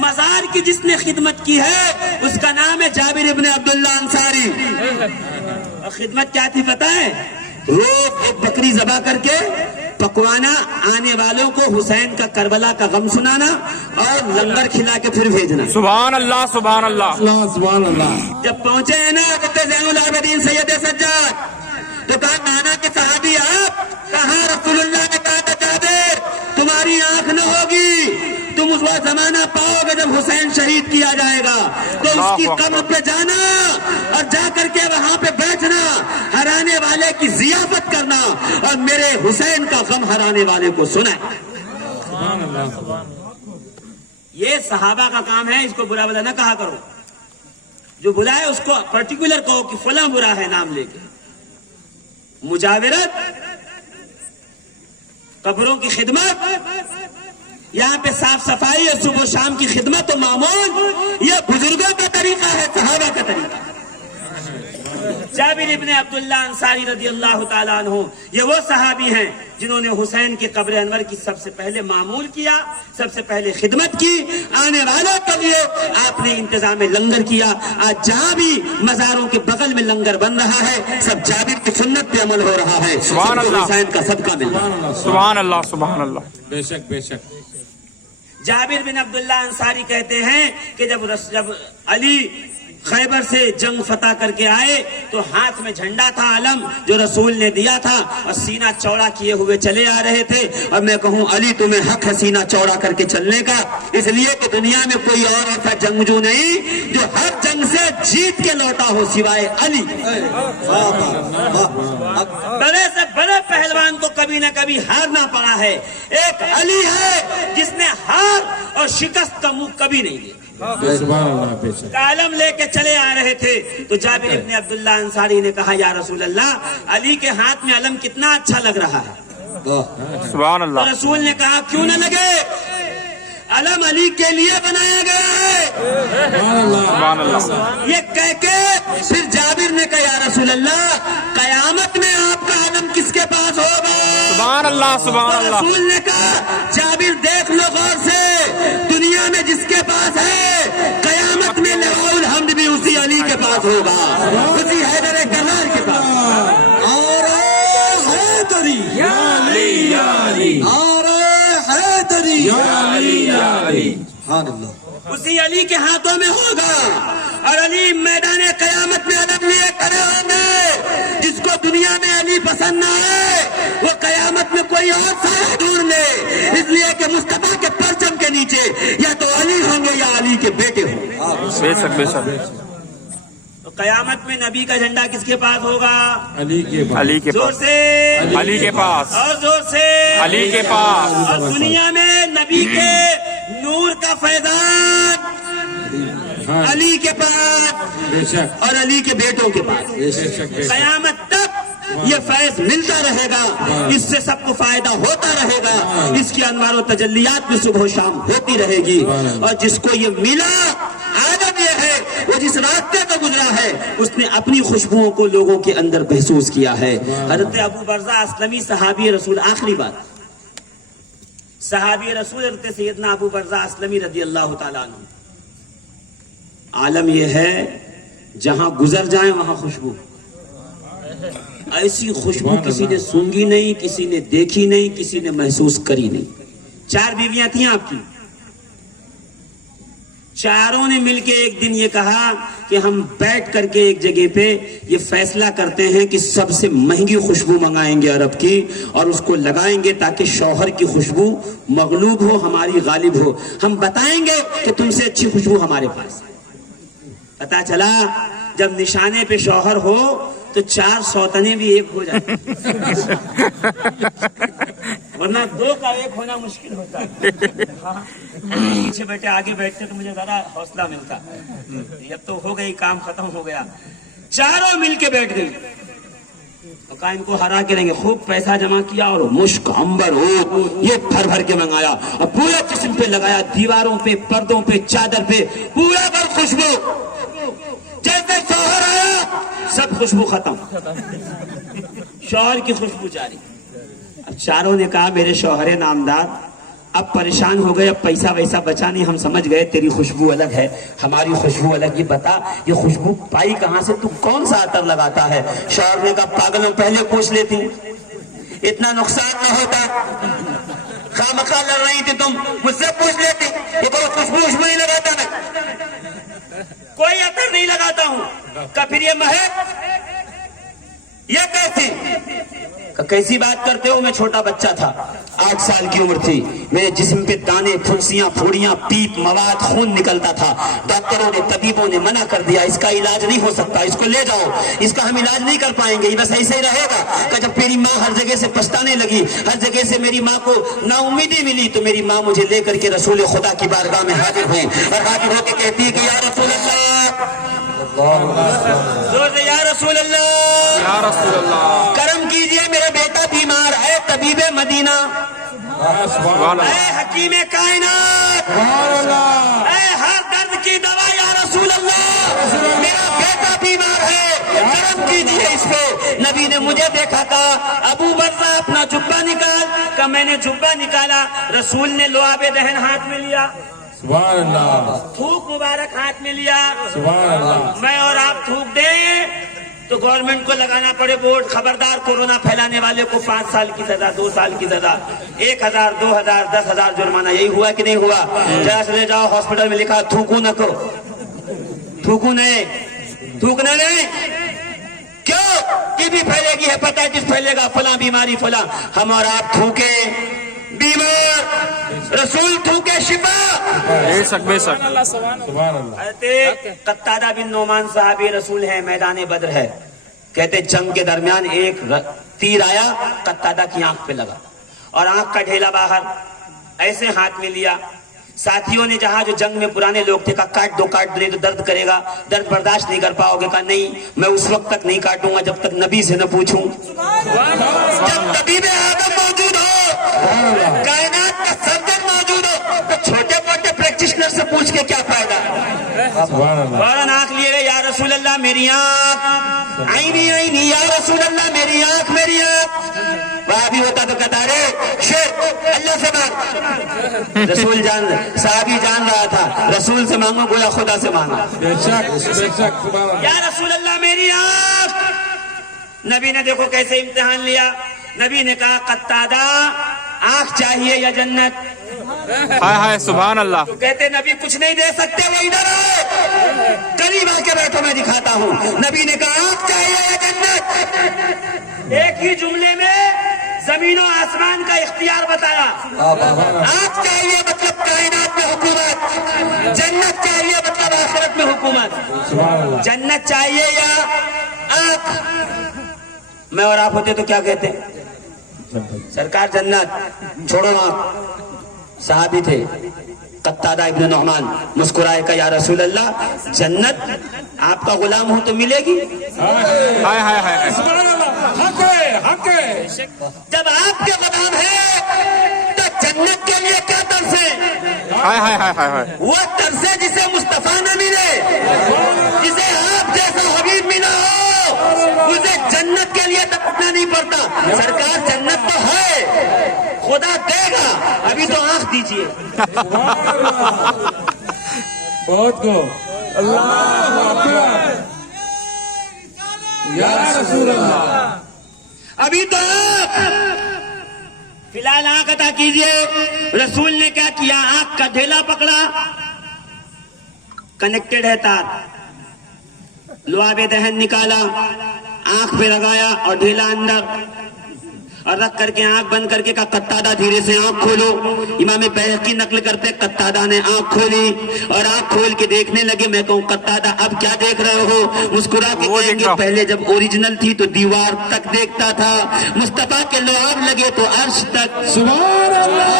مزار کی جس نے خدمت کی ہے اس کا نام ہے جابر ابن عبداللہ انصاری۔ اور خدمت کیا تھی پتہ ہے؟ روز ایک بکری ذبح کر کے پکوانا، آنے والوں کو حسین کا کربلا کا غم سنانا اور لنگر کھلا کے پھر بھیجنا۔ سبحان اللہ سبحان اللہ۔ جب پہنچے ہیں نا حضرت زین العابدین سید سجاد، تو کہا نانا کے صحابی آپ، کہا رسول اللہ نے کہا تھا جابر تمہاری آنکھ نہ ہوگی، تم اس وقت زمانہ پاؤ گے جب حسین شہید کیا جائے گا، تو اس کی قبر پہ جانا اور جا کر کے وہاں پہ بیٹھنا، ہرانے والے کی ضیافت کرنا اور میرے حسین کا غم ہرانے والے کو سنا۔ یہ صحابہ کا کام ہے، اس کو برا بلا نہ کہا کرو، جو برا ہے اس کو پرٹیکولر کہو کہ فلاں برا ہے نام لے کے۔ مجاورت، قبروں کی خدمت، یہاں پہ صاف صفائی اور صبح و شام کی خدمت و معمول، یہ بزرگوں کا طریقہ ہے، صحابہ کا طریقہ۔ جابر ابن عبداللہ انصاری رضی اللہ تعالیٰ عنہ یہ وہ صحابی ہیں جنہوں نے حسین کی قبر انور کی سب سے پہلے معمول کیا، سب سے پہلے خدمت کی، آنے والوں کے لیے آپ نے انتظام لنگر کیا۔ آج جہاں بھی مزاروں کے بغل میں لنگر بن رہا ہے سب جابر کی سنت پہ عمل ہو رہا ہے، سبحان اللہ۔ حسین کا صدقہ مل رہا ہے۔ سبحان اللہ سبحان اللہ۔ بے شک بے شک۔ جابر بن عبداللہ انصاری کہتے ہیں کہ جب علی خیبر سے جنگ فتح کر کے آئے تو ہاتھ میں جھنڈا تھا، علم جو رسول نے دیا تھا، اور سینہ چوڑا کیے ہوئے چلے آ رہے تھے۔ اور میں کہوں علی تمہیں حق ہے سینہ چوڑا کر کے چلنے کا، اس لیے کہ دنیا میں کوئی اور ایسا جنگجو نہیں جو ہر جنگ سے جیت کے لوٹا ہو سوائے علی۔ بڑے سے بڑے پہلوان کو کبھی کبھی نہ کبھی ہارنا پڑا ہے. ایک علی ہے جس نے ہار اور شکست کا منہ کبھی نہیں دیکھا. عالم لے کے چلے آ رہے تھے تو جابر ابن عبداللہ انصاری نے کہا یا رسول اللہ علی کے ہاتھ میں علم کتنا اچھا لگ رہا ہے. سبحان اللہ. تو رسول نے کہا کیوں نہ لگے, علم علی کے لیے بنایا گیا ہے. سبحان اللہ. یہ کہہ کے پھر جابر نے کہا یا رسول اللہ قیامت میں آپ کا علم کس کے پاس ہوگا. سبحان اللہ. سبحان اللہ. رسول نے کہا جابر دیکھ لو غور سے, دنیا میں جس کے پاس ہے قیامت میں لواء الحمد بھی اسی علی کے پاس ہوگا, اسی حیدر کرار کے پاس. نعرہ حیدری نعرہ حیدری سبحان اللہ. اسی علی کے ہاتھوں میں ہوگا اور علی میدان قیامت میں علم لیے کھڑے ہوں گے. جس کو دنیا میں علی پسند نہ آئے وہ قیامت میں کوئی اور سایہ ڈھونڈ لے, اس لیے کہ مصطفیٰ کے پرچم کے نیچے یا تو علی ہوں گے یا علی کے بیٹے ہوں گے. بے شک بے شک. تو قیامت میں نبی کا جھنڈا کس کے پاس ہوگا. علی کے زور پاس. سے علی کے پاس. اور زور سے علی کے پاس. اور دنیا میں نبی کے نور کا فیضان علی کے پاس اور علی کے بیٹوں کے پاس. قیامت تک یہ فیض ملتا رہے گا, اس سے سب کو فائدہ ہوتا رہے گا, اس کی انوار و تجلیات میں صبح و شام ہوتی رہے گی. اور جس کو یہ ملا عادت یہ ہے وہ جس راستے کو گزرا ہے اس نے اپنی خوشبوؤں کو لوگوں کے اندر محسوس کیا ہے. حضرت ابو برزہ اسلمی صحابی رسول, آخری بات, صحابی رسول حضرت سیدنا ابو برزہ اسلمی رضی اللہ تعالیٰ عنہ. عالم یہ ہے جہاں گزر جائیں وہاں خوشبو, ایسی خوشبو کسی نے سونگی نہیں, کسی نے دیکھی نہیں, کسی نے محسوس کری نہیں. 4 بیویاں تھیں آپ کی, چاروں نے مل کے ایک دن یہ کہا کہ ہم بیٹھ کر کے ایک جگہ پہ یہ فیصلہ کرتے ہیں کہ سب سے مہنگی خوشبو منگائیں گے عرب کی اور اس کو لگائیں گے تاکہ شوہر کی خوشبو مغلوب ہو, ہماری غالب ہو. ہم بتائیں گے کہ تم سے اچھی خوشبو ہمارے پاس. پتا چلا جب نشانے پہ شوہر ہو تو 4 سوتنے بھی ایک ہو جاتے, ورنہ 2 کا ایک ہونا مشکل ہوتا ہے. پیچھے بیٹھے آگے بیٹھتے تو مجھے ذرا حوصلہ ملتا. اب تو ہو گئی, کام ختم ہو گیا. چاروں مل کے بیٹھ گئی اور کہا ان کو ہرا کے رہیں گے. خوب پیسہ جمع کیا اور مشک, عنبر, عود یہ بھر بھر کے منگایا اور پورے جسم پہ لگایا, دیواروں پہ, پردوں پہ, چادر پہ, پورا بھر خوشبو. جیسے شوہر آیا سب خوشبو ختم, شوہر کی خوشبو جاری. اب چاروں نے کہا میرے شوہر نامدار اب پریشان ہو گئے, اب پیسہ ویسا بچا نہیں, ہم سمجھ گئے تیری خوشبو الگ ہے, ہماری خوشبو الگ. یہ بتا یہ خوشبو پائی کہاں سے, تو کون سا عطر لگاتا ہے. شوہر نے کہا پاگلوں پہلے پوچھ لیتی, اتنا نقصان نہ ہوتا, خامخواہ لڑ رہی تھی تم, مجھ سے پوچھ لیتی. یہ کوئی خوشبو نہیں لگاتا میں, کوئی عطر نہیں لگاتا ہوں. کہ پھر یہ مہک یہ کیسی, کیسی بات کرتے ہو, میں چھوٹا بچہ تھا, 8 سال کی عمر تھی, میرے جسم پہ دانے, پھنسیاں, پھوڑیاں, پیپ, مواد, خون نکلتا تھا. ڈاکٹروں نے, طبیبوں نے منع کر دیا, اس کا علاج نہیں ہو سکتا, اس کو لے جاؤ, اس کا ہم علاج نہیں کر پائیں گے, یہ بس ایسے ہی رہے گا. کہ جب میری ماں ہر جگہ سے پچھتانے لگی, ہر جگہ سے میری ماں کو نا امیدی ملی, تو میری ماں مجھے لے کر کے رسول خدا کی بارگاہ میں حاضر ہوئی اور حاضر ہو کے کہتی ہے کہ یا رسول اللہ, یا رسول اللہ, یا رسول اللہ, کرم کیجئے میرا بیٹا بیمار ہے, طبیب مدینہ, سبحان اللہ, اے حکیم کائنات, اے ہر درد کی دوا یا رسول اللہ, میرا بیٹا بیمار ہے, کرم کیجئے اس پہ. نبی نے مجھے دیکھا, کہا ابو برزہ اپنا جبہ نکال. کہ میں نے جبہ نکالا, رسول نے لعاب دہن ہاتھ میں لیا, سبحان اللہ, تھوک مبارک ہاتھ میں لیا. سبحان اللہ, میں اور آپ تھوک دیں تو گورنمنٹ کو لگانا پڑے بورڈ, خبردار کورونا پھیلانے والے کو 5 سال کی سزا, 2 سال کی سزا, 1000, 2000, 10,000 جرمانہ. یہی ہوا کہ نہیں ہوا؟ جہاں چلے جاؤ ہاسپٹل میں لکھا تھوکو نہ کرو, تھوکو نہیں, تھوکنا نہیں. کیوں؟ ٹی بی پھیلے گی, ہیپاٹائٹس پھیلے گا, فلاں بیماری فلاں. ہم اور آپ تھوکے بیمار, رسول تھوکے شفا. بے شک بے شک. سبحان اللہ. حضرت قتادہ بن نعمان صحابی رسول ہے, میدان بدر ہے. کہتے جنگ کے درمیان ایک تیر آیا قتادہ کی آنکھ پہ لگا اور آنکھ کا ڈھیلا باہر، ایسے ہاتھ میں لیا. ساتھیوں نے جہاں جو جنگ میں پرانے لوگ تھے کہا کاٹ دو تو درد کرے گا، درد برداشت نہیں کر پاؤ گے. کہا نہیں، میں اس وقت تک نہیں کاٹوں گا جب تک نبی سے نہ پوچھوں. جب طبیب آدم موجود ہو، کائنات کا سرجن موجود ہو، تو چھوٹے موٹے پریکٹیشنر سے پوچھ کے کیا فائدہ. فوراً آنکھ لیے گئے، یا رسول اللہ میری آنکھ، عینی یا رسول اللہ میری آنکھ، میری آنکھ. وہاں بھی ہوتا تو کہتا رے شیر اللہ سے مانگ. رسول صحابی جان رہا تھا رسول سے مانگو گویا خدا سے مانگا. یا رسول اللہ میری آنکھ. نبی نے دیکھو کیسے امتحان لیا. نبی نے کہا قتادہ آنکھ چاہیے یا جنت؟ ہائے ہائے سبحان اللہ. تو کہتے نبی کچھ نہیں دے سکتے، وہ ادھر آؤ قریب آ کے بیٹھو میں دکھاتا ہوں. نبی نے کہا آنکھ چاہیے یا جنت؟ ایک ہی جملے میں زمین و آسمان کا اختیار بتایا. آنکھ چاہیے مطلب کائنات میں حکومت، جنت چاہیے مطلب آخرت میں حکومت. جنت چاہیے یا آنکھ؟ میں اور آپ ہوتے تو کیا کہتے؟ سرکار جنت چھوڑو. آنکھ. صحابی تھے قتادہ ابن نعمان، مسکرائے کہ یا رسول اللہ جنت آپ کا غلام ہو تو ملے گی. ہائے ہائے ہائے. جب آپ کے غلام ہیں تو جنت کے لیے کیا ترسے؟ ہائے ہائے ہائے ہائے. وہ ترسے جسے مصطفیٰ نہ ملے، جسے آپ جیسا حبیب ملا ہو، اسے جنت کے لیے تڑپنا نہیں پڑتا. سرکار جنت تو ہے، خدا دے گا، ابھی تو آنکھ دیجیے. بہت کو اللہ یا رسول اللہ. ابھی تو فی الحال آنکھ عطا کیجیے. رسول نے کیا کیا؟ آنکھ کا ڈھیلا پکڑا، کنیکٹڈ ہے تار، لعاب دہن نکالا، آنکھ پہ لگایا اور ڈھیلا اندر اور رکھ کر کے آنکھ بند کر کے کہا قتادہ دھیرے سے آنکھ کھولو. امام بیہقی نقل کرتے قتادہ نے آنکھ کھولی اور آنکھ کھول کے دیکھنے لگے. میں کہوں قتادہ اب کیا دیکھ رہے ہو؟ مسکرا کے کہیں گے پہلے جب اوریجنل تھی تو دیوار تک دیکھتا تھا، مصطفیٰ کے لعاب لگے تو عرش تک. سبحان اللہ،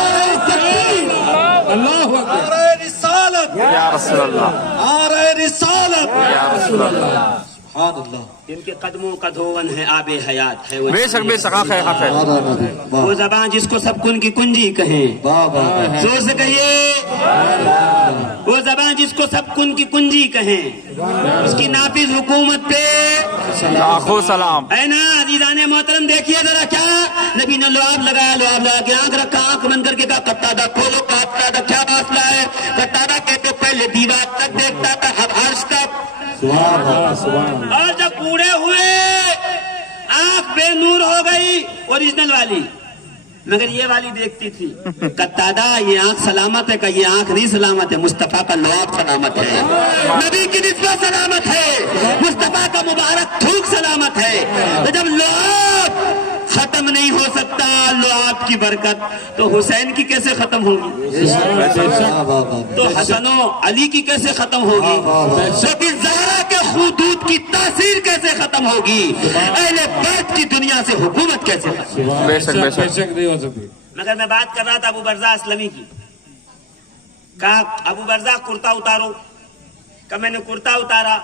اللہ اکبر. نعرہ رسالت، یا رسول اللہ. نعرہ رسالت، یا رسول اللہ. سبحان اللہ. جن کے قدموں کا دھون ہے آب حیات ہے وہ بے شک بے شک. حق ہے حق ہے. وہ زبان جس کو سب کن کی کنجی کہیں، زور سے کہیے. وہ زبان جس کو سب کن کی کنجی کہیں، اس کی نافذ حکومت پہ لاکھوں سلام. ہے نا. عزیزان محترم دیکھیے ذرا کیا نبی نے لعاب لگایا، لعاب لگا کے آنکھ رکھا، آنکھ بند کر کے کہا قتادہ کھولو. قتادہ کیا مسئلہ ہے؟ قتادہ کہتے پہلے دیوار تک دیکھتا تھا اب عرش تک. اور جب بوڑھے ہوئے آنکھ بے نور ہو گئی اوریجنل والی، مگر یہ والی دیکھتی تھی. قتادہ یہ آنکھ سلامت ہے؟ کہ یہ آنکھ نہیں سلامت ہے، مصطفیٰ کا لعاب سلامت ہے، نبی کی نسبت سلامت ہے، مصطفیٰ کا مبارک تھوک سلامت ہے. تو جب لعاب ختم نہیں ہو سکتا لعاب کی برکت، تو حسین کی کیسے ختم ہوگی؟ تو حسن و علی کی کیسے ختم ہوگی؟ لیکن زہرا کے خدود کی تاثیر کیسے ختم ہوگی؟ اہل بیت کی دنیا سے حکومت کیسے ختم ہوگی؟ بے شک بے شک. نہیں ہو سکتی. مگر میں بات کر رہا تھا ابو برزہ اسلمی کی. کہا ابو برزہ کرتا اتارو. کہ میں نے کرتا اتارا.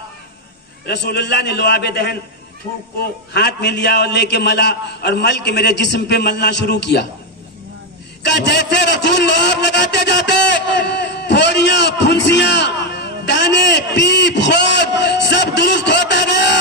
رسول اللہ نے لعاب دہن پھوک کو ہاتھ میں لیا اور لے کے ملا اور مل کے میرے جسم پہ ملنا شروع کیا. کہا جیسے رسول لعاب لگاتے جاتے پھوڑیاں، پھنسیاں، دانے، پیپ، خود سب درست ہوتا گیا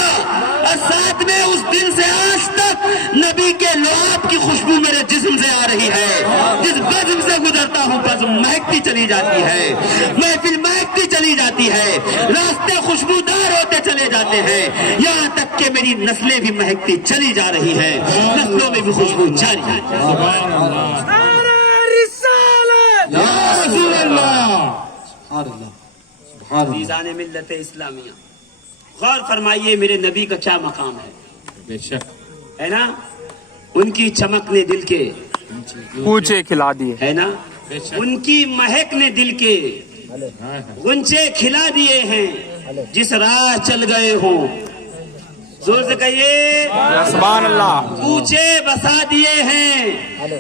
اور ساتھ میں اس دن سے آج تک نبی کے لعاب کی خوشبو میرے جسم سے آ رہی ہے. جس بزم سے گزرتا ہوں بزم مہکتی چلی جاتی ہے، محفل مہکتی چلی جاتی ہے، راستے خوشبودار ہوتے چلے جاتے ہیں، یہاں تک کہ میری نسلیں بھی مہکتی چلی جا رہی ہیں، نسلوں میں بھی خوشبو جاری ہے. سبحان اللہ. یا رسول اللہ. سبحان اللہ. سبحان اللہ. عزیزان ملت اسلامیہ غور فرمائیے میرے نبی کا کیا مقام ہے. بے شک. ہے نا. ان کی چمک نے دل کے کوچے کھلا دیے. ہے نا. ان کی مہک نے دل کے غنچے کھلا دیے ہیں. جس راہ چل گئے ہوں زور سے کہیے سبحان اللہ. کوچے بسا دیے ہیں.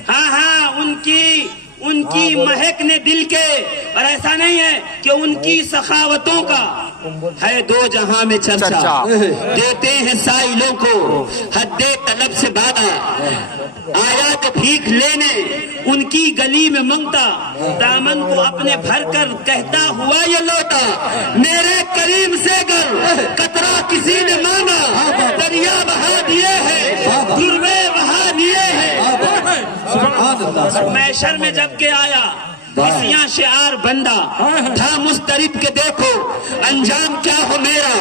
ہاں ہاں ان کی مہک نے دل کے، اور ایسا نہیں ہے کہ ان کی سخاوتوں کا ہے دو جہاں میں چرچا. دیتے ہیں سائلوں کو حد طلب سے بادا، آیا تو بھیک لینے ان کی گلی میں منگتا، دامن کو اپنے بھر کر کہتا ہوا یہ لوٹا، میرے کریم سے گر قطرہ کسی نے مانگا، دریا بہا دیے ہیں دروے بہا دیے ہیں. محشر میں جب کے آیا کسیاں شعار بندہ تھا مسترب کے دیکھو انجام کیا ہو میرا،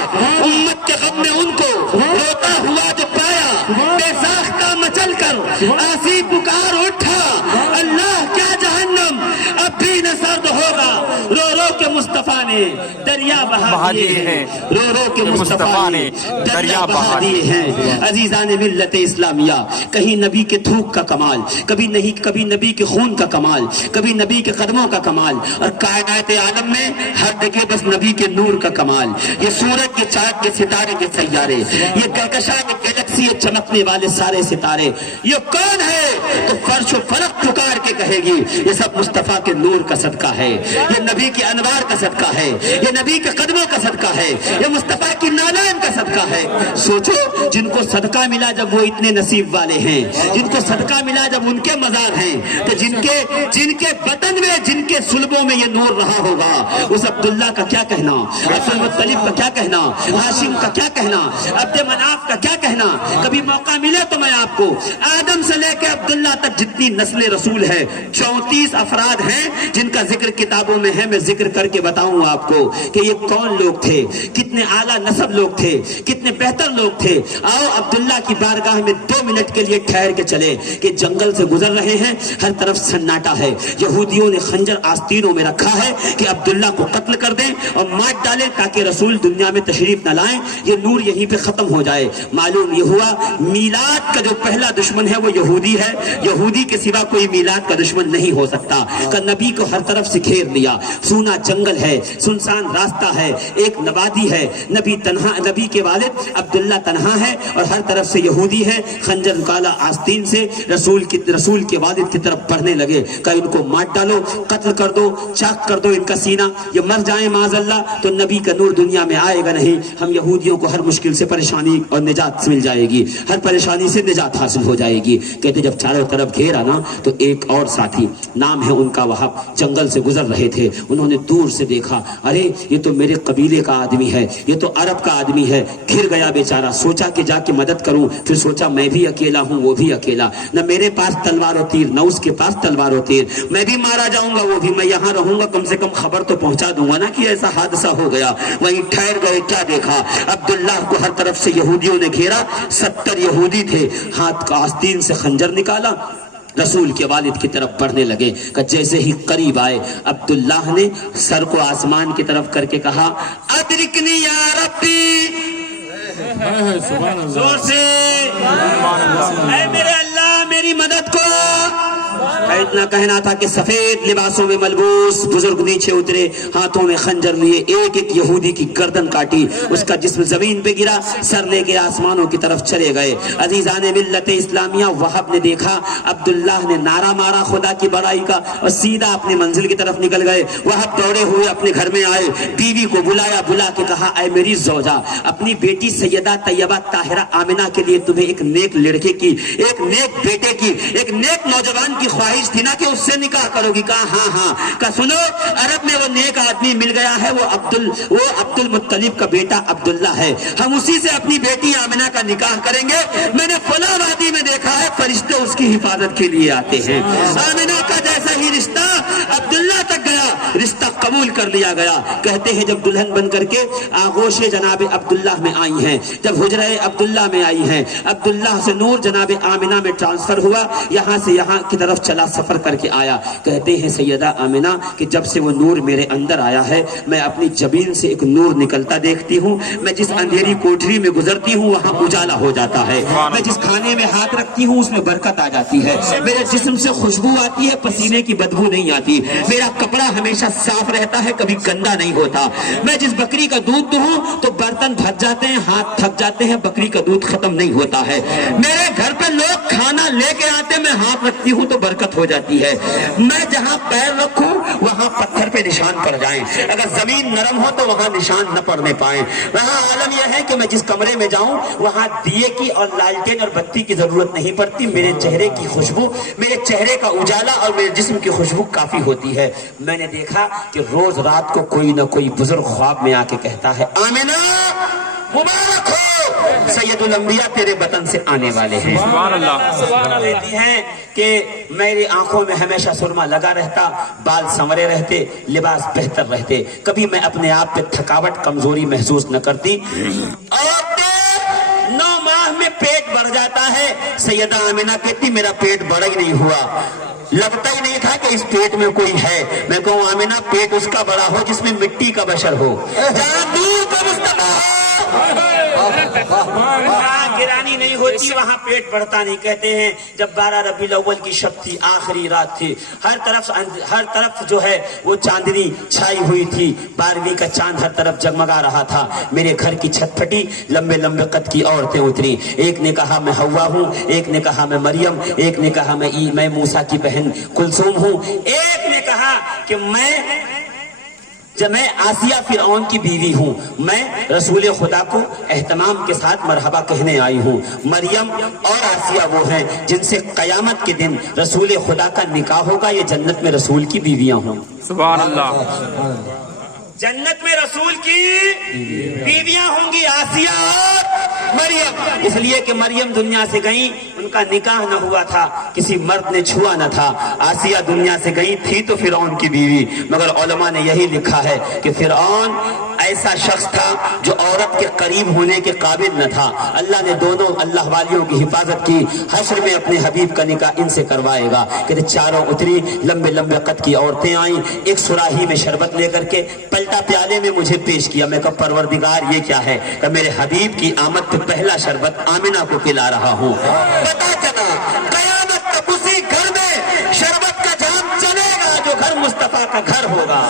امت کے غم میں ان کو روتا ہوا جو پایا، بے ساختہ مچل کر آسی پکار اٹھا، اللہ کیا جہنم اب بھی نہ سرد ہوگا، رو رو کے مصطفیٰ نے دریا بہا دیے ہیں، رو رو کے مصطفیٰ نے دریا بہا دیے ہیں. عزیزان ملت اسلامیہ، کہیں نبی کے تھوک کا کمال، کبھی نبی کے خون کا کمال، کبھی نبی کے قدموں کا کمال، اور کائنات عالم میں ہر جگہ بس نبی کے نور کا کمال. یہ سورج، یہ چاند، یہ ستارے کے سیارے، یہ کہکشاں، یہ گلیکسی، یہ چمکنے والے سارے ستارے، یہ کون ہے تو فرش و فلک پکار کے کہے گی یہ سب مصطفیٰ کے نور کا صدقہ ہے، یہ نبی کے انوار کا صدقہ ہے، یہ نبی کے قدموں کا صدقہ ہے، یہ مصطفیٰ کی نالین کا صدقہ ہے. سوچو جن کو صدقہ ملا جب وہ اتنے نصیب والے ہیں، جن کو صدقہ ملا جب ان کے مزار ہیں، تو جن کے بطن میں، جن کے صلبوں میں یہ نور رہا ہوگا، اس عبداللہ کا کیا کہنا، عبد المطلب کا کیا کہنا، ہاشم کا کیا کہنا، عبد مناف کا کیا کہنا. کبھی موقع ملے تو میں آپ کو آدم سے لے کے عبداللہ تک جتنی نسل رسول ہے 34 افراد ہیں جن کا ذکر کتابوں میں ہے. میں ذکر کر کے بتاؤں آپ کو کہ یہ کون لوگ تھے، کتنے اعلیٰ نسب لوگ تھے، کتنے بہتر لوگ تھے. آؤ عبداللہ کی بارگاہ میں 2 منٹ کے لیے ٹھہر کے چلے کہ جنگل سے گزر رہے ہیں، ہر طرف سناٹا ہے، یہودیوں نے خنجر آستینوں میں رکھا ہے کہ عبداللہ کو قتل کر دیں اور مار ڈالیں تاکہ رسول دنیا میں تشریف نہ لائیں، یہ نور یہیں پہ ختم ہو جائے. معلوم یہ ہوا میلاد کا جو پہلا دشمن ہے وہ یہودی ہے، یہودی کے سوا کوئی میلاد کا دشمن نہیں ہو سکتا. کہ نبی کو ہر طرف سے گھیر لیا، سونا جنگل ہے، سنسان راستہ ہے، ایک نوادی ہے، نبی کے والد عبداللہ تنہا ہے اور ہر طرف سے یہودی ہے. خنجر نکالا آستین سے، رسول کے والد کی طرف بڑھنے لگے کہ ان کو مار ڈالو، قتل کر دو، چاک کر دو ان کا سینہ، یہ مر جائیں معاذ اللہ تو نبی کا نور دنیا میں آئے گا نہیں. ہم یہودیوں کو ہر مشکل سے پریشانی اور نجات مل جائے گی، ہر پریشانی سے نجات حاصل ہو جائے گی. کہتے جب چاروں طرف گھیرا نا تو ایک اور ساتھی، نام ہے ان کا وہب، جنگل سے گزر رہے تھے. انہوں نے دور سے دیکھا، ارے یہ تو میرے قبیلے کا آدمی ہے، یہ تو عرب کا آدمی ہے. گھر گیا بیچارہ، سوچا کہ جا کے مدد کروں، پھر سوچا میں بھی اکیلا ہوں، وہ بھی اکیلا، نہ میرے پاس تلوار و تیر نہ اس کے پاس تلوار و تیر، میں بھی مارا جاؤں گا، وہ بھی، میں یہاں رہوں گا، کم سے کم خبر تو پہنچا دوں گا نا کہ ایسا حادثہ ہو گیا. وہیں ٹھہر گئے. کیا دیکھا؟ عبداللہ کو ہر طرف سے یہودیوں نے گھیرا، 70 یہودی تھے. ہاتھ کا آستین سے خنجر نکالا، رسول کے والد کی طرف بڑھنے لگے. کہ جیسے ہی قریب آئے عبداللہ نے سر کو آسمان کی طرف کر کے کہا ادرکنی یا ربی، زور سے اے میرے اللہ میری مدد کو. اتنا کہنا تھا کہ سفید لباسوں میں ملبوس بزرگ نیچے اترے، ہاتھوں میں خنجر لیے، ایک ایک یہودی کی گردن کاٹی، اس کا جسم زمین پہ گرا، سر لے کے آسمانوں کی طرف چلے گئے. عزیزان ملت اسلامیہ، وہب نے دیکھا عبداللہ نے نعرہ مارا خدا کی بڑائی کا اور سیدھا اپنی منزل کی طرف نکل گئے. وہب دوڑے ہوئے اپنے گھر میں آئے، بیوی کو بلایا، بلا کے کہا اے میری زوجہ، اپنی بیٹی سیدہ طیبہ طاہرہ آمنہ کے لیے تمہیں ایک نیک لڑکے کی، ایک نیک بیٹے کی، ایک نیک نوجوان کی خواہش تھی نا کہ اس سے نکاح کرو گی. کہا ہاں ہاں. کہا سنو، عرب میں وہ نیک آدمی مل گیا ہے، وہ عبد المطلب کا بیٹا عبداللہ ہے، ہم اسی سے اپنی بیٹی آمنہ کا نکاح کریں گے. میں نے فلاں وادی میں دیکھا ہے فرشتے اس کی حفاظت کے لیے آتے ہیں. آمنہ کا جیسا ہی رشتہ عبداللہ تک گیا، رشتہ قبول کر لیا گیا. کہتے ہیں جب دلہن بن کر کے آغوش جناب عبداللہ میں آئی ہیں، جب حجرہ عبداللہ میں آئی ہیں، عبداللہ سے نور جناب آمنہ میں ٹرانسفر ہوا، یہاں سے یہاں کی طرف چلا، سفر کر کے آیا. کہتے ہیں سیدہ آمنہ کہ جب سے وہ نور میرے اندر آیا ہے میں اپنی جبین سے ایک نور نکلتا دیکھتی ہوں، میں جس اندھیری کوٹری میں گزرتی ہوں وہاں اجالا ہو جاتا ہے، میں جس کھانے میں ہاتھ رکھتی ہوں اس میں برکت آ جاتی ہے، میرے جسم سے خوشبو آتی ہے، پسینے کی بدبو نہیں آتی، میرا کپڑا ہمیشہ صاف رہتا ہے, کبھی گندا نہیں ہوتا. میں جس بکری کا دودھ دوں تو برتن تھک جاتے ہیں, ہاتھ تھک جاتے ہیں, بکری کا دودھ ختم نہیں ہوتا ہے. میرے گھر پہ لوگ کھانا لے کے آتے, میں ہاتھ رکھتی ہوں تو برکت ہو جاتی ہے. میں جہاں پیر رکھوں وہاں پتھر پہ نشان پڑ جائیں, اگر زمین نرم ہو تو وہاں نشان نہ پڑنے پائیں. وہاں عالم یہ ہے کہ میں جس کمرے میں جاؤں وہاں دیے کی اور لالٹین اور بتی کی ضرورت نہیں پڑتی. میرے چہرے کی خوشبو, میرے چہرے کا اجالا اور میرے جسم کی خوشبو کافی ہوتی ہے. میں نے دیکھا کہ روز رات کو کوئی نہ کوئی بزرگ خواب میں آ کے کہتا ہے, آمینہ مبارک ہو, سید الانبیاء تیرے وطن سے آنے والے ہیں. سبحان اللہ. کہتی ہیں کہ میری آنکھوں میں ہمیشہ سرما لگا رہتا, بال سنورے رہتے, لباس بہتر رہتے, کبھی میں اپنے آپ پہ تھکاوٹ کمزوری محسوس نہ کرتی. اور 9 ماہ میں پیٹ بڑھ جاتا ہے. سیدہ آمینہ کہتی میرا پیٹ بڑا ہی نہیں ہوا, لگتا ہی نہیں تھا کہ اس پیٹ میں کوئی ہے. میں کہوں آمینہ پیٹ اس کا بڑا ہو جس میں مٹی کا بشر ہو, جہاں دور کا مصطفیٰ گرانی نہیں ہوتی وہاں پیٹ بڑھتا نہیں. کہتے ہیں جب 12 ربیع الاول کی شب تھی, آخری رات تھی, ہر طرف جو ہے وہ چاندنی چھائی ہوئی تھی, 12ویں کا چاند ہر طرف جگمگا رہا تھا. میرے گھر کی چھت پھٹی, لمبے لمبے قد کی عورتیں اتری. ایک نے کہا میں حوا ہوں, ایک نے کہا میں مریم, ایک نے کہا میں موسیٰ کی بہن کلثوم ہوں, ایک نے کہا کہ میں آسیہ فرعون کی بیوی ہوں, میں رسول خدا کو اہتمام کے ساتھ مرحبا کہنے آئی ہوں. مریم اور آسیہ وہ ہیں جن سے قیامت کے دن رسول خدا کا نکاح ہوگا, یہ جنت میں رسول کی بیویاں ہوں. سبحان اللہ. جنت میں رسول کی بیویاں ہوں گی آسیہ اور مریم, اس لیے کہ مریم دنیا سے گئی, ان کا نکاح نہ ہوا تھا, کسی مرد نے چھوا نہ تھا. آسیہ دنیا سے گئی تھی تو فرعون کی بیوی, مگر علماء نے یہی لکھا ہے کہ فرعون ایسا شخص تھا جو عورت کے قریب ہونے کے قابل نہ تھا. اللہ نے دونوں اللہ والیوں کی حفاظت کی, حشر میں اپنے حبیب کا نکاح ان سے کروائے گا. کہ چاروں اتری, لمبے لمبے قد کی عورتیں آئیں, ایک سراہی میں شربت لے کر کے پلٹا پیالے میں مجھے پیش کیا. میں کہا پروردگار یہ کیا ہے؟ کہ میرے حبیب کی آمد پہ پہلا شربت آمینہ کو پلا رہا ہوں. پتا چلا قیامت تک اسی گھر میں شربت کا جام چلے گا جو گھر مصطفیٰ کا گھر ہوگا,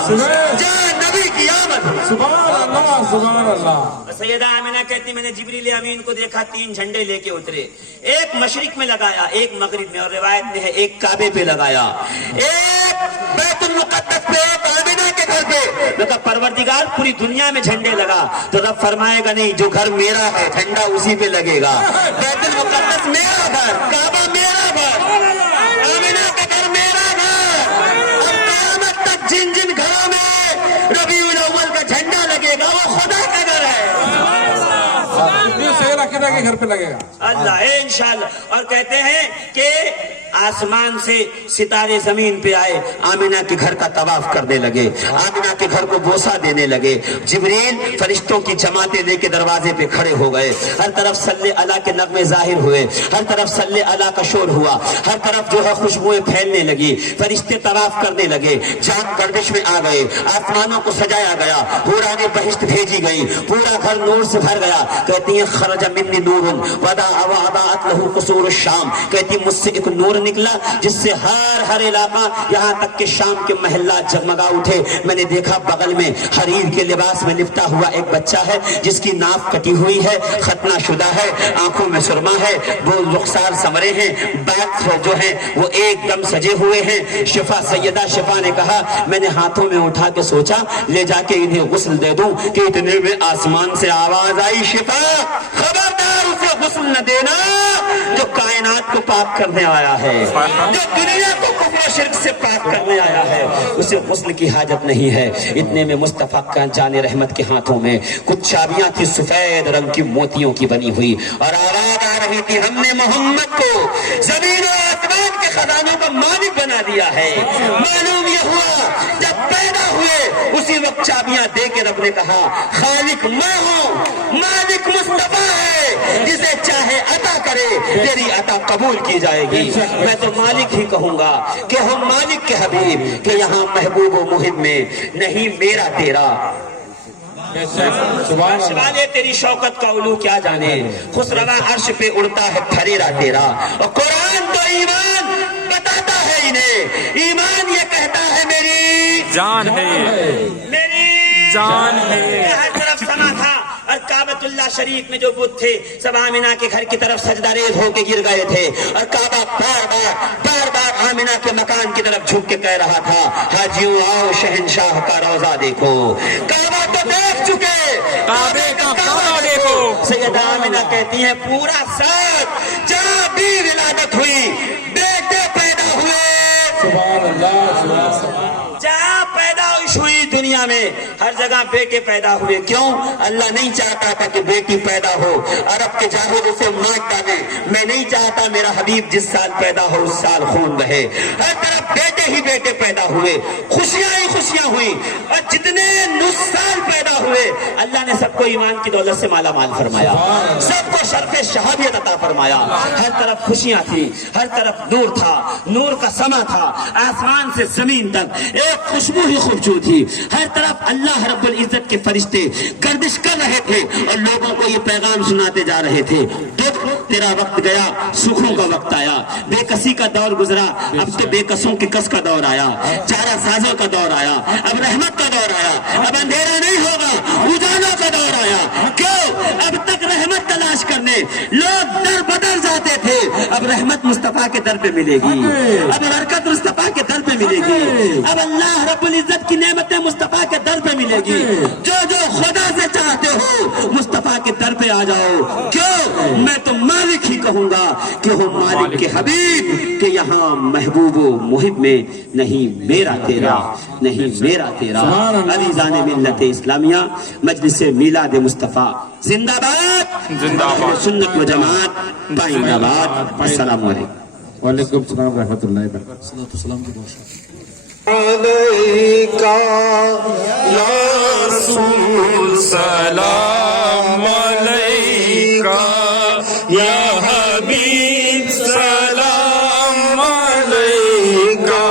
جہاں نبی کی آمد. سبحان اللہ. سبحان اللہ. سیدہ آمینہ کہتی میں نے جبریل امین کو دیکھا, 3 جھنڈے لے کے اترے, ایک مشرق میں لگایا, ایک مغرب میں, اور روایت میں ہے ایک کعبے پہ لگایا, ایک بیت المقدس پہ, ایک آمینہ کے گھر پہ. میں کہا پروردگار پوری دنیا میں جھنڈے لگا, تو رب فرمائے گا نہیں, جو گھر میرا ہے جھنڈا اسی پہ لگے گا. بیت المقدس میرا گھر, کعبہ میرا گھر, آمینہ کا گھر میرا گھر. اب قیامت تک جن جن گھروں میں ربیع الاول کا جھنڈا لگے گا وہ خدا کا گھر ہے. کے گھر پہ لگے گا اللہ انشاءاللہ. اور کہتے ہیں کہ آسمان سے ستارے زمین پہ آئے, آمینہ کے گھر کا طواف کرنے لگے, آمینہ کے گھر کو بوسہ دینے لگے. جبریل فرشتوں کی جماعتیں لے کے دروازے پہ کھڑے ہو گئے, ہر طرف صلی اللہ کے نغمے ظاہر ہوئے, ہر طرف صلی اللہ کا شور ہوا, ہر طرف جو ہے خوشبوئیں پھیلنے لگی, فرشتے طواف کرنے لگے, چاند گردش میں آ گئے, آسمانوں کو سجایا گیا, حوران بہشت بھیجی گئی, پورا گھر نور سے بھر گیا. کہتی ہیں خرج منی نور وضاءت له قصور الشام, کہتی مجھ سے ایک نور نکلا جس سے ہر علاقہ یہاں تک کہ شام کے محلات جگمگا اٹھے. میں نے دیکھا بغل میں حریر کے لباس میں لپٹا ہوا ایک بچہ ہے جس کی ناف کٹی ہوئی ہے, ختنہ شدہ ہے, آنکھوں میں سرما ہے, وہ رخسار سنورے ہیں, بات جو ہیں وہ ایک دم سجے ہوئے ہیں. شفا, سیدہ شفا نے کہا میں نے ہاتھوں میں اٹھا کے سوچا لے جا کے انہیں غسل دے دوں, کہ اتنے میں آسمان سے آواز آئی, شفا خبردار اسے غسل نہ دینا جو کائنات کو پاک کرنے آیا ہے, جو دنیا کو کفر و شرک سے پاک کرنے آیا ہے, اسے غسل کی حاجت نہیں ہے. اتنے میں مصطفیٰ کا جان رحمت کے ہاتھوں میں کچھ چابیاں تھی سفید رنگ کی موتیوں کی بنی ہوئی, اور آواز آ رہی تھی ہم نے محمد کو زمین و آسمان کے خزانوں کا مالک بنا دیا ہے. معلوم یہ ہوا جب پیدا ہوئے اسی وقت چابیاں دے کے رب نے کہا خالق میں ہوں, مالک مصطفیٰ ہے, جسے چاہے عطا کرے تیری عطا قبول کی جائے گی. میں تو مالک ہی کہوں گا کہ ہم مالک کے حبیب, کہ یہاں محبوب و محب میں نہیں میرا تیرا. شوالے تیری شوکت کا علو کیا جانے, خسروا عرش پہ اڑتا ہے پھریرا تیرا. اور قرآن تو ایمان بتاتا ہے انہیں, ایمان یہ کہتا ہے میری جان ہے, شان ہے ہر طرف سما تھا اور کعبۃ اللہ شریف میں جو بت تھے سب آمنہ کے گھر کی طرف سجدہ ریز ہو کے گر گئے تھے اور کعبہ بار بار آمنہ کے مکان کی طرف جھک کے کہہ رہا تھا حاجیوں آؤ شہنشاہ کا روضہ دیکھو. کعبہ تو دیکھ چکے, کعبے کا کعبہ دیکھو. سیدہ آمنہ کہتی ہیں پورا ساتھ جہاں بھی ولادت ہوئی بیٹے پیدا ہوئے, سبحان اللہ سبحان اللہ. جہاں پیدائش ہوئی دنیا میں ہر جگہ بیٹے پیدا ہوئے. کیوں؟ اللہ نہیں چاہتا تھا کہ بیٹی پیدا ہو. عرب کے جاہل اسے مات ڈالے. میں نہیں چاہتا میرا حبیب جس سال پیدا ہو اس سال خون رہے. ہر طرف بیٹے ہی بیٹے پیدا ہوئے, خوشیاں ہی خوشیاں ہوئی, اور جتنے نسال پیدا ہوئے اللہ نے سب کو ایمان کی دولت سے مالا مال فرمایا, سب کو شرف شہادت عطا فرمایا. ہر طرف خوشیاں تھی, ہر طرف نور تھا, نور کا سما تھا, آسمان سے زمین تک ایک خوشبو ہی خوشبو تھی. ہر طرف اللہ رب العزت کے فرشتے گردش کر رہے تھے اور لوگوں کو یہ پیغام سناتے جا رہے تھے, دیکھ تیرا وقت گیا, سکھوں کا وقت آیا, بے کسی کا دور گزرا, اب تو بے کسوں کے کس کا دور آیا, چارہ سازوں کا دور آیا, اب رحمت کا دور آیا, اب اندھیرا نہیں ہوگا, اجالوں کا دور آیا. کیوں؟ اب تک رحمت تلاش کرنے لوگ در بدر جاتے تھے, اب رحمت مصطفیٰ کے در پہ ملے گی, اب برکت مصطفیٰ کے در پہ ملے گی, اب اللہ رب العزت کی نعمتیں مصطفیٰ کے در پہ ملے گی. جو خدا سے چاہتے ہو مصطفیٰ کے در پہ آ جاؤ. کیوں؟ میں تو مالک ہی کہوں گا کہ ہو مالک کے حبیب, کہ یہاں محبوب و محب میں نہیں میرا تیرا, نہیں میرا تیرا. عزیزان ملت اسلامیہ, مجلس میلاد مصطفیٰ زندہ باد, زندہ باد. سنت و جماعت پائیں آباد. السلام علیکم. وعلیکم السلام رحمۃ اللہ وبرکاتہ. علیکہ یا رسول سلام علیکہ یا حبیب سلام علیکہ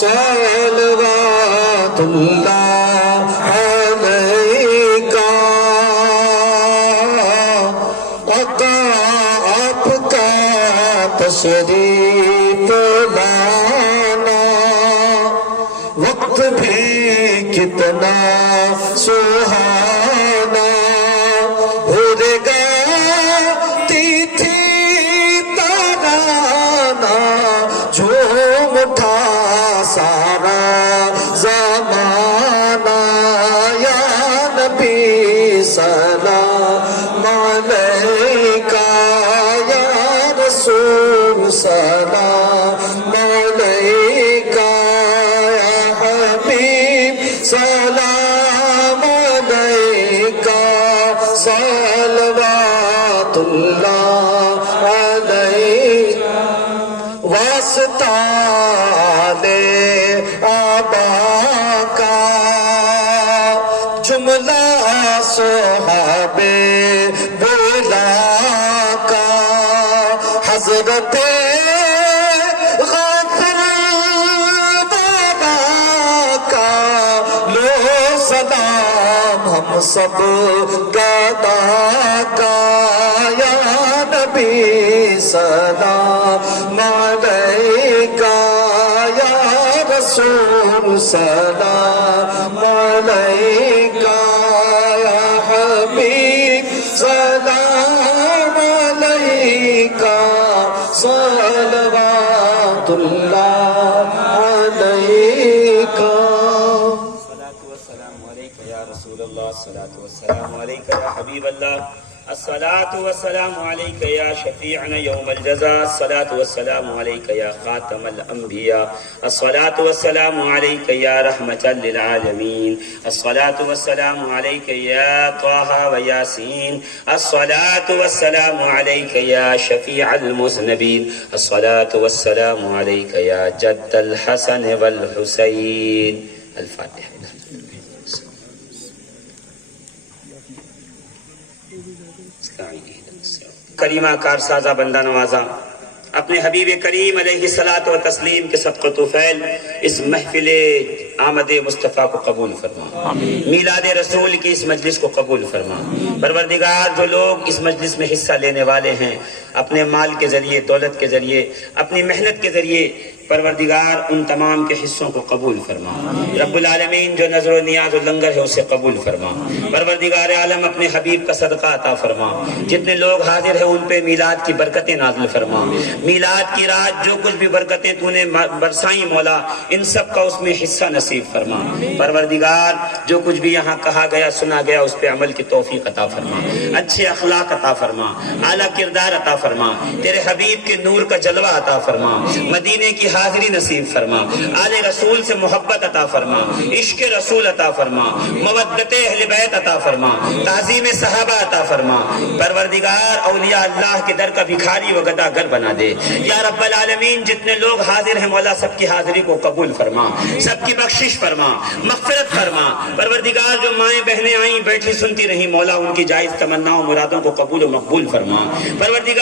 صلوات اللہ علیکہ. آقا آپ کا تشریف لانا وقت بھی کتنا سہانا, بھول گاتی تھی ترانہ جھوم اٹھا سارا زمانہ. یا نبی سلام علیکہ یا رسول سلام علیکہ سلام علیکہ صلوات اللہ علیکہ. واسطہ لے آبا کا جملہ صحابے بولا کا, حضرت ہم سب گدا کا. یا نبی سلام علیکہ یا رسول سلام علیکہ یا حبیب سلام علیکہ صلوات اللہ علیکہ. الصلاة والسلام عليك يا حبيب الله, الصلاة والسلام عليك يا شفيعنا يوم الجزاء, الصلاة والسلام عليك يا خاتم الأنبياء, الصلاة والسلام عليك يا رحمة للعالمين, الصلاة والسلام عليك يا طه وياسين, الصلاة والسلام عليك يا شفيع المذنبين, الصلاة والسلام عليك يا جد الحسن والحسين. الفاتحة. کریمہ کارسازہ بندہ نوازا, اپنے حبیب کریم علیہ الصلاۃ و تسلیم کے صدقۃ و فعل اس محفل آمد مصطفیٰ کو قبول فرما, میلاد رسول کی اس مجلس کو قبول فرما. پروردگار جو لوگ اس مجلس میں حصہ لینے والے ہیں اپنے مال کے ذریعے، دولت کے ذریعے، اپنی محنت کے ذریعے پروردگار ان تمام کے حصوں کو قبول فرما۔ رب العالمین جو نظر و نیاز و لنگر ہے اسے قبول فرما۔ پروردگار عالم اپنے حبیب کا صدقہ عطا فرما۔ جتنے لوگ حاضر ہیں ان پہ میلاد کی برکتیں نازل فرما۔ میلاد کی رات جو کچھ بھی برکتیں تو نے برسائیں مولا، ان سب کا اس میں حصہ نصیب فرما۔ پروردگار جو کچھ بھی یہاں کہا گیا سنا گیا اس پہ عمل کی توفیق عطا فرما، اچھے اخلاق عطا فرما، اعلیٰ کردار عطا فرما، تیرے حبیب کے نور کا جلوہ عطا فرما، مدینے کی حاضری نصیب فرما، آل رسول سے محبت عطا فرما، عشق رسول عطا فرما، مودت اہل بیت عطا فرما، تعظیم صحابہ عطا فرما۔ پروردگار اولیاء اللہ کے در کا بھکاری و گدا گر بنا دے یا رب العالمین۔ جتنے لوگ حاضر ہیں مولا سب کی حاضری کو قبول فرما، سب کی بخشش فرما، مغفرت فرما۔ پروردگار جو مائیں بہنیں آئیں بیٹھی سنتی رہیں مولا ان کی جائز تمناؤں مرادوں کو قبول و مقبول فرما۔ پروردگار